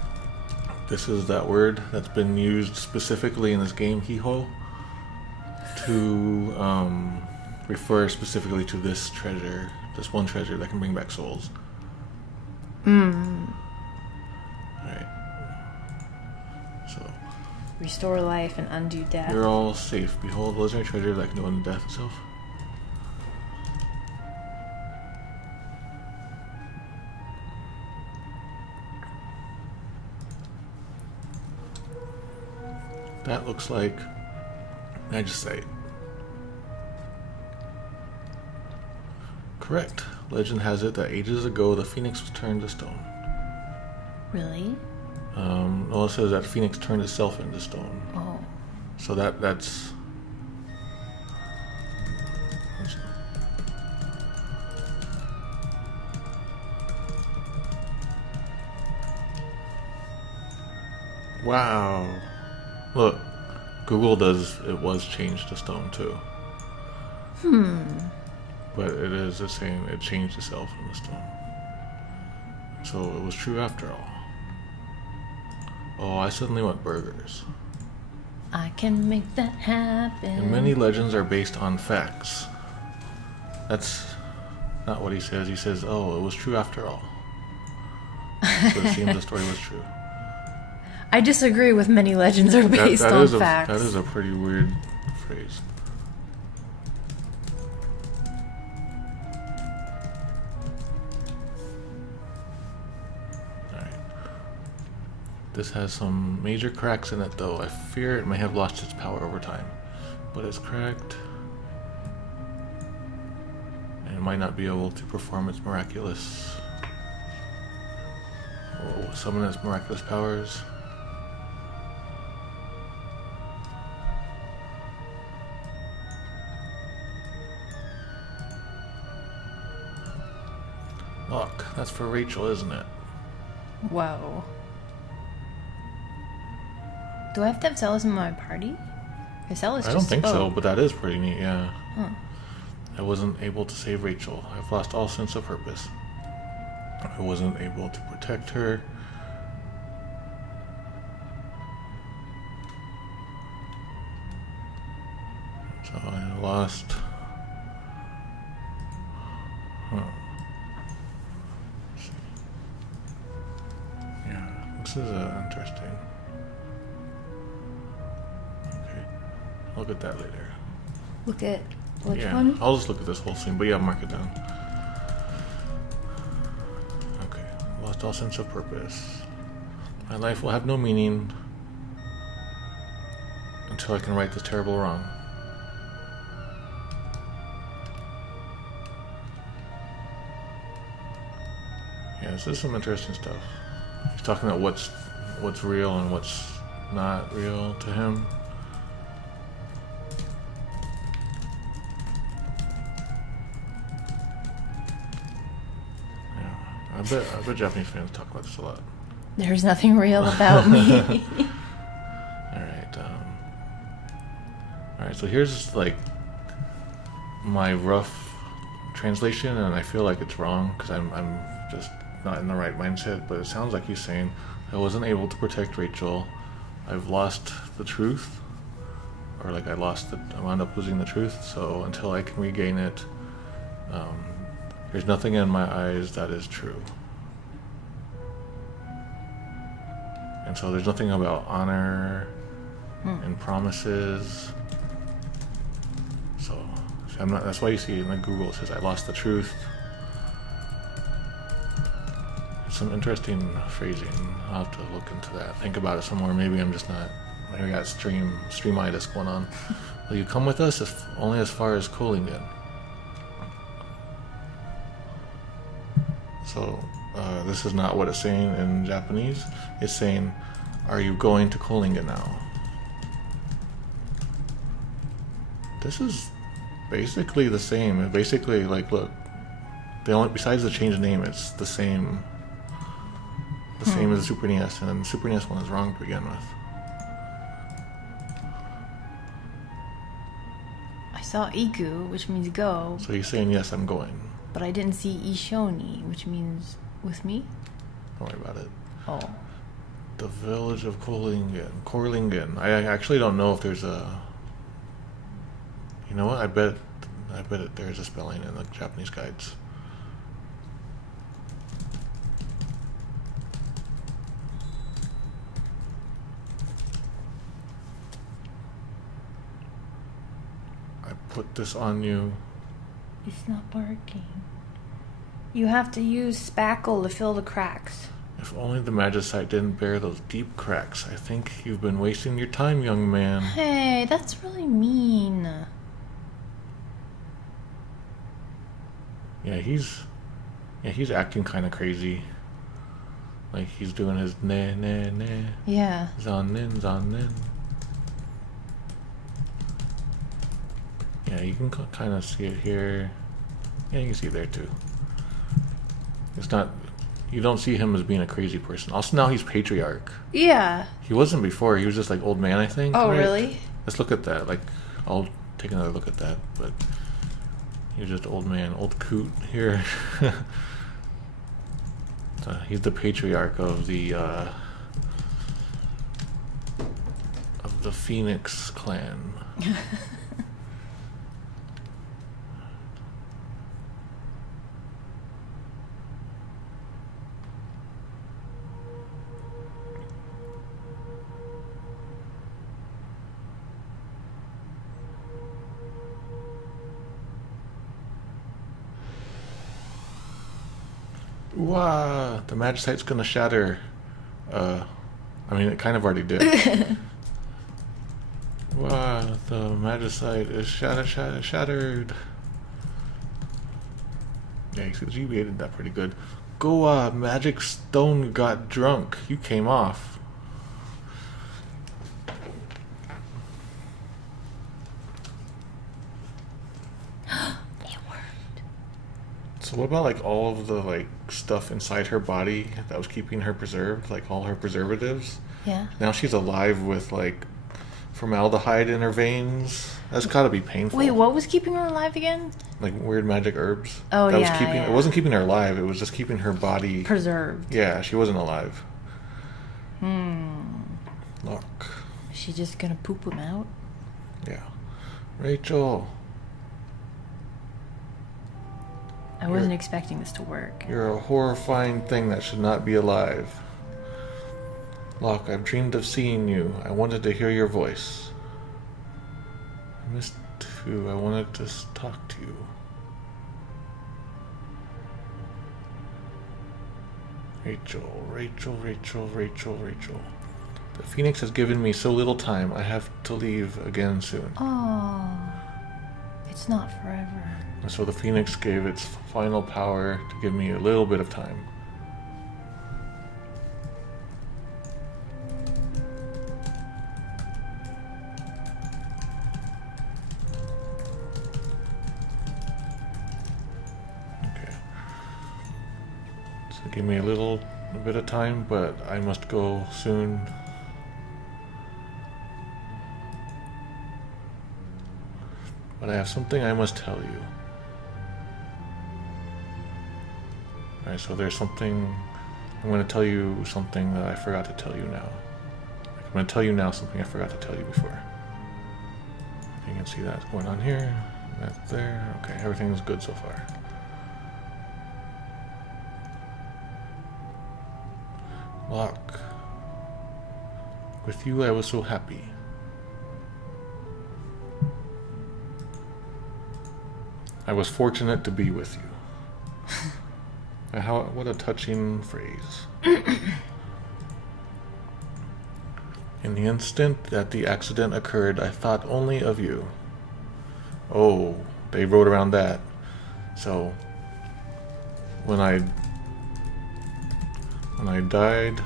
this is that word that's been used specifically in this game, Gung-Ho, to refer specifically to this treasure, this one treasure that can bring back souls. Alright. So. Restore life and undo death. You're all safe. Behold, the legendary treasure that can undo death itself. That looks like Magicite. Correct. Legend has it that ages ago the phoenix was turned to stone. Really? Well, it says that phoenix turned itself into stone. Oh. So that's wow. Look, Google does, it was changed to stone too. But it is the same, it changed itself into stone. So it was true after all. Oh, I suddenly want burgers. I can make that happen. And many legends are based on facts. That's not what he says. He says, oh, it was true after all. So it seems the story was true. I disagree with many legends are based on facts. That is a pretty weird phrase. Alright. This has some major cracks in it though. I fear it may have lost its power over time. But it's cracked. And it might not be able to perform its miraculous... Oh, summon its miraculous powers. Look, that's for Rachel, isn't it? Whoa. Do I have to have Celis in my party? Because Celis I just don't think so, spoke. but that is pretty neat, yeah. Huh. I wasn't able to save Rachel. I've lost all sense of purpose. I wasn't able to protect her. So I lost... Huh. Yeah, this is interesting. Okay, I'll look at that later. Look at which Yeah, one? I'll just look at this whole scene, but yeah, mark it down. Okay, lost all sense of purpose. My life will have no meaning until I can right this terrible wrong. Yeah, this is some interesting stuff. He's talking about what's real and what's not real to him. I bet Japanese fans talk about this a lot. There's nothing real about me. Alright, so here's like my rough translation, and I feel like it's wrong because I'm just not in the right mindset, but it sounds like he's saying, I wasn't able to protect Rachel, I've lost the truth, or like I wound up losing the truth, so until I can regain it, there's nothing in my eyes that is true. And so there's nothing about honor and promises. So I'm not. That's why you see in the Google it says I lost the truth. some interesting phrasing. I'll have to look into that. Think about it some more. Maybe I'm just not. Maybe I got streamitis going on. Will you come with us? If only as far as Kohlingen. So this is not what it's saying in Japanese. It's saying, "Are you going to Kohlingen now?" This is basically the same. Basically, like, look, they only, besides the change of name, it's the same. The same as the Super NES, and the Super NES one is wrong to begin with. I saw Iku, which means go. So he's saying, yes, I'm going. But I didn't see Ishoni, which means with me? Don't worry about it. Oh. The village of Kohlingen. I actually don't know if there's a... You know what? I bet there's a spelling in the Japanese guides. I put this on you. It's not working. You have to use spackle to fill the cracks. If only the magicite didn't bear those deep cracks. I think you've been wasting your time, young man. Hey, that's really mean. Yeah, he's acting kind of crazy. Like he's doing his nah nah nah. Yeah. Zanin. Yeah, you can kind of see it here. Yeah, you can see it there too. It's not... You don't see him as being a crazy person. Also, now he's patriarch. Yeah. He wasn't before. He was just like old man, I think. Oh, right? really? Let's look at that. Like, I'll take another look at that. But he was just old man, old coot here. So he's the patriarch of the Phoenix clan. Wow, the magicite's gonna shatter. I mean, it kind of already did. Wow, the magicite is shattered. Yeah, you did that pretty good. Go, magic stone got drunk. You came off. So what about like all of the like stuff inside her body that was keeping her preserved, like all her preservatives? Yeah. Now she's alive with like formaldehyde in her veins. That's got to be painful. Wait, what was keeping her alive again? Like weird magic herbs. Oh, that yeah, was keeping. yeah. It wasn't keeping her alive. It was just keeping her body Preserved. Yeah, she wasn't alive. Look. Is she just gonna poop him out? Yeah. Rachel. I wasn't expecting this to work. You're a horrifying thing that should not be alive. Locke, I've dreamed of seeing you. I wanted to hear your voice. I missed you. I wanted to talk to you. Rachel. The Phoenix has given me so little time. I have to leave again soon. Oh, it's not forever. And so the Phoenix gave its final power to give me a little bit of time. Okay. So give me a bit of time, but I must go soon. But I have something I must tell you. Alright, so there's something... I'm going to tell you something that I forgot to tell you now. I'm going to tell you now something I forgot to tell you before. You can see that's going on here. That's there. Okay, everything's good so far. Locke. With you I was so happy. I was fortunate to be with you. What a touching phrase. In the instant that the accident occurred, I thought only of you. Oh, they wrote around that. So, when I died,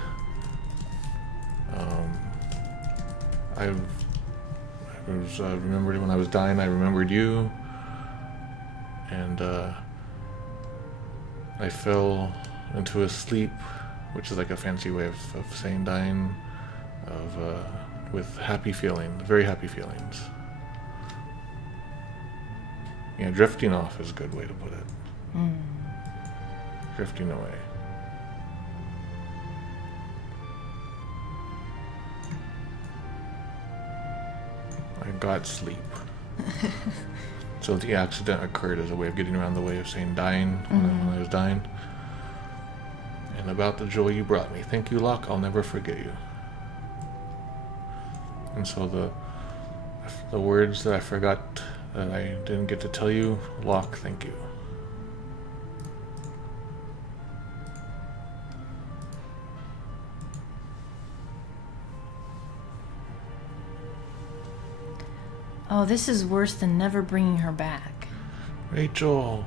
I remembered when I was dying, I remembered you, and I fell into a sleep, which is like a fancy way of saying dying, with happy feelings, very happy feelings. Yeah, drifting off is a good way to put it. Drifting away. I got sleep. So the accident occurred as a way of getting around the way of saying dying when I was dying. And about the joy you brought me. Thank you, Locke. I'll never forget you. And so the words that I forgot, that I didn't get to tell you, Locke, thank you. Oh, this is worse than never bringing her back. Rachel,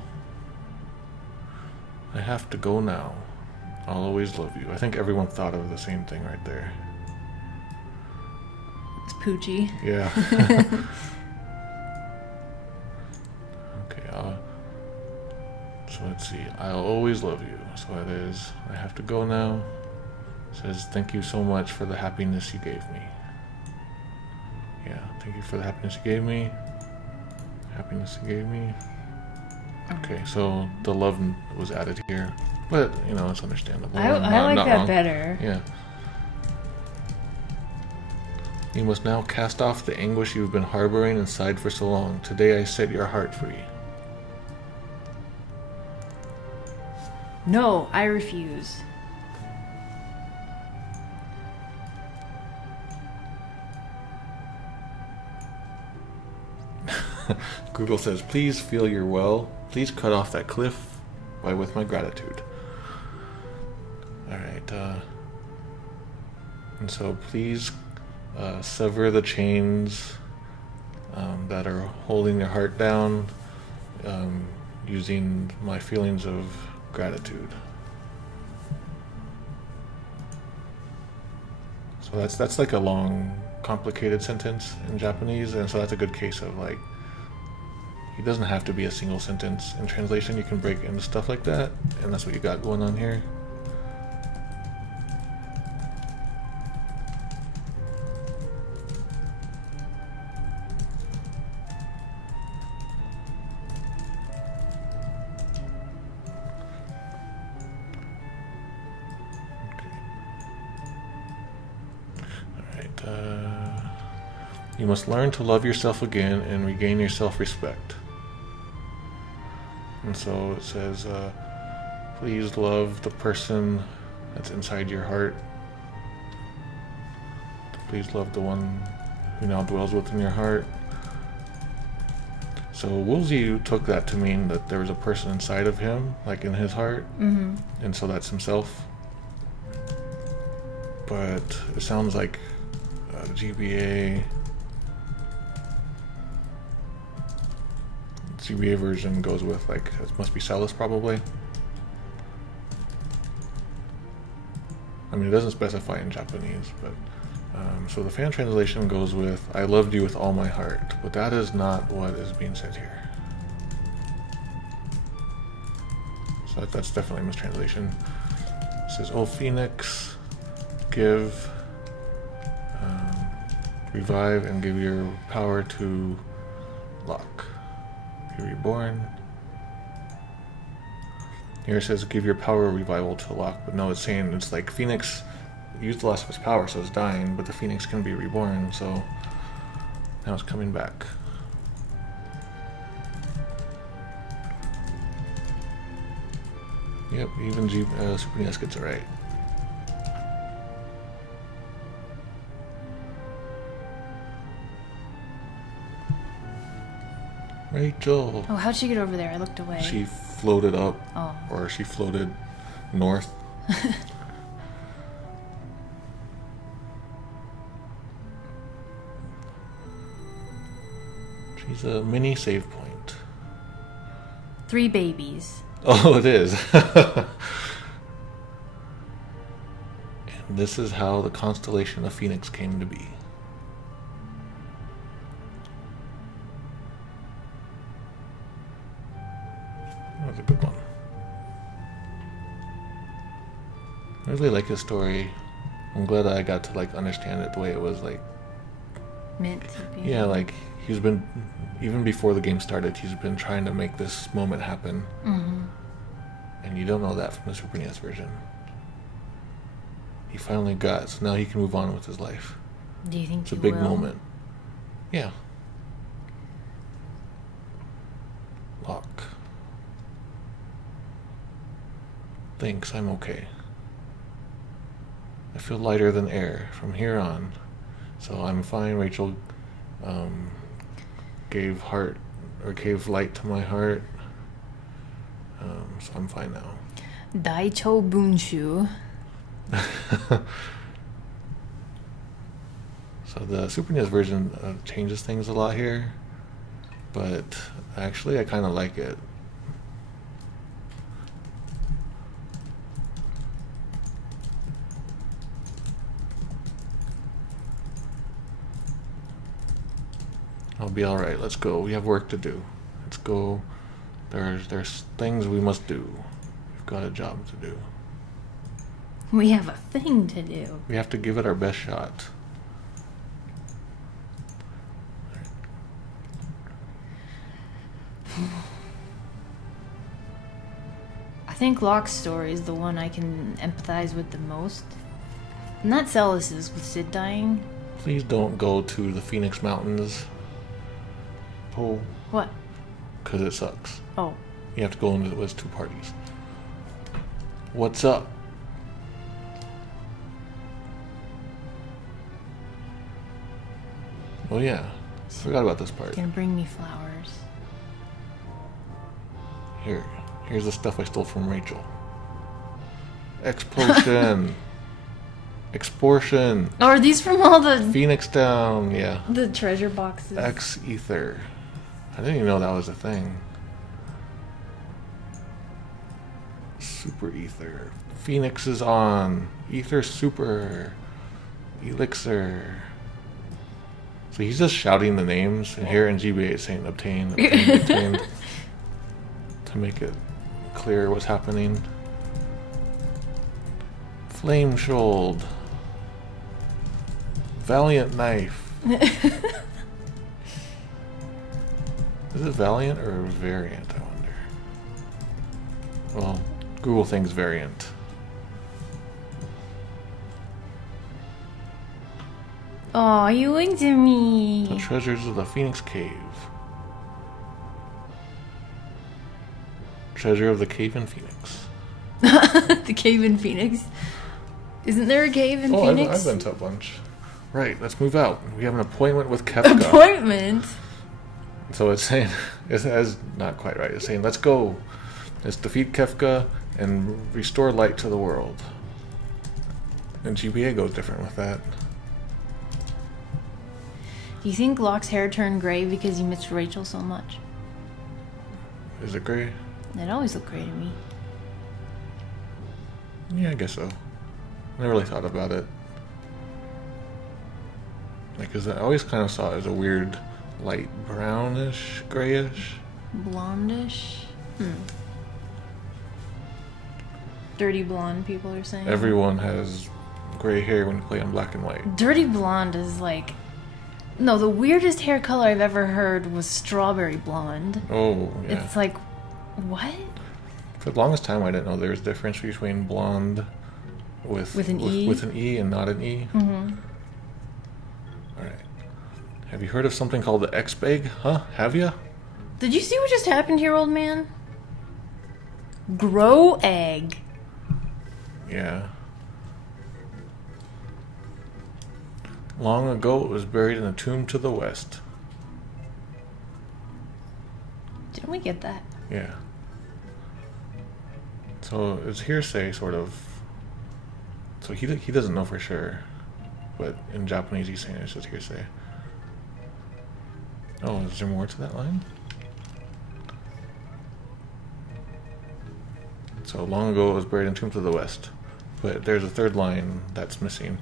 I have to go now. I'll always love you. I think everyone thought of the same thing right there. It's Poochie. Yeah. Okay, so let's see. I'll always love you. So it is, I have to go now. It says, thank you so much for the happiness you gave me. Yeah, thank you for the happiness you gave me. Happiness you gave me. Okay, so the love was added here. But, you know, it's understandable. I like that wrong. Better. Yeah. You must now cast off the anguish you've been harboring inside for so long. Today I set your heart free. No, I refuse. Google says, please feel you're well. Please cut off that cliff with my gratitude. Alright, and so please sever the chains that are holding your heart down, using my feelings of gratitude. So that's like a long, complicated sentence in Japanese, and so that's a good case of like, it doesn't have to be a single sentence in translation. You can break into stuff like that, and that's what you got going on here. You must learn to love yourself again and regain your self-respect. And so it says, please love the person that's inside your heart. Please love the one who now dwells within your heart. So Woolsey took that to mean that there was a person inside of him, like in his heart, and so that's himself. But it sounds like GBA version goes with like, it must be Salus probably. I mean, it doesn't specify in Japanese, but so the fan translation goes with, I loved you with all my heart, but that is not what is being said here. So that's definitely a mistranslation. It says, oh Phoenix, give, revive and give your power to Locke. Be reborn. Here it says give your power revival to Locke, but no, it's saying it's like Phoenix used the last of its power, so it's dying, but the Phoenix can be reborn, so now it's coming back. Yep, even Super NES gets it right. Rachel. Oh, how'd she get over there? I looked away. She floated up, or she floated North. She's a mini save point. 3 babies. Oh, it is. And this is how the constellation of Phoenix came to be. That was a good one. I really like his story. I'm glad that I got to like understand it the way it was like Meant to be. yeah, like he's been, even before the game started, he's been trying to make this moment happen. Mm-hmm. And you don't know that from the Super NES version. He finally got, so now he can move on with his life. Do you think It's a he big will? moment. Yeah. Lock. Thanks, I'm okay. I feel lighter than air from here on. So I'm fine. Rachel gave light to my heart. So I'm fine now. Daicho Bunshu. So the Super NES version changes things a lot here, but actually I kind of like it. I'll be all right. Let's go. We have work to do. Let's go. There's things we must do. We've got a job to do. We have a thing to do. We have to give it our best shot. I think Locke's story is the one I can empathize with the most. Not Celis's with Sid dying. Please don't go to the Phoenix Mountains. Oh, What? because it sucks. Oh. You have to go into it with 2 parties. What's up? Oh yeah, forgot about this part. Gonna bring me flowers. Here's the stuff I stole from Rachel. Explosion. Exportion. Oh, are these from all the Phoenix down, yeah. the treasure boxes? X ether. I didn't even know that was a thing. Super ether. Phoenix is on. Ether super. Elixir. So he's just shouting the names, and here in GBA it's saying obtain, obtained, to make it clear what's happening. Flame Shoulder. Valiant Knife. Is it Valiant or Variant, I wonder? Well, Google thinks Variant. Oh, you winked at me. The treasures of the Phoenix Cave. Treasure of the Cave in Phoenix. The cave in Phoenix. Isn't there a cave in Phoenix? I've been to a bunch. Right, let's move out. We have an appointment with Kefka. Appointment? So it's saying, it's not quite right. It's saying, let's go. Let's defeat Kefka and restore light to the world. And GBA goes different with that. Do you think Locke's hair turned gray because he missed Rachel so much? Is it gray? It always looked gray to me. Yeah, I guess so. Never really thought about it. Like, 'cause I always kind of saw it as a weird, light brownish, grayish. Blondish? Dirty blonde, people are saying. Everyone has gray hair when you play on black and white. Dirty blonde is like... No, the weirdest hair color I've ever heard was strawberry blonde. Oh, yeah. It's like, what? For the longest time, I didn't know there was a difference between blonde with an E? with an E and not an E. Mm-hmm. All right. Have you heard of something called the X-Bag? Huh? Have you? Did you see what just happened here, old man? Grow egg. Yeah. Long ago, it was buried in a tomb to the west. Didn't we get that? Yeah. So it's hearsay, sort of. So he doesn't know for sure, but in Japanese he's saying it's just hearsay. Oh, is there more to that line? So long ago it was buried in tombs of the West, but there's a third line that's missing.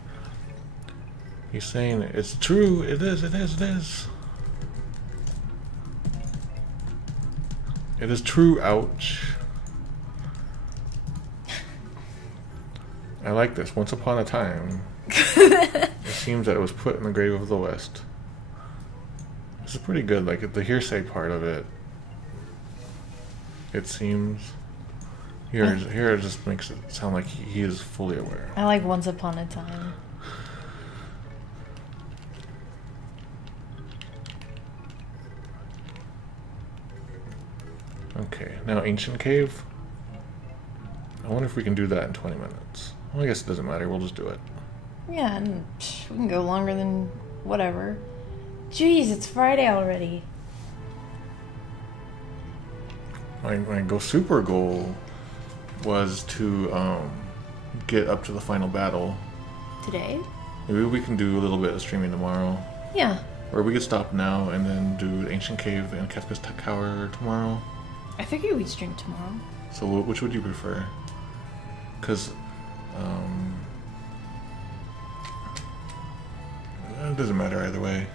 He's saying it's true. It is. It is. It is. It is true. Ouch. I like this. Once upon a time, it seems that it was put in the grave of the West. This is pretty good. Like the hearsay part of it. It seems. Here it just makes it sound like he is fully aware. I like once upon a time. Okay, now Ancient Cave. I wonder if we can do that in 20 minutes. Well, I guess it doesn't matter. We'll just do it. Yeah, and we can go longer than whatever. Jeez, it's Friday already. My super goal was to get up to the final battle. Today? Maybe we can do a little bit of streaming tomorrow. Yeah. Or we could stop now and then do Ancient Cave and Kefka's Tower tomorrow. I figured we'd stream tomorrow. So which would you prefer? Because it doesn't matter either way.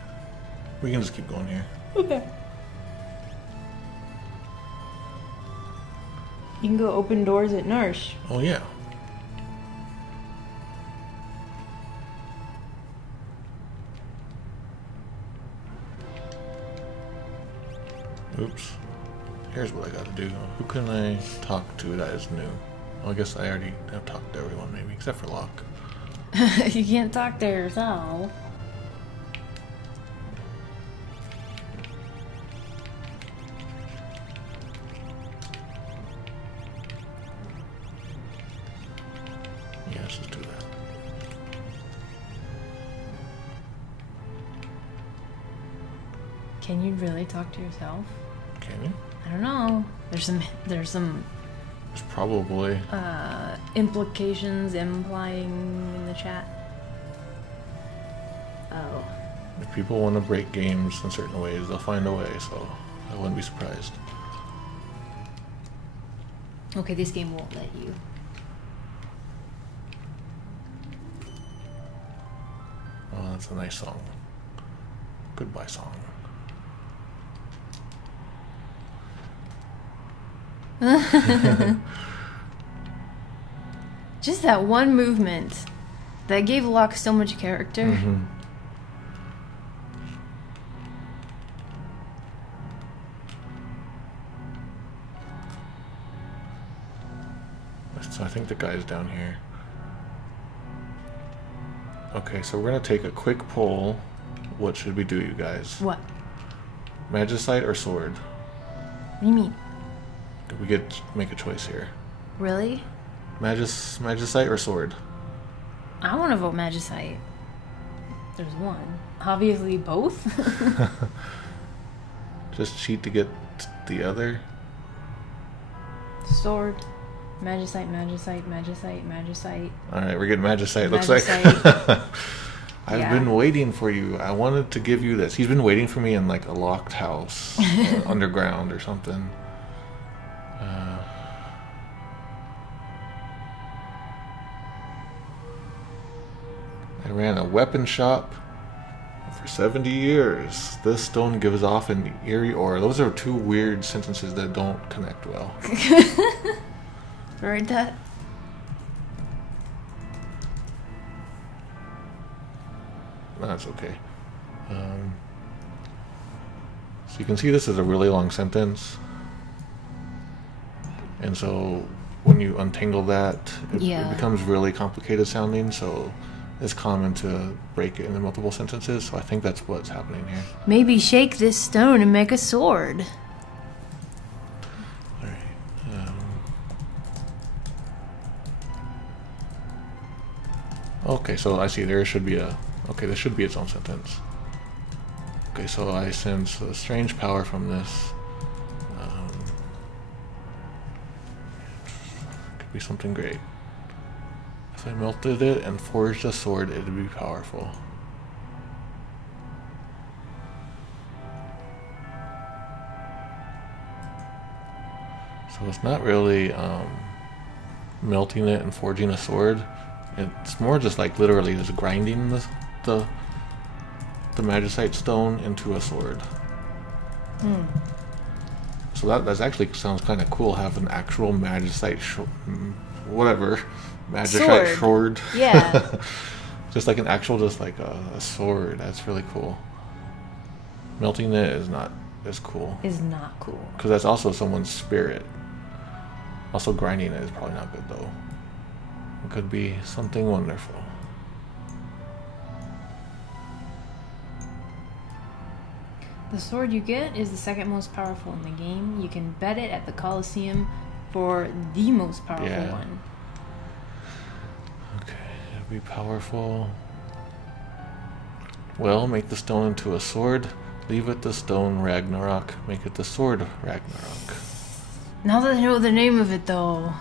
We can just keep going here. Okay. You can go open doors at Narsh. Oh yeah. Oops. Here's what I gotta do. Who can I talk to that is new? Well, I guess I already have talked to everyone, maybe, except for Locke. You can't talk to yourself. Yeah, let's just do that. Can you really talk to yourself? Can you? I don't know. There's some There's probably. implications implying in the chat. Oh. If people want to break games in certain ways, they'll find a way, so I wouldn't be surprised. Okay, this game won't let you. Oh, that's a nice song. Goodbye song. Just that one movement that gave Locke so much character. Mm-hmm. So I think the guy's down here. Okay, so we're gonna take a quick poll. What should we do, you guys? What? Magicite or sword? What do you mean? We get make a choice here. Really? Magicite or sword? I want to vote Magicite. There's one. Obviously both. Just cheat to get the other? Sword. Magicite, Magicite, Magicite, Magicite. Alright, we're getting Magicite. Looks Magicite. like I've been waiting for you. I wanted to give you this. He's been waiting for me in like a locked house, underground or something. I ran a weapon shop for 70 years. This stone gives off an eerie aura. Those are two weird sentences that don't connect well. Right, that? That's okay. So you can see this is a really long sentence. And so when you untangle that, it becomes really complicated sounding. So it's common to break it into multiple sentences. So I think that's what's happening here. Maybe shake this stone and make a sword. Okay, so I see there should be a... Okay, this should be its own sentence. Okay, so I sense a strange power from this. Could be something great. If I melted it and forged a sword, it'd be powerful. So it's not really melting it and forging a sword. It's more just like literally just grinding the magicite stone into a sword. So that actually sounds kind of cool. Have an actual magicite magicite sword. Yeah. Just like an actual, just like a sword. That's really cool. Melting it is not as cool. Is not cool. Because that's also someone's spirit. Also, grinding it is probably not good though. It could be something wonderful. The sword you get is the second most powerful in the game. You can bet it at the Colosseum for the most powerful one. Okay, it'll be powerful. Well, make the stone into a sword. Leave it the stone Ragnarok. Make it the sword Ragnarok. Now that I know the name of it, though.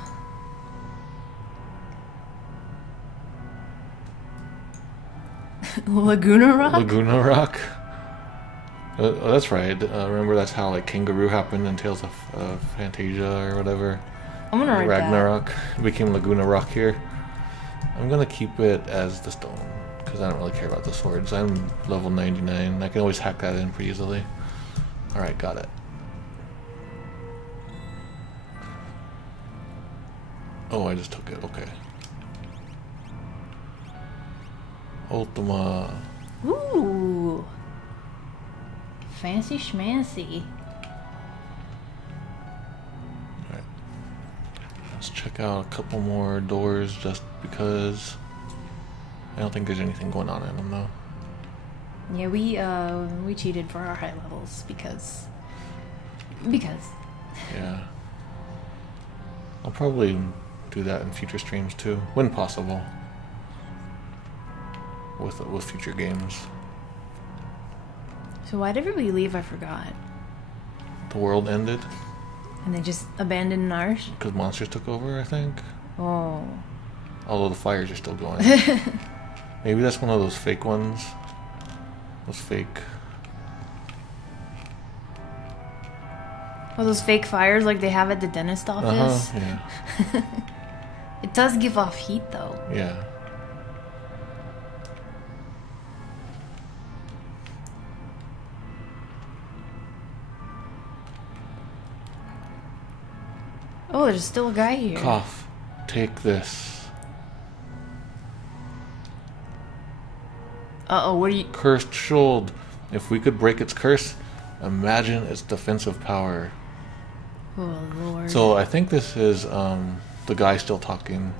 Laguna Rock? Laguna Rock? Oh, that's right. Remember, that's how like Kangaroo happened in Tales of Fantasia or whatever. I'm gonna write Ragnarok. It became Laguna Rock here. I'm gonna keep it as the stone because I don't really care about the swords. I'm level 99. I can always hack that in pretty easily. Alright, got it. Oh, I just took it. Okay. Ultima. Ooh. Fancy schmancy. Alright. Let's check out a couple more doors just because I don't think there's anything going on in them though. Yeah, we cheated for our high levels because. Yeah. I'll probably do that in future streams too, when possible. With future games. So why did everybody leave? I forgot. The world ended. And they just abandoned Narsh? Because monsters took over, I think. Oh. Although the fires are still going. Maybe that's one of those fake ones. Those fake. Oh, those fake fires like they have at the dentist office? Yeah. It does give off heat though. Yeah. Oh, there's still a guy here. Cough. Take this. Uh-oh, what are you... Cursed shield. If we could break its curse, imagine its defensive power. Oh, Lord. So I think this is the guy still talking.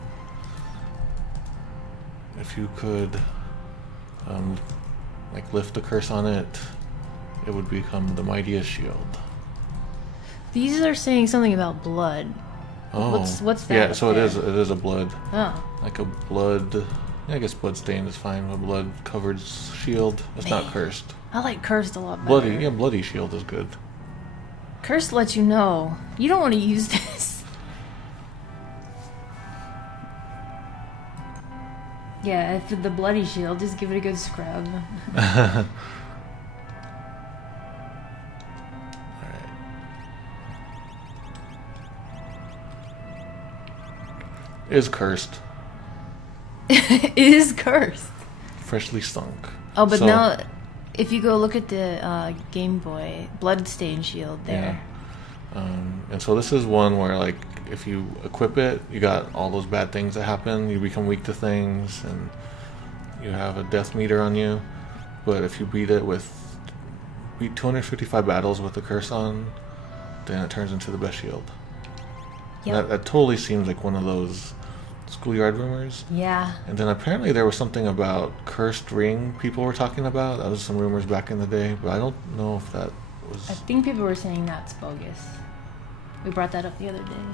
If you could like lift the curse on it, it would become the mightiest shield. These are saying something about blood. Oh, what's that? Yeah, so it is a blood. Oh, Like a blood. Yeah, I guess blood stain is fine. A blood covered shield. It's not cursed. I like cursed a lot better. Bloody shield is good. Cursed lets you know you don't want to use this. Yeah, if the bloody shield, just give it a good scrub. Is cursed. It is cursed. Freshly sunk. Oh, but now, if you go look at the Game Boy Bloodstain shield there. Yeah. And so this is one where, like, if you equip it, you got all those bad things that happen. You become weak to things, and you have a death meter on you. But if you beat 255 battles with the curse on, then it turns into the best shield. Yep. That totally seems like one of those schoolyard rumors. Yeah. And then apparently there was something about cursed ring people were talking about. That was some rumors back in the day, but I don't know if that was... I think people were saying that's bogus. We brought that up the other day.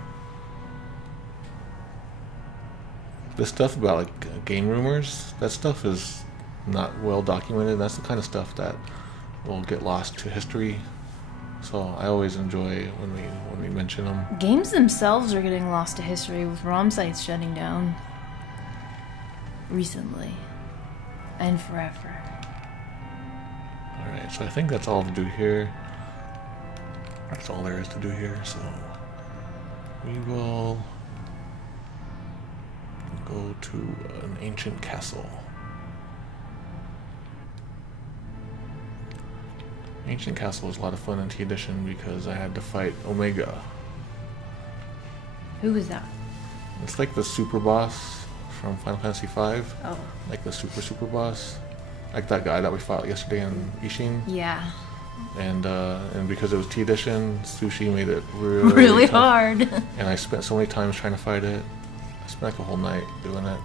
This stuff about like game rumors, that stuff is not well documented. That's the kind of stuff that will get lost to history So I always enjoy when we mention them. Games themselves are getting lost to history with ROM sites shutting down recently and forever. Alright, so I think that's all to do here. That's all there is to do here, so we will go to an ancient castle. Ancient Castle was a lot of fun in T Edition because I had to fight Omega. Who was that? It's like the super boss from Final Fantasy V. Oh. Like the super boss. Like that guy that we fought yesterday in Ishin. Yeah. And because it was T Edition, Sushi made it really tough. hard. And I spent so many times trying to fight it. I spent like a whole night doing it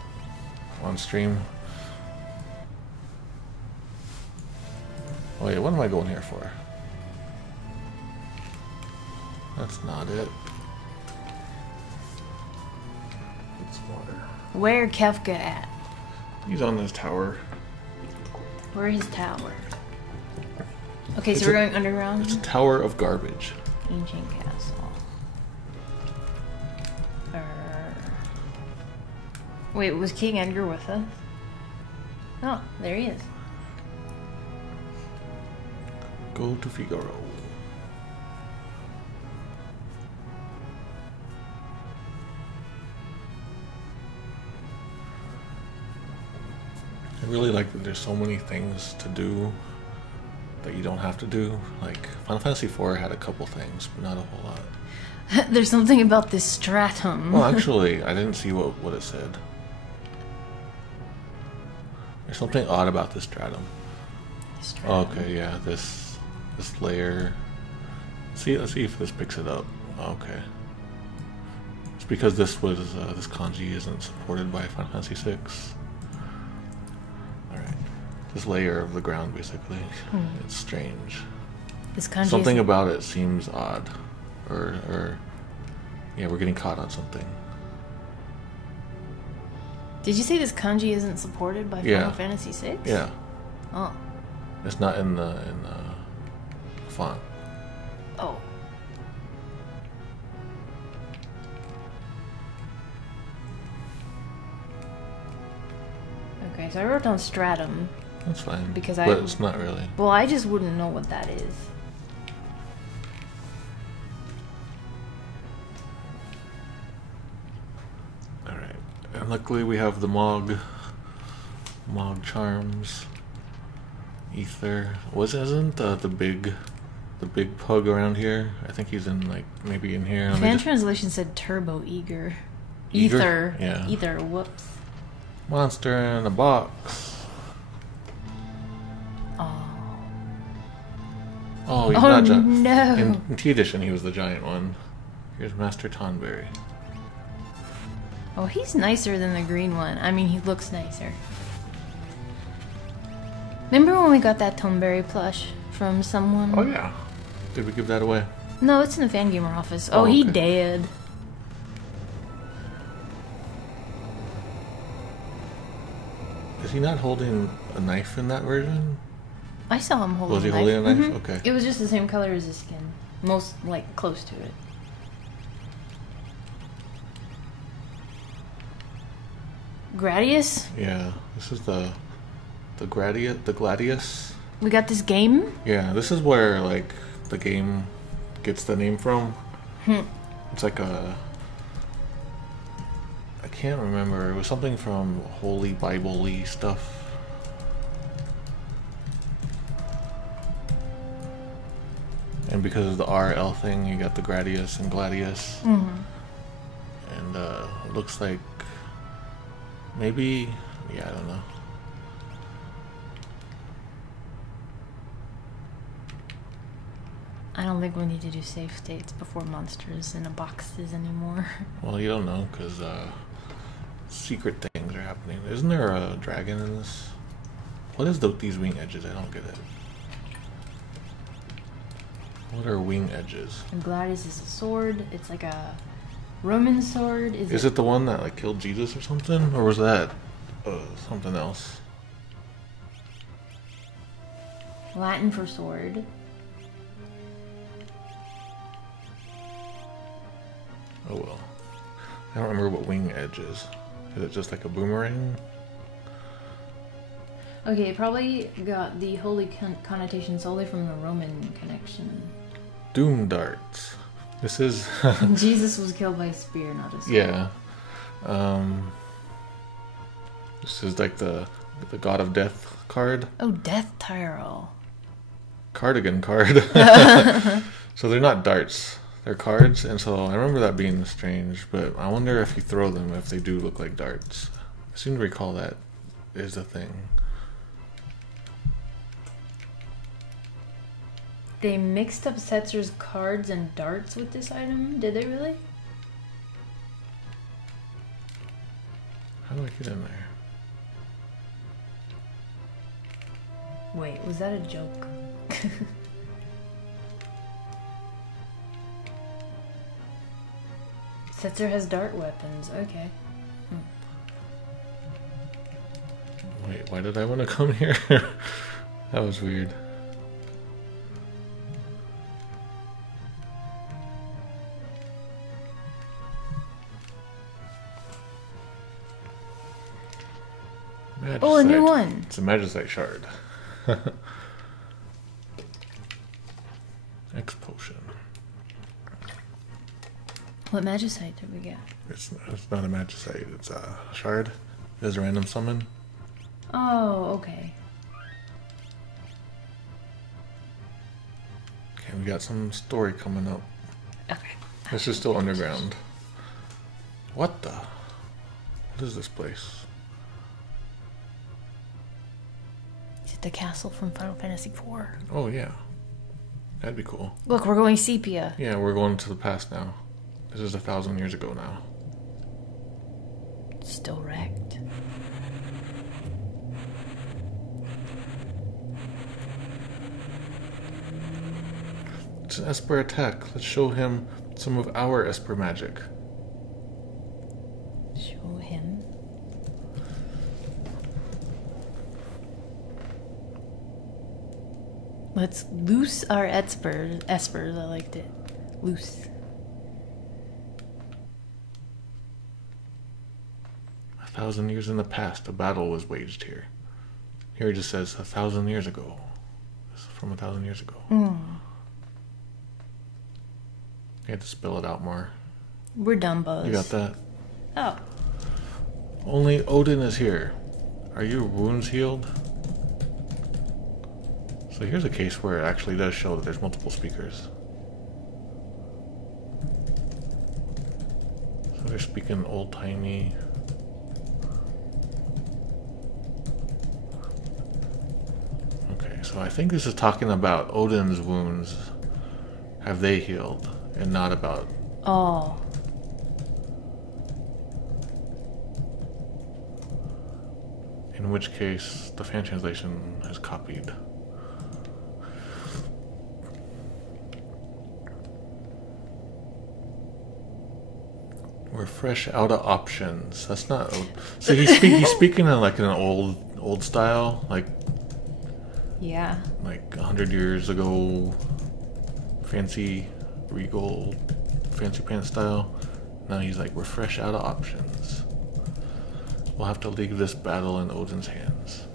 on stream. Wait, what am I going here for? That's not it. It's water. Where Kefka at? He's on this tower. Where his tower? Okay, so we're going underground? It's a tower of garbage. Ancient castle. Wait, was King Edgar with us? Oh, there he is. Go to Figaro. I really like that there's so many things to do that you don't have to do. Like Final Fantasy IV had a couple things, but not a whole lot. There's something about this stratum. Well, actually, I didn't see what it said. There's something odd about this stratum. Okay, yeah, this layer. Let's see if this picks it up. Okay. It's because this kanji isn't supported by Final Fantasy VI. Alright. This layer of the ground, basically. It's strange. This kanji Something about it seems odd. Or yeah, we're getting caught on something. Did you say this kanji isn't supported by Final Fantasy VI? Yeah. Oh. It's not in the font. Oh. Okay, so I wrote down stratum. That's fine. Because but it's not really. Well, I just wouldn't know what that is. Alright. And luckily we have the Mog charms. Ether. Isn't the big pug around here? I think he's in like maybe in here. Fan translation said turbo eager. Ether. Yeah. Ether, whoops. Monster in a box. Oh, he's not giant. No. In T Edition he was the giant one. Here's Master Tonberry. Oh, he's nicer than the green one. I mean, he looks nicer. Remember when we got that Tonberry plush from someone? Oh yeah. Did we give that away? No, it's in the Fangamer office. Oh, he okay. dead. Is he not holding a knife in that version? I saw him holding a knife. Was he holding a knife? Okay. It was just the same color as his skin. Most, like, close to it. Gradius? Yeah. This is the Gladius. We got this game? Yeah, this is where, like, the game gets the name from. It's like a... I can't remember. It was something from Holy Bible-y stuff. And because of the RL thing, you got the Gradius and Gladius. And it looks like... Maybe... Yeah, I don't know. I don't think we need to do save states before monsters in a boxes anymore. Well, you don't know, because secret things are happening. Isn't there a dragon in this? What is these wing edges? I don't get it. What are wing edges? And Gladius is a sword. It's like a Roman sword. Is it the one that like killed Jesus or something? Or was that something else? Latin for sword. Oh well. I don't remember what wing edge is. Is it just like a boomerang? Okay, it probably got the holy connotation solely from the Roman connection. Doom darts. This is... Jesus was killed by a spear, not a sword. Yeah. This is like the God of Death card. Oh, Death Tyrell. Cardigan card. So they're not darts. They're cards, and so I remember that being strange, but I wonder if you throw them, if they do look like darts. I seem to recall that is a thing. They mixed up Setzer's cards and darts with this item? Did they really? How do I get in there? Wait, was that a joke? Setzer has dart weapons, okay. Wait, why did I want to come here? That was weird. Magicite. Oh, a new one! It's a Magicite shard. X potion. What Magicite did we get? It's not a Magicite, it's a shard. It is a random summon. Oh, okay. Okay, we got some story coming up. Okay. This is still underground. What the? What is this place? Is it the castle from Final Fantasy IV? Oh yeah. That'd be cool. Look, we're going sepia. Yeah, we're going to the past now. This is 1,000 years ago now. Still wrecked. It's an Esper attack. Let's show him some of our Esper magic. Show him. Let's loose our Espers. I liked it. Loose. 1,000 years in the past, a battle was waged here. Here it just says 1,000 years ago. This is from 1,000 years ago. You have to spell it out more. We're dumbos. You got that? Oh. Only Odin is here. Are your wounds healed? So here's a case where it actually does show that there's multiple speakers. So they're speaking old-timey. Okay, so I think this is talking about Odin's wounds. Have they healed? And not about... Oh. In which case, the fan translation has copied. We're fresh out of options. That's not... So he's speaking in like an old style, like... Yeah. Like 100 years ago, fancy, regal, fancy pants style. Now he's like, we're fresh out of options. We'll have to leave this battle in Odin's hands.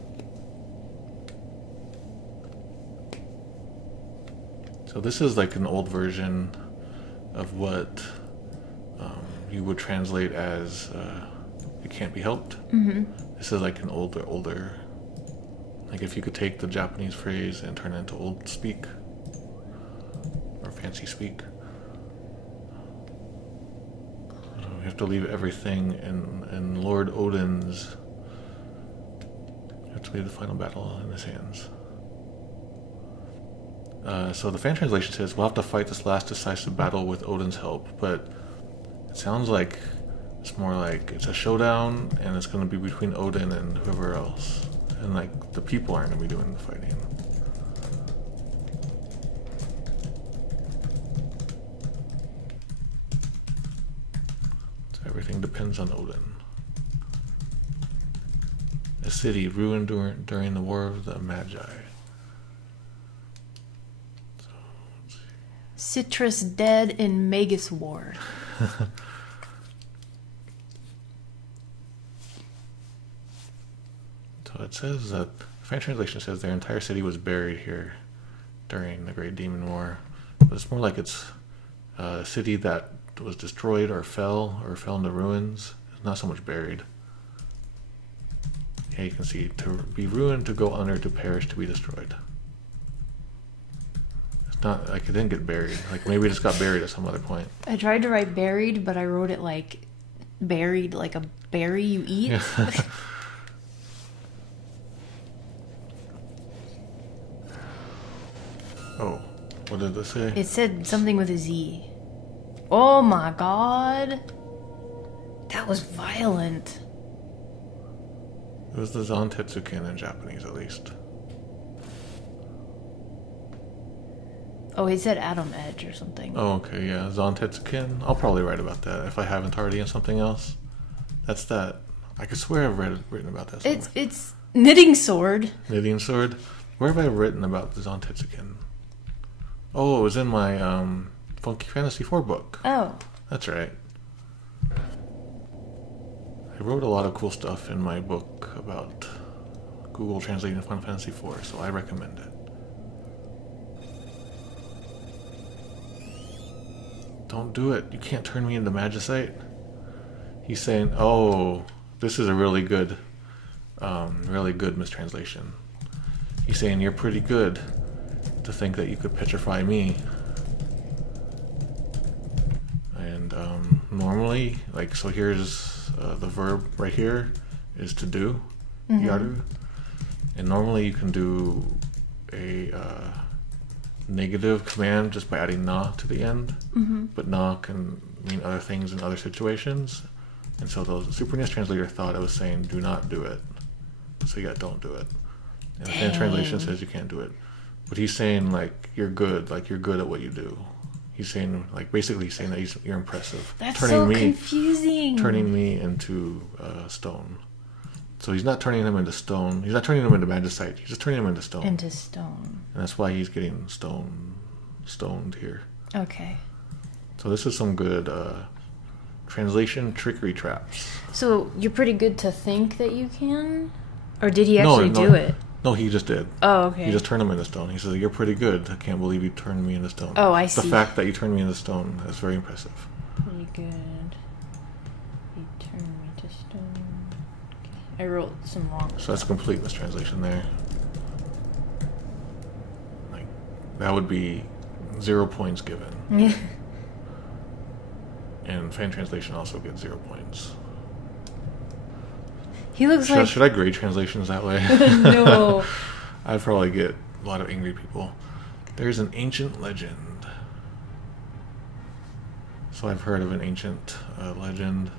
So this is like an old version of what you would translate as it can't be helped. Mm-hmm. This is like an older. Like if you could take the Japanese phrase and turn it into old speak or fancy speak. We have to leave everything in Lord Odin's. We have to leave the final battle in his hands. So the fan translation says, we'll have to fight this last decisive battle with Odin's help, but it sounds like it's more like it's a showdown and it's going to be between Odin and whoever else. And like the people aren't going to be doing the fighting. So everything depends on Odin. A city ruined during the War of the Magi. Citrus dead in Magus War. So it says that, fan translation says their entire city was buried here during the Great Demon War. But it's more like it's a city that was destroyed or fell into ruins. It's not so much buried. Yeah, you can see, to be ruined, to go under, to perish, to be destroyed. It's not like it didn't get buried. Like maybe it just got buried at some other point. I tried to write buried, but I wrote it like buried, like a berry you eat. Yeah. Oh, what did this say? It said something with a Z. Oh my god. That was violent. It was the Zantetsuken in Japanese, at least. Oh, he said Atom Edge or something. Oh, okay, yeah. Zantetsuken. I'll probably write about that if I haven't already in something else. That's that. I could swear I've written about that somewhere. It's knitting sword. Knitting sword? Where have I written about the Zantetsuken? Oh, it was in my Funky Fantasy 4 book. Oh. That's right. I wrote a lot of cool stuff in my book about Google translating Final Fantasy 4, so I recommend it. Don't do it. You can't turn me into Magicite. He's saying, oh, this is a really good mistranslation. He's saying you're pretty good to think that you could petrify me. And normally, like, so here's the verb right here is to do, yaru. And normally you can do a negative command just by adding na to the end, but na can mean other things in other situations. And so the Super NES translator thought I was saying do not do it. So yeah, don't do it. And the fan translation says you can't do it. But he's saying like you're good at what you do. He's saying like basically saying that you're impressive. That's so confusing. Turning me into stone. So he's not turning him into stone. He's not turning him into magicite. He's just turning him into stone. Into stone. And that's why he's getting stoned here. Okay. So this is some good translation trickery traps. So you're pretty good to think that you can? Or did he actually do it? No, he just did. Oh, okay. He just turned him into stone. He says, you're pretty good. I can't believe you turned me into stone. Oh, I see. The fact that you turned me into stone is very impressive. Pretty good. You turned me to stone. Okay. I wrote some wrong stuff. So that's a complete mistranslation there. Like, that would be 0 points given. Yeah. And fan translation also gets 0 points. He looks like... Should I grade translations that way? No. I'd probably get a lot of angry people. There's an ancient legend. So I've heard of an ancient legend.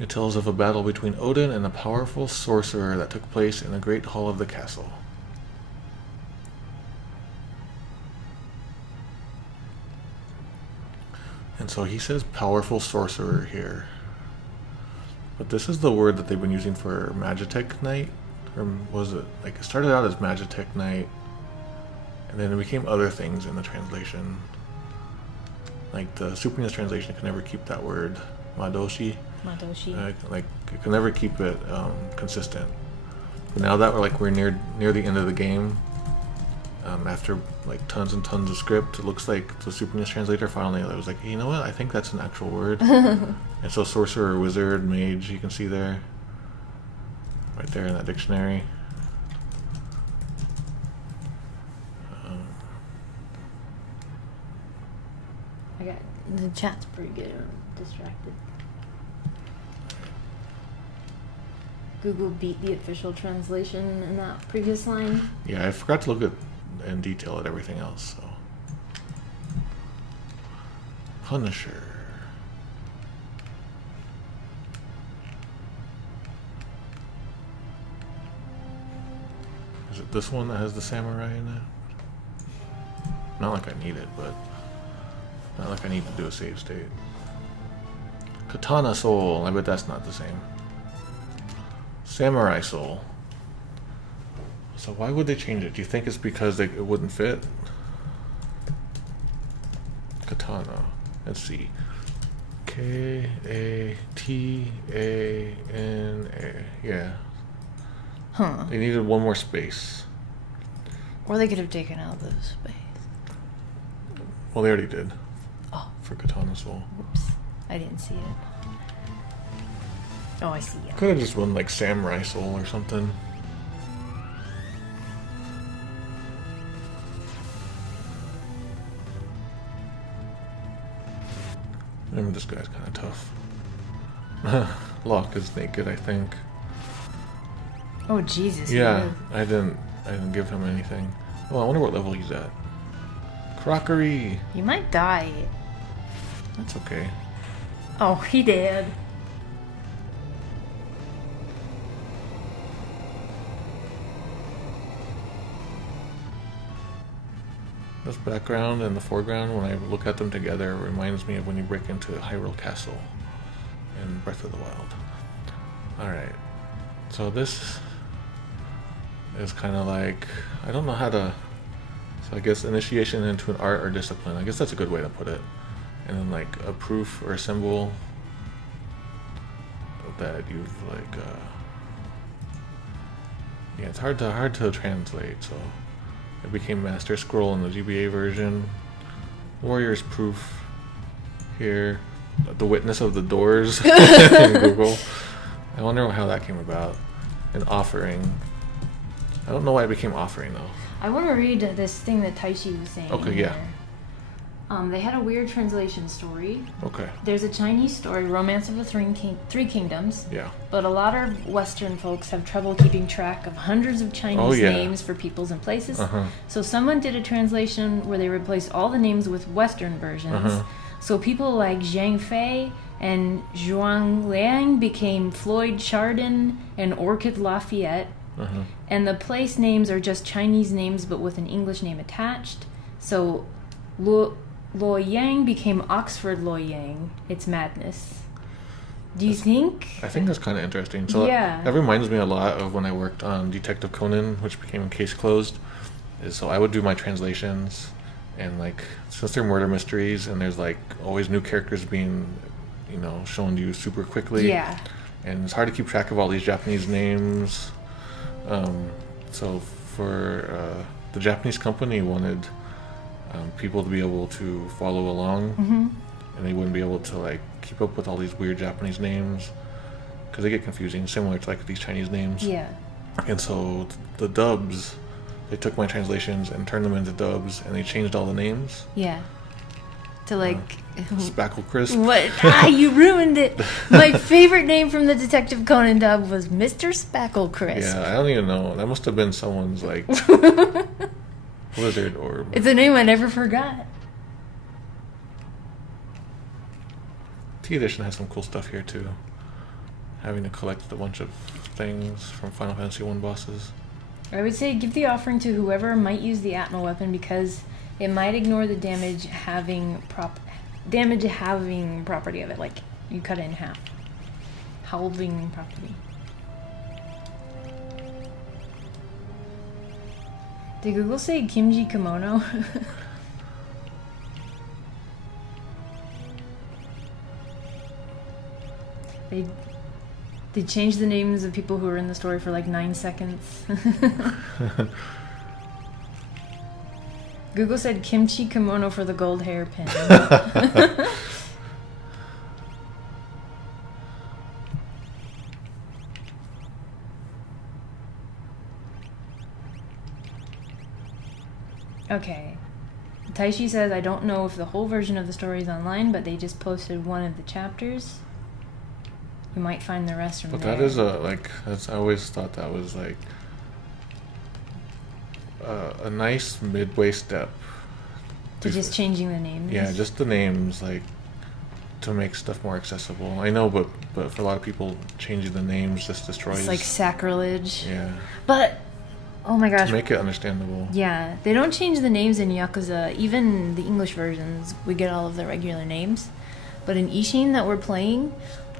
It tells of a battle between Odin and a powerful sorcerer that took place in the great hall of the castle. And so he says powerful sorcerer here. But this is the word that they've been using for Magitech Knight. Or was it, like, it started out as Magitech Knight, and then it became other things in the translation. Like the Super NES translation can never keep that word, Madoshi. Like it can never keep it consistent. But now that we're near the end of the game, after like tons and tons of script, it looks like the Super NES translator finally was like, hey, you know what? I think that's an actual word. And so sorcerer, wizard, mage, you can see there, right there in that dictionary. I got the chat's pretty good. I'm distracted. Google beat the official translation in that previous line. Yeah, I forgot to look at in detail at everything else. So Punisher. Is it this one that has the samurai in it? Not like I need it, but not like I need to do a save state. Katana Soul. I bet that's not the same. Samurai Soul. So why would they change it? Do you think it's because it wouldn't fit? katana. Let's see. K-A-T-A-N-A. Yeah. Huh. They needed one more space. Or they could have taken out the space. Well, they already did. Oh. For Katana Soul. Whoops. I didn't see it. Oh, I see. Yeah. Could have just run like Samurai Soul or something. Remember, this guy's kind of tough. Locke is naked, I think. Oh Jesus! Yeah, I didn't give him anything. Oh, I wonder what level he's at. Crockery. You might die. That's okay. Oh, he did. This background and the foreground, when I look at them together, reminds me of when you break into Hyrule Castle in Breath of the Wild. Alright, so this is kind of like, I don't know how to, so I guess initiation into an art or discipline, I guess that's a good way to put it. And then like a proof or a symbol that you've like, yeah, it's hard to translate, so. It became Master Scroll in the GBA version. Warrior's Proof here. The Witness of the Doors in Google. I wonder how that came about. An Offering. I don't know why it became Offering though. I want to read this thing that Taishi was saying. Okay, yeah. They had a weird translation story. Okay. There's a Chinese story, Romance of the Three Kingdoms. Yeah. But a lot of Western folks have trouble keeping track of hundreds of Chinese names for peoples and places. So someone did a translation where they replaced all the names with Western versions. So people like Zhang Fei and Zhuang Liang became Floyd Chardin and Orchid Lafayette. And the place names are just Chinese names but with an English name attached. So Luoyang became Oxford Luoyang. It's madness. Do you think? I think that's kind of interesting. So yeah. That reminds me a lot of when I worked on Detective Conan, which became Case Closed. So I would do my translations, and like since they're murder mysteries, and there's like always new characters being, you know, shown to you super quickly. Yeah. And it's hard to keep track of all these Japanese names. So for the Japanese company wanted people to be able to follow along, and they wouldn't be able to like keep up with all these weird Japanese names because they get confusing, similar to like these Chinese names. Yeah. And so the dubs, they took my translations and turned them into dubs, and they changed all the names. Yeah. To like Spackle Crisp. What? You ruined it. My favorite name from the Detective Conan dub was Mr. Spackle Crisp. Yeah, I don't even know. That must have been someone's like Blizzard or. It's a name I never forgot. T Edition has some cool stuff here too. Having to collect a bunch of things from Final Fantasy 1 bosses. I would say give the offering to whoever might use the Atma weapon because it might ignore the damage having property of it. Like you cut it in half. Halving property. Did Google say Kimchi Kimono? They changed the names of people who were in the story for like 9 seconds. Google said kimchi kimono for the gold hairpin. Okay. Taishi says, I don't know if the whole version of the story is online, but they just posted one of the chapters. You might find the rest from there. But that is I always thought that was like a nice midway step. To just changing the names? Yeah, just the names, like, to make stuff more accessible. I know, but for a lot of people, changing the names just destroys... It's like sacrilege. Yeah. But, oh my gosh. To make it understandable. Yeah, they don't change the names in Yakuza. Even the English versions, we get all of the regular names. But in Ishin that we're playing...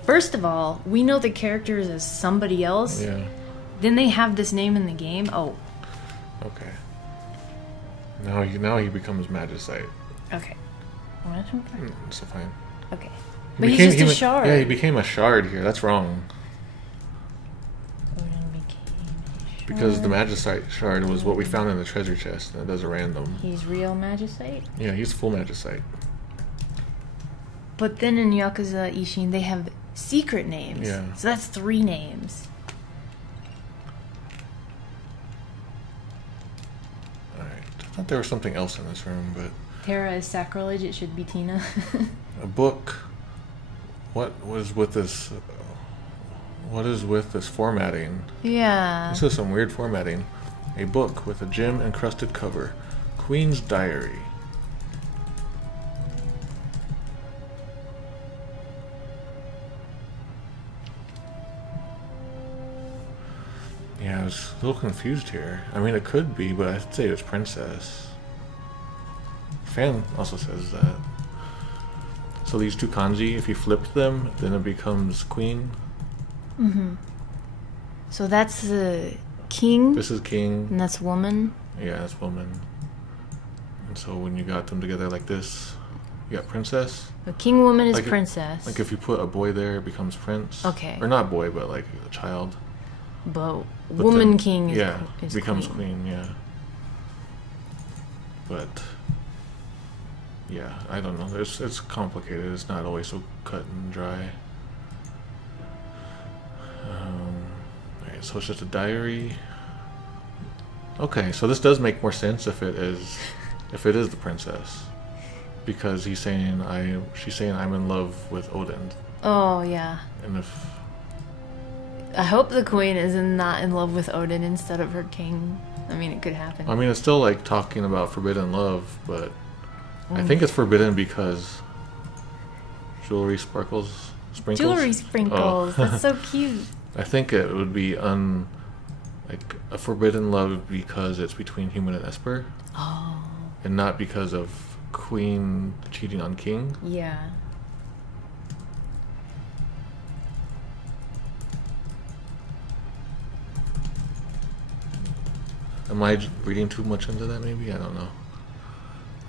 First of all, we know the characters as somebody else. Yeah. Then they have this name in the game. Oh. Okay. Now he becomes Magicite. Okay. It's fine. Okay. But he's just a shard. Yeah, he became a shard here. That's wrong. Odin became a shard. Because the Magicite shard was what we found in the treasure chest, and it does a random. He's real Magicite? Yeah, he's full Magicite. But then in Yakuza Ishin, they have secret names. Yeah. So that's 3 names. Alright. I thought there was something else in this room, but... Terra is sacrilege, it should be Tina. A book. What was with this... What is with this formatting? Yeah. This is some weird formatting. A book with a gem-encrusted cover. Queen's Diary. Yeah, I was a little confused here. I mean, it could be, but I'd say it's princess. Fan also says that. So these 2 kanji, if you flip them, then it becomes queen. Mm-hmm. So that's king. This is king. And that's woman. Yeah, that's woman. And so when you got them together like this, you got princess. A king woman is like princess. Like if you put a boy there, it becomes prince. Okay. Or not boy, but like a child. But woman then, king is, yeah, is becomes queen. yeah. But yeah, I don't know. It's complicated. It's not always so cut and dry. Alright, so it's just a diary. Okay, so this does make more sense if it is the princess, because she's saying I'm in love with Odin. Oh yeah. And if I hope the queen is not in love with Odin instead of her king. I mean, it could happen. I mean, it's still like talking about forbidden love, but I think it's forbidden because jewelry sprinkles. Jewelry sprinkles. Oh. That's so cute. I think it would be like a forbidden love because it's between human and Esper. Oh. And not because of queen cheating on king. Yeah. Am I reading too much into that maybe? I don't know.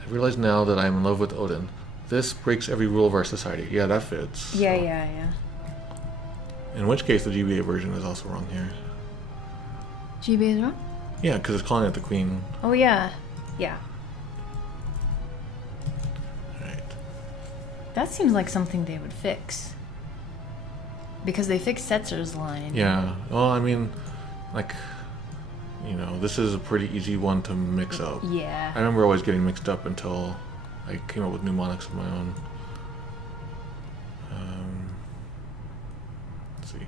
I realize now that I'm in love with Odin. This breaks every rule of our society. Yeah, that fits. Yeah, so. yeah. In which case the GBA version is also wrong here. GBA is wrong? Yeah, because it's calling it the queen. Oh, yeah. Yeah. Alright. That seems like something they would fix. Because they fixed Setzer's line. Yeah. Well, I mean, like, you know, this is a pretty easy one to mix up. Yeah. I remember always getting mixed up until I came up with mnemonics of my own. Let's see.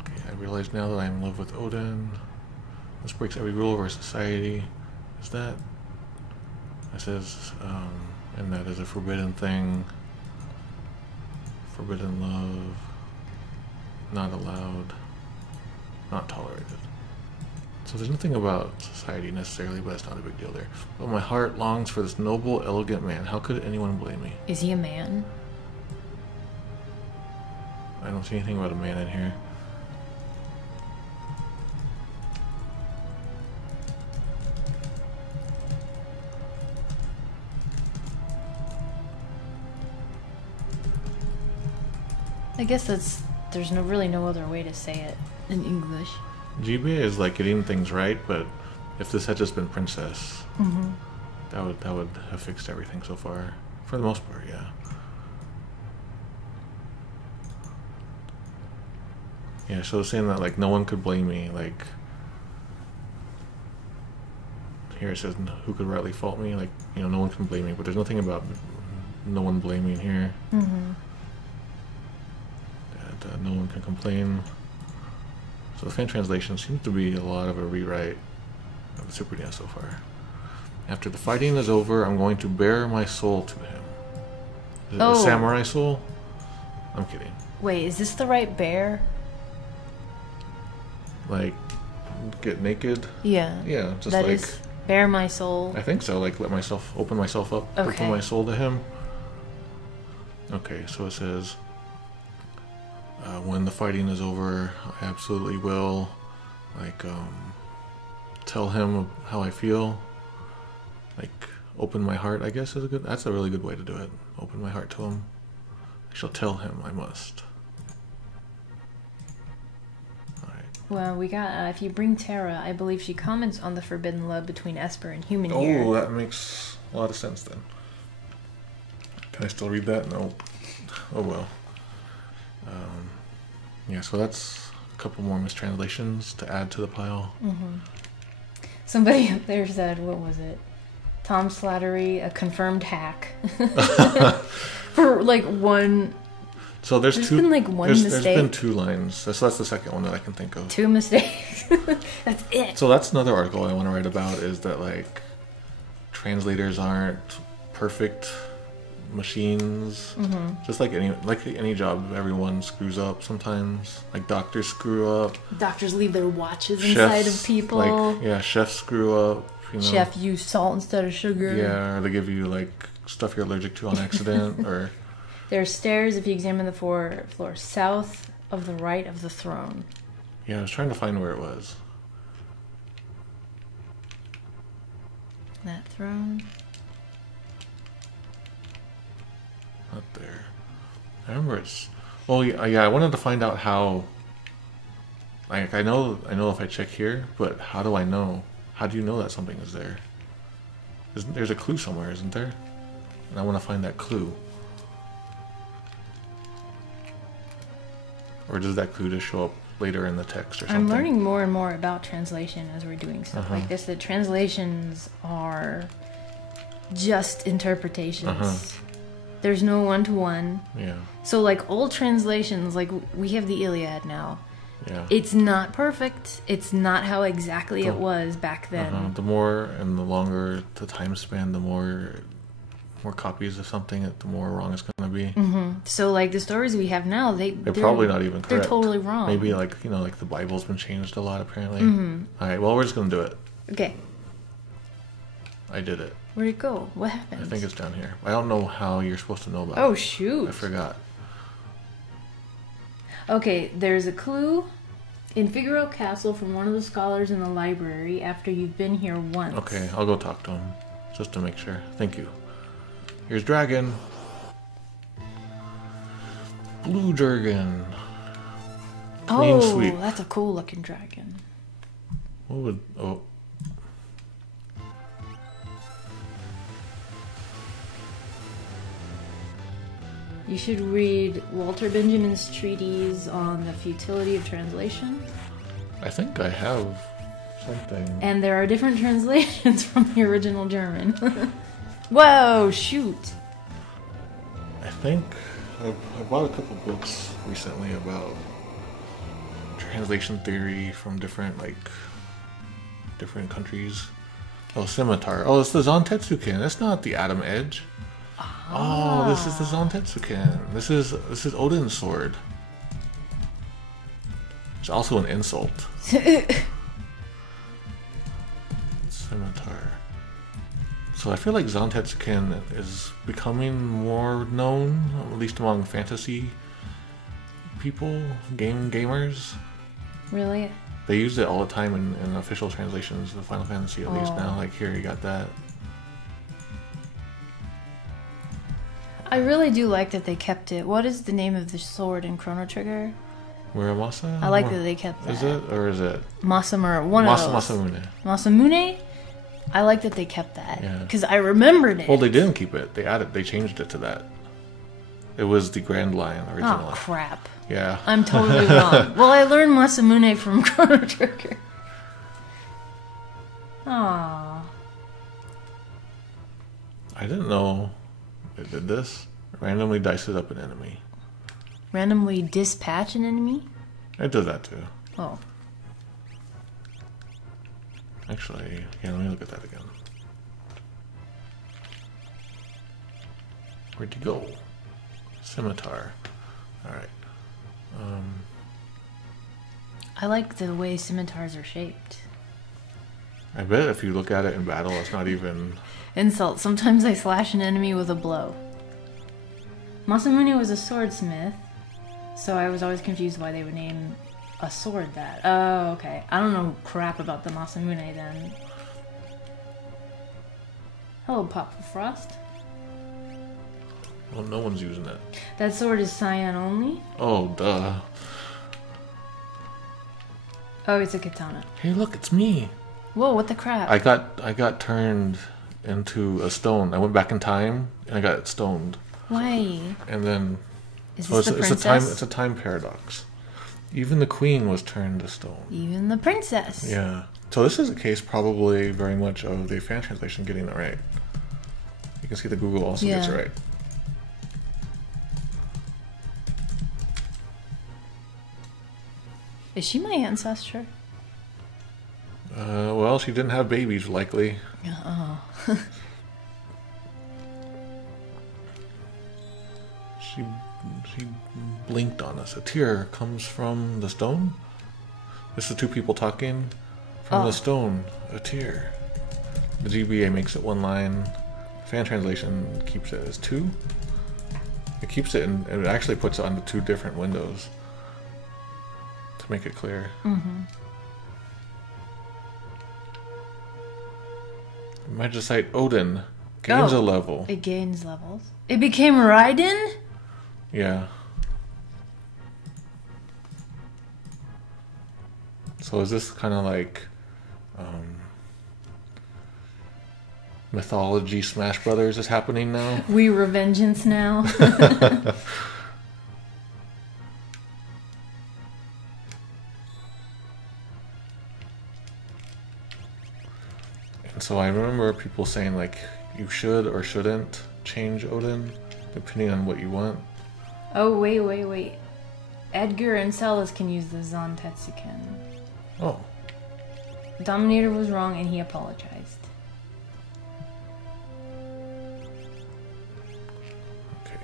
Okay, I realize now that I'm in love with Odin. This breaks every rule of our society. Is that? It says, and that is a forbidden thing. Forbidden love. Not allowed. Not tolerated. So there's nothing about society necessarily, but it's not a big deal there. But my heart longs for this noble, elegant man. How could anyone blame me? Is he a man? I don't see anything about a man in here. I guess there's really no other way to say it in English. GBA is like getting things right, but if this had just been Princess, that would have fixed everything so far. For the most part, yeah. Yeah, so saying that like no one could blame me, like here it says who could rightly fault me, like, you know, no one can blame me, but there's nothing about no one blaming here. That no one can complain. So the fan translation seems to be a lot of a rewrite of the Super NES so far. After the fighting is over, I'm going to bare my soul to him. Is it a samurai soul? I'm kidding. Wait, is this the right bear? Like, get naked? Yeah. Yeah, just that like... is bare my soul. I think so, like open myself up, open my soul to him. Okay, so it says, when the fighting is over, I absolutely will, like, tell him how I feel. like open my heart, I guess is a good. That's a really good way to do it. Open my heart to him. I shall tell him I must. Alright. Well, we got, if you bring Terra, I believe she comments on the forbidden love between Esper and human Oh, here. that makes a lot of sense then. Can I still read that? No. Oh well. Yeah, so that's a couple more mistranslations to add to the pile. Mm-hmm. Somebody up there said, what was it? Tom Slattery, a confirmed hack. For like one. So there's been like one mistake. There's been 2 lines. So that's the second one that I can think of. 2 mistakes. That's it. So that's another article I want to write about, is that like translators aren't perfect machines. Mm-hmm. Just like any job, everyone screws up sometimes. Like doctors screw up. Doctors leave their watches inside of people. Like, yeah, chefs screw up. You know. Chef use salt instead of sugar. Yeah, or they give you like stuff you're allergic to on accident. Or there are stairs if you examine the floor south of the right of the throne. Yeah, I was trying to find where it was. That throne. Not there. I remember it's. Well, yeah. I wanted to find out how. Like I know if I check here, but how do I know? How do you know that something is there? There's a clue somewhere, isn't there? And I want to find that clue. Or does that clue just show up later in the text or something? I'm learning more and more about translation as we're doing stuff like this. That translations are just interpretations. There's no one-to-one. Yeah. So like old translations, like we have the Iliad now. Yeah. It's not perfect. It's not how exactly it was back then. The more and the longer the time span, the more copies of something, the more wrong it's going to be. So like the stories we have now, they're probably not even correct. They're totally wrong. Maybe like the Bible's been changed a lot apparently. All right, well we're just going to do it. Okay. I did it. Where'd it go? What happened? I think it's down here. I don't know how you're supposed to know about it. Oh shoot! I forgot. Okay, there's a clue in Figaro Castle from one of the scholars in the library after you've been here once. Okay, I'll go talk to him just to make sure. Thank you. Here's Dragon. Blue Dragon. Clean sweep. That's a cool looking dragon. What would... Oh. You should read Walter Benjamin's treatise on the futility of translation. I think I have something. And there are different translations from the original German. Whoa, shoot. I think I bought a couple books recently about translation theory from different countries. Oh, Scimitar. Oh, it's the Zantetsuken. That's not the Atom Edge. Oh, this is the Zantetsuken. This is Odin's sword. It's also an insult. Scimitar. So I feel like Zantetsuken is becoming more known, at least among fantasy people, gamers. Really? They use it all the time in official translations of Final Fantasy, at least now. Like, here, you got that. I really do like that they kept it. What is the name of the sword in Chrono Trigger? Muramasa? I like that they kept that. Is it? Or is it? Masamura. One of those. Masamune. Masamune? I like that they kept that. Yeah. Because I remembered it. Well, they didn't keep it. They changed it to that. It was the Grand Line originally. Oh, crap. Yeah. I'm totally wrong. Well, I learned Masamune from Chrono Trigger. Aww. I didn't know it did this. Randomly dices up an enemy. Randomly dispatch an enemy? It does that too. Oh. Actually, yeah, let me look at that again. Where'd you go? Scimitar. Alright. I like the way scimitars are shaped. I bet if you look at it in battle, it's not even... Insult. Sometimes I slash an enemy with a blow. Masamune was a swordsmith, so I was always confused why they would name a sword that. Oh, okay. I don't know crap about the Masamune then. Hello, Papa Frost. Well, no one's using it. That sword is cyan only? Oh, duh. Oh, it's a katana. Hey, look, it's me. Whoa, what the crap? I got turned into a stone. I went back in time and I got stoned. Why? And then Is this the princess? It's a time paradox. Even the queen was turned to stone. Even the princess. Yeah. So this is a case probably very much of the fan translation getting it right. You can see that Google also gets it right. Is she my ancestor? Well, she didn't have babies, likely. Oh. She blinked on us. A tear comes from the stone. This is two people talking from the stone. A tear. The GBA makes it one line. Fan translation keeps it as two. It keeps it and it actually puts it onto two different windows to make it clear. Magicite Odin gains a level. It gains levels. It became Raiden? Yeah. So is this kind of like mythology Smash Brothers is happening now? We Revengeance now. And so I remember people saying like you should or shouldn't change Odin depending on what you want. Oh, wait. Edgar and Celis can use the Zantetsuken. Oh. Dominator was wrong and he apologized. Okay.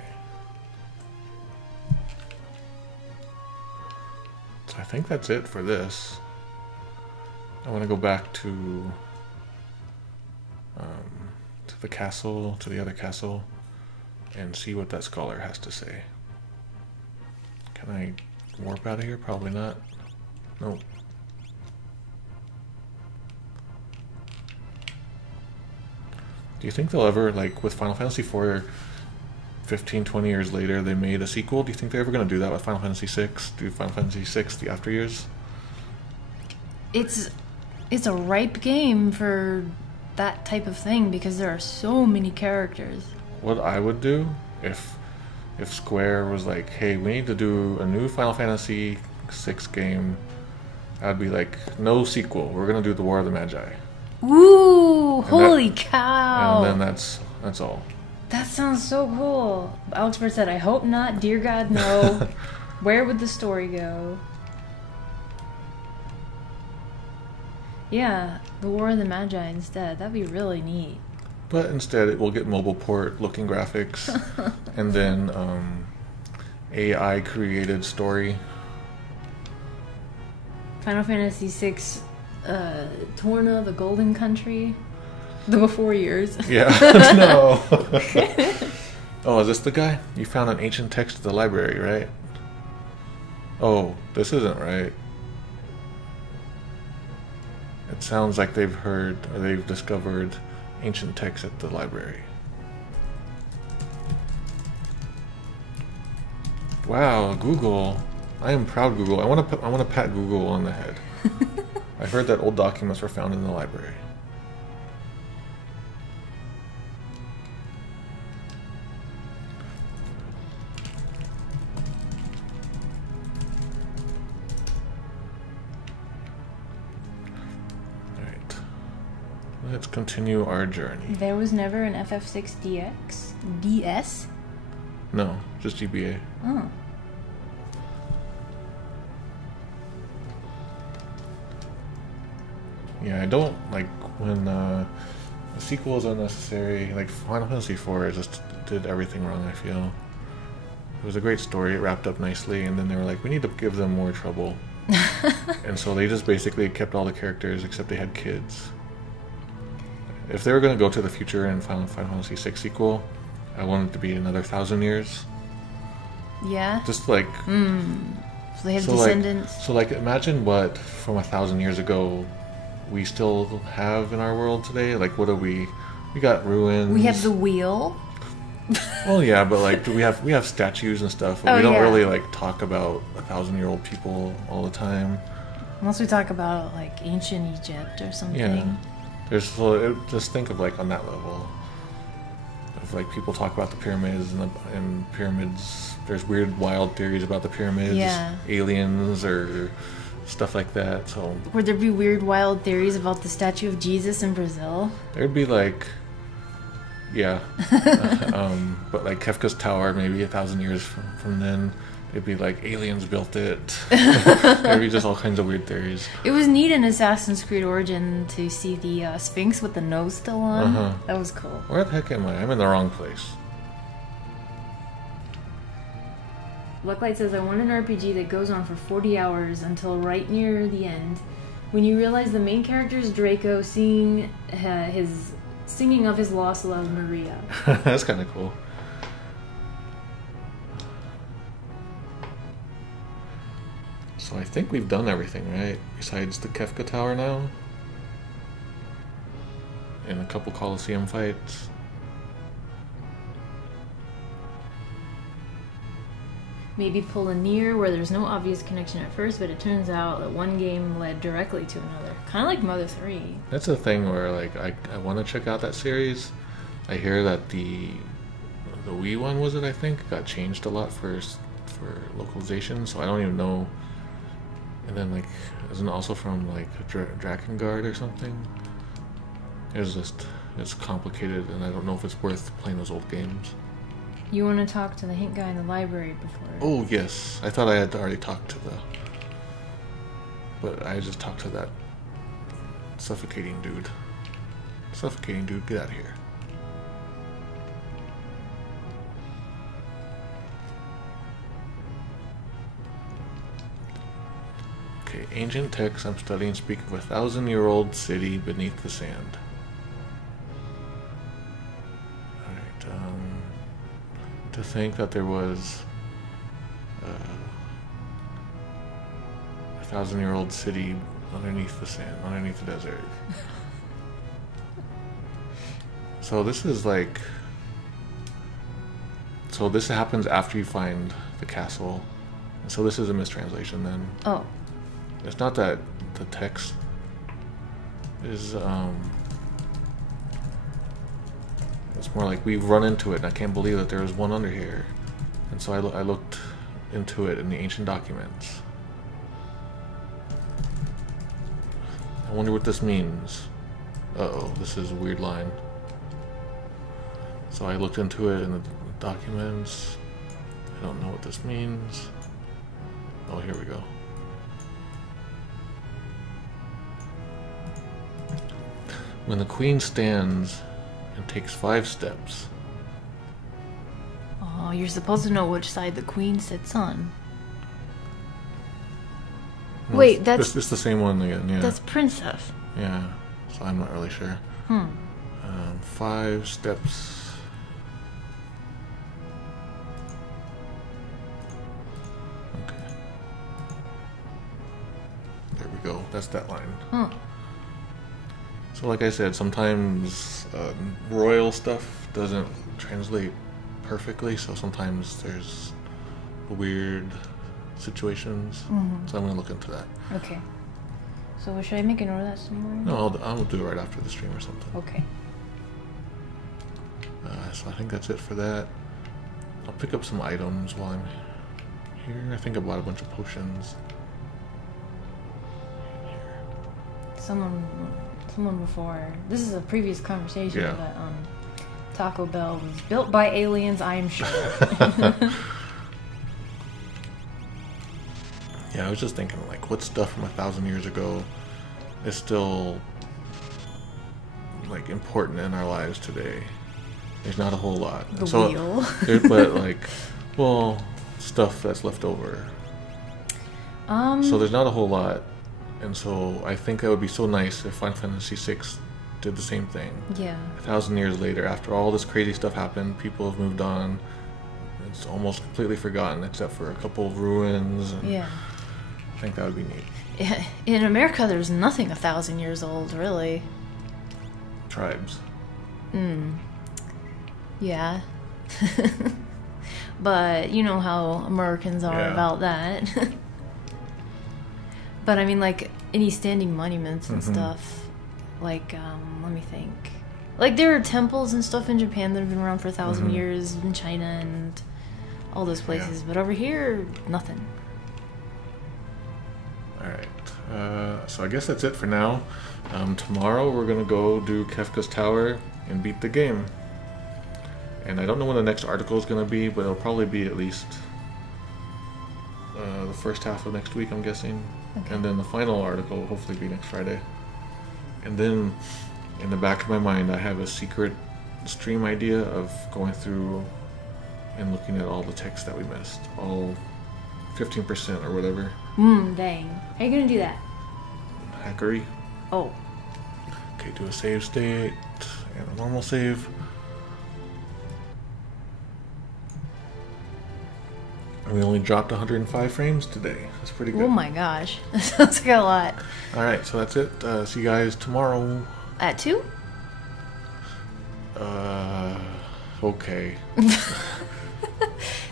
So I think that's it for this. I want to go back to the castle, to the other castle, and see what that scholar has to say. Can I warp out of here? Probably not. Nope. Do you think they'll ever, like with Final Fantasy IV, 15, 20 years later, they made a sequel? Do you think they're ever going to do that with Final Fantasy VI? Do Final Fantasy VI, the after years? It's a ripe game for that type of thing because there are so many characters. What I would do if Square was like, hey, we need to do a new Final Fantasy VI game, I'd be like, no sequel. We're going to do the War of the Magi. Ooh, holy cow. And then that's all. That sounds so cool. Alex said, I hope not. Dear God, no. Where would the story go? Yeah, the War of the Magi instead. That'd be really neat. But instead, it will get mobile port looking graphics, and then AI created story. Final Fantasy VI, Torna, the Golden Country, the before years. Yeah, no. Oh, is this the guy? You found an ancient text at the library, right? Oh, this isn't right. It sounds like they've heard or they've discovered ancient texts at the library. Wow, Google! I am proud, Google. I want to pat Google on the head. I heard that old documents were found in the library. Let's continue our journey. There was never an FF6 DX? DS? No, just GBA. Oh. Yeah, I don't like when a sequel is unnecessary. Like Final Fantasy IV just did everything wrong, I feel. It was a great story, it wrapped up nicely, and then they were like, we need to give them more trouble. And so they just basically kept all the characters except they had kids. If they were going to go to the future in Final Fantasy VI sequel, I want it to be another 1,000 years. Yeah? Just like... So they have descendants? So imagine what from 1,000 years ago we still have in our world today. Like, what are we We got ruins. We have the wheel. Well, yeah, but like we have statues and stuff, but we don't really like talk about 1,000-year-old people all the time. Unless we talk about like ancient Egypt or something. Yeah. Just think of like on that level of like people talk about the pyramids and pyramids. There's weird, wild theories about the pyramids, aliens or stuff like that. So would there be weird, wild theories about the statue of Jesus in Brazil? There'd be like, yeah, but like Kefka's tower, maybe 1,000 years from then. It'd be like aliens built it. There'd be just all kinds of weird theories. It was neat in Assassin's Creed Origin to see the Sphinx with the nose still on. That was cool. Where the heck am I? I'm in the wrong place. Lucklight says, I want an RPG that goes on for 40 hours until right near the end. When you realize the main character is Draco singing of his lost love, Maria. That's kind of cool. So I think we've done everything, right? Besides the Kefka Tower now. And a couple Colosseum fights. Maybe pull a Nier where there's no obvious connection at first, but it turns out that one game led directly to another. Kind of like Mother 3. That's the thing where like I want to check out that series. I hear that the Wii one, was it, I think, got changed a lot for localization, so I don't even know. And then like, isn't it also from like Drakengard or something? It's complicated, and I don't know if it's worth playing those old games. You want to talk to the hint guy in the library before? Oh yes, I thought I had already talked to but I just talked to that suffocating dude. Suffocating dude, get out of here. Okay, ancient texts I'm studying speak of a 1,000-year-old city beneath the sand. Alright, to think that there was a 1,000-year-old city underneath the sand, underneath the desert. So this is like... So this happens after you find the castle. So this is a mistranslation then. Oh. It's not that the text is, it's more like we've run into it and I can't believe that there was one under here. And so I looked into it in the ancient documents. I wonder what this means. Uh-oh, this is a weird line. So I looked into it in the documents. I don't know what this means. Oh, here we go. When the queen stands and takes 5 steps. Oh, you're supposed to know which side the queen sits on. No, wait, that's... It's the same one again, yeah. That's princess. Yeah, so I'm not really sure. 5 steps. Okay. There we go, that's that line. Huh. So like I said, sometimes royal stuff doesn't translate perfectly, so sometimes there's weird situations. So I'm going to look into that. Okay. So should I make a note of that somewhere? No, I'll do it right after the stream or something. Okay. So I think that's it for that. I'll pick up some items while I'm here. I think I bought a bunch of potions. Someone before, this is a previous conversation, but Taco Bell was built by aliens, I'm sure. Yeah, I was just thinking, like, what stuff from 1,000 years ago is still, like, important in our lives today? There's not a whole lot. The wheel. But, like, well, stuff that's left over. So there's not a whole lot. And so I think it would be so nice if Final Fantasy VI did the same thing. Yeah. 1,000 years later, after all this crazy stuff happened, people have moved on. It's almost completely forgotten, except for a couple of ruins. And yeah. I think that would be neat. In America, there's nothing 1,000 years old, really. Tribes. Yeah. But you know how Americans are about that. But I mean, like, any standing monuments and stuff, like, let me think. Like, there are temples and stuff in Japan that have been around for 1,000 years, in China and all those places. But over here, nothing. Alright, so I guess that's it for now. Tomorrow we're going to go do Kefka's Tower and beat the game. And I don't know when the next article is going to be, but it'll probably be at least the first half of next week, I'm guessing. Okay. And then the final article will hopefully be next Friday. And then in the back of my mind, I have a secret stream idea of going through and looking at all the text that we missed. All 15% or whatever. Dang. How are you going to do that? Hackery. Oh. Okay, do a save state and a normal save. We only dropped 105 frames today. That's pretty good. Oh my gosh. That sounds like a lot. Alright, so that's it. See you guys tomorrow. At 2? Okay.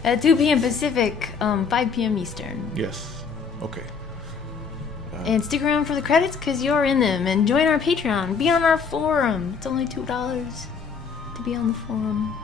At 2 p.m. Pacific, 5 p.m. Eastern. Yes. Okay. And stick around for the credits because you're in them. And join our Patreon. Be on our forum. It's only $2 to be on the forum.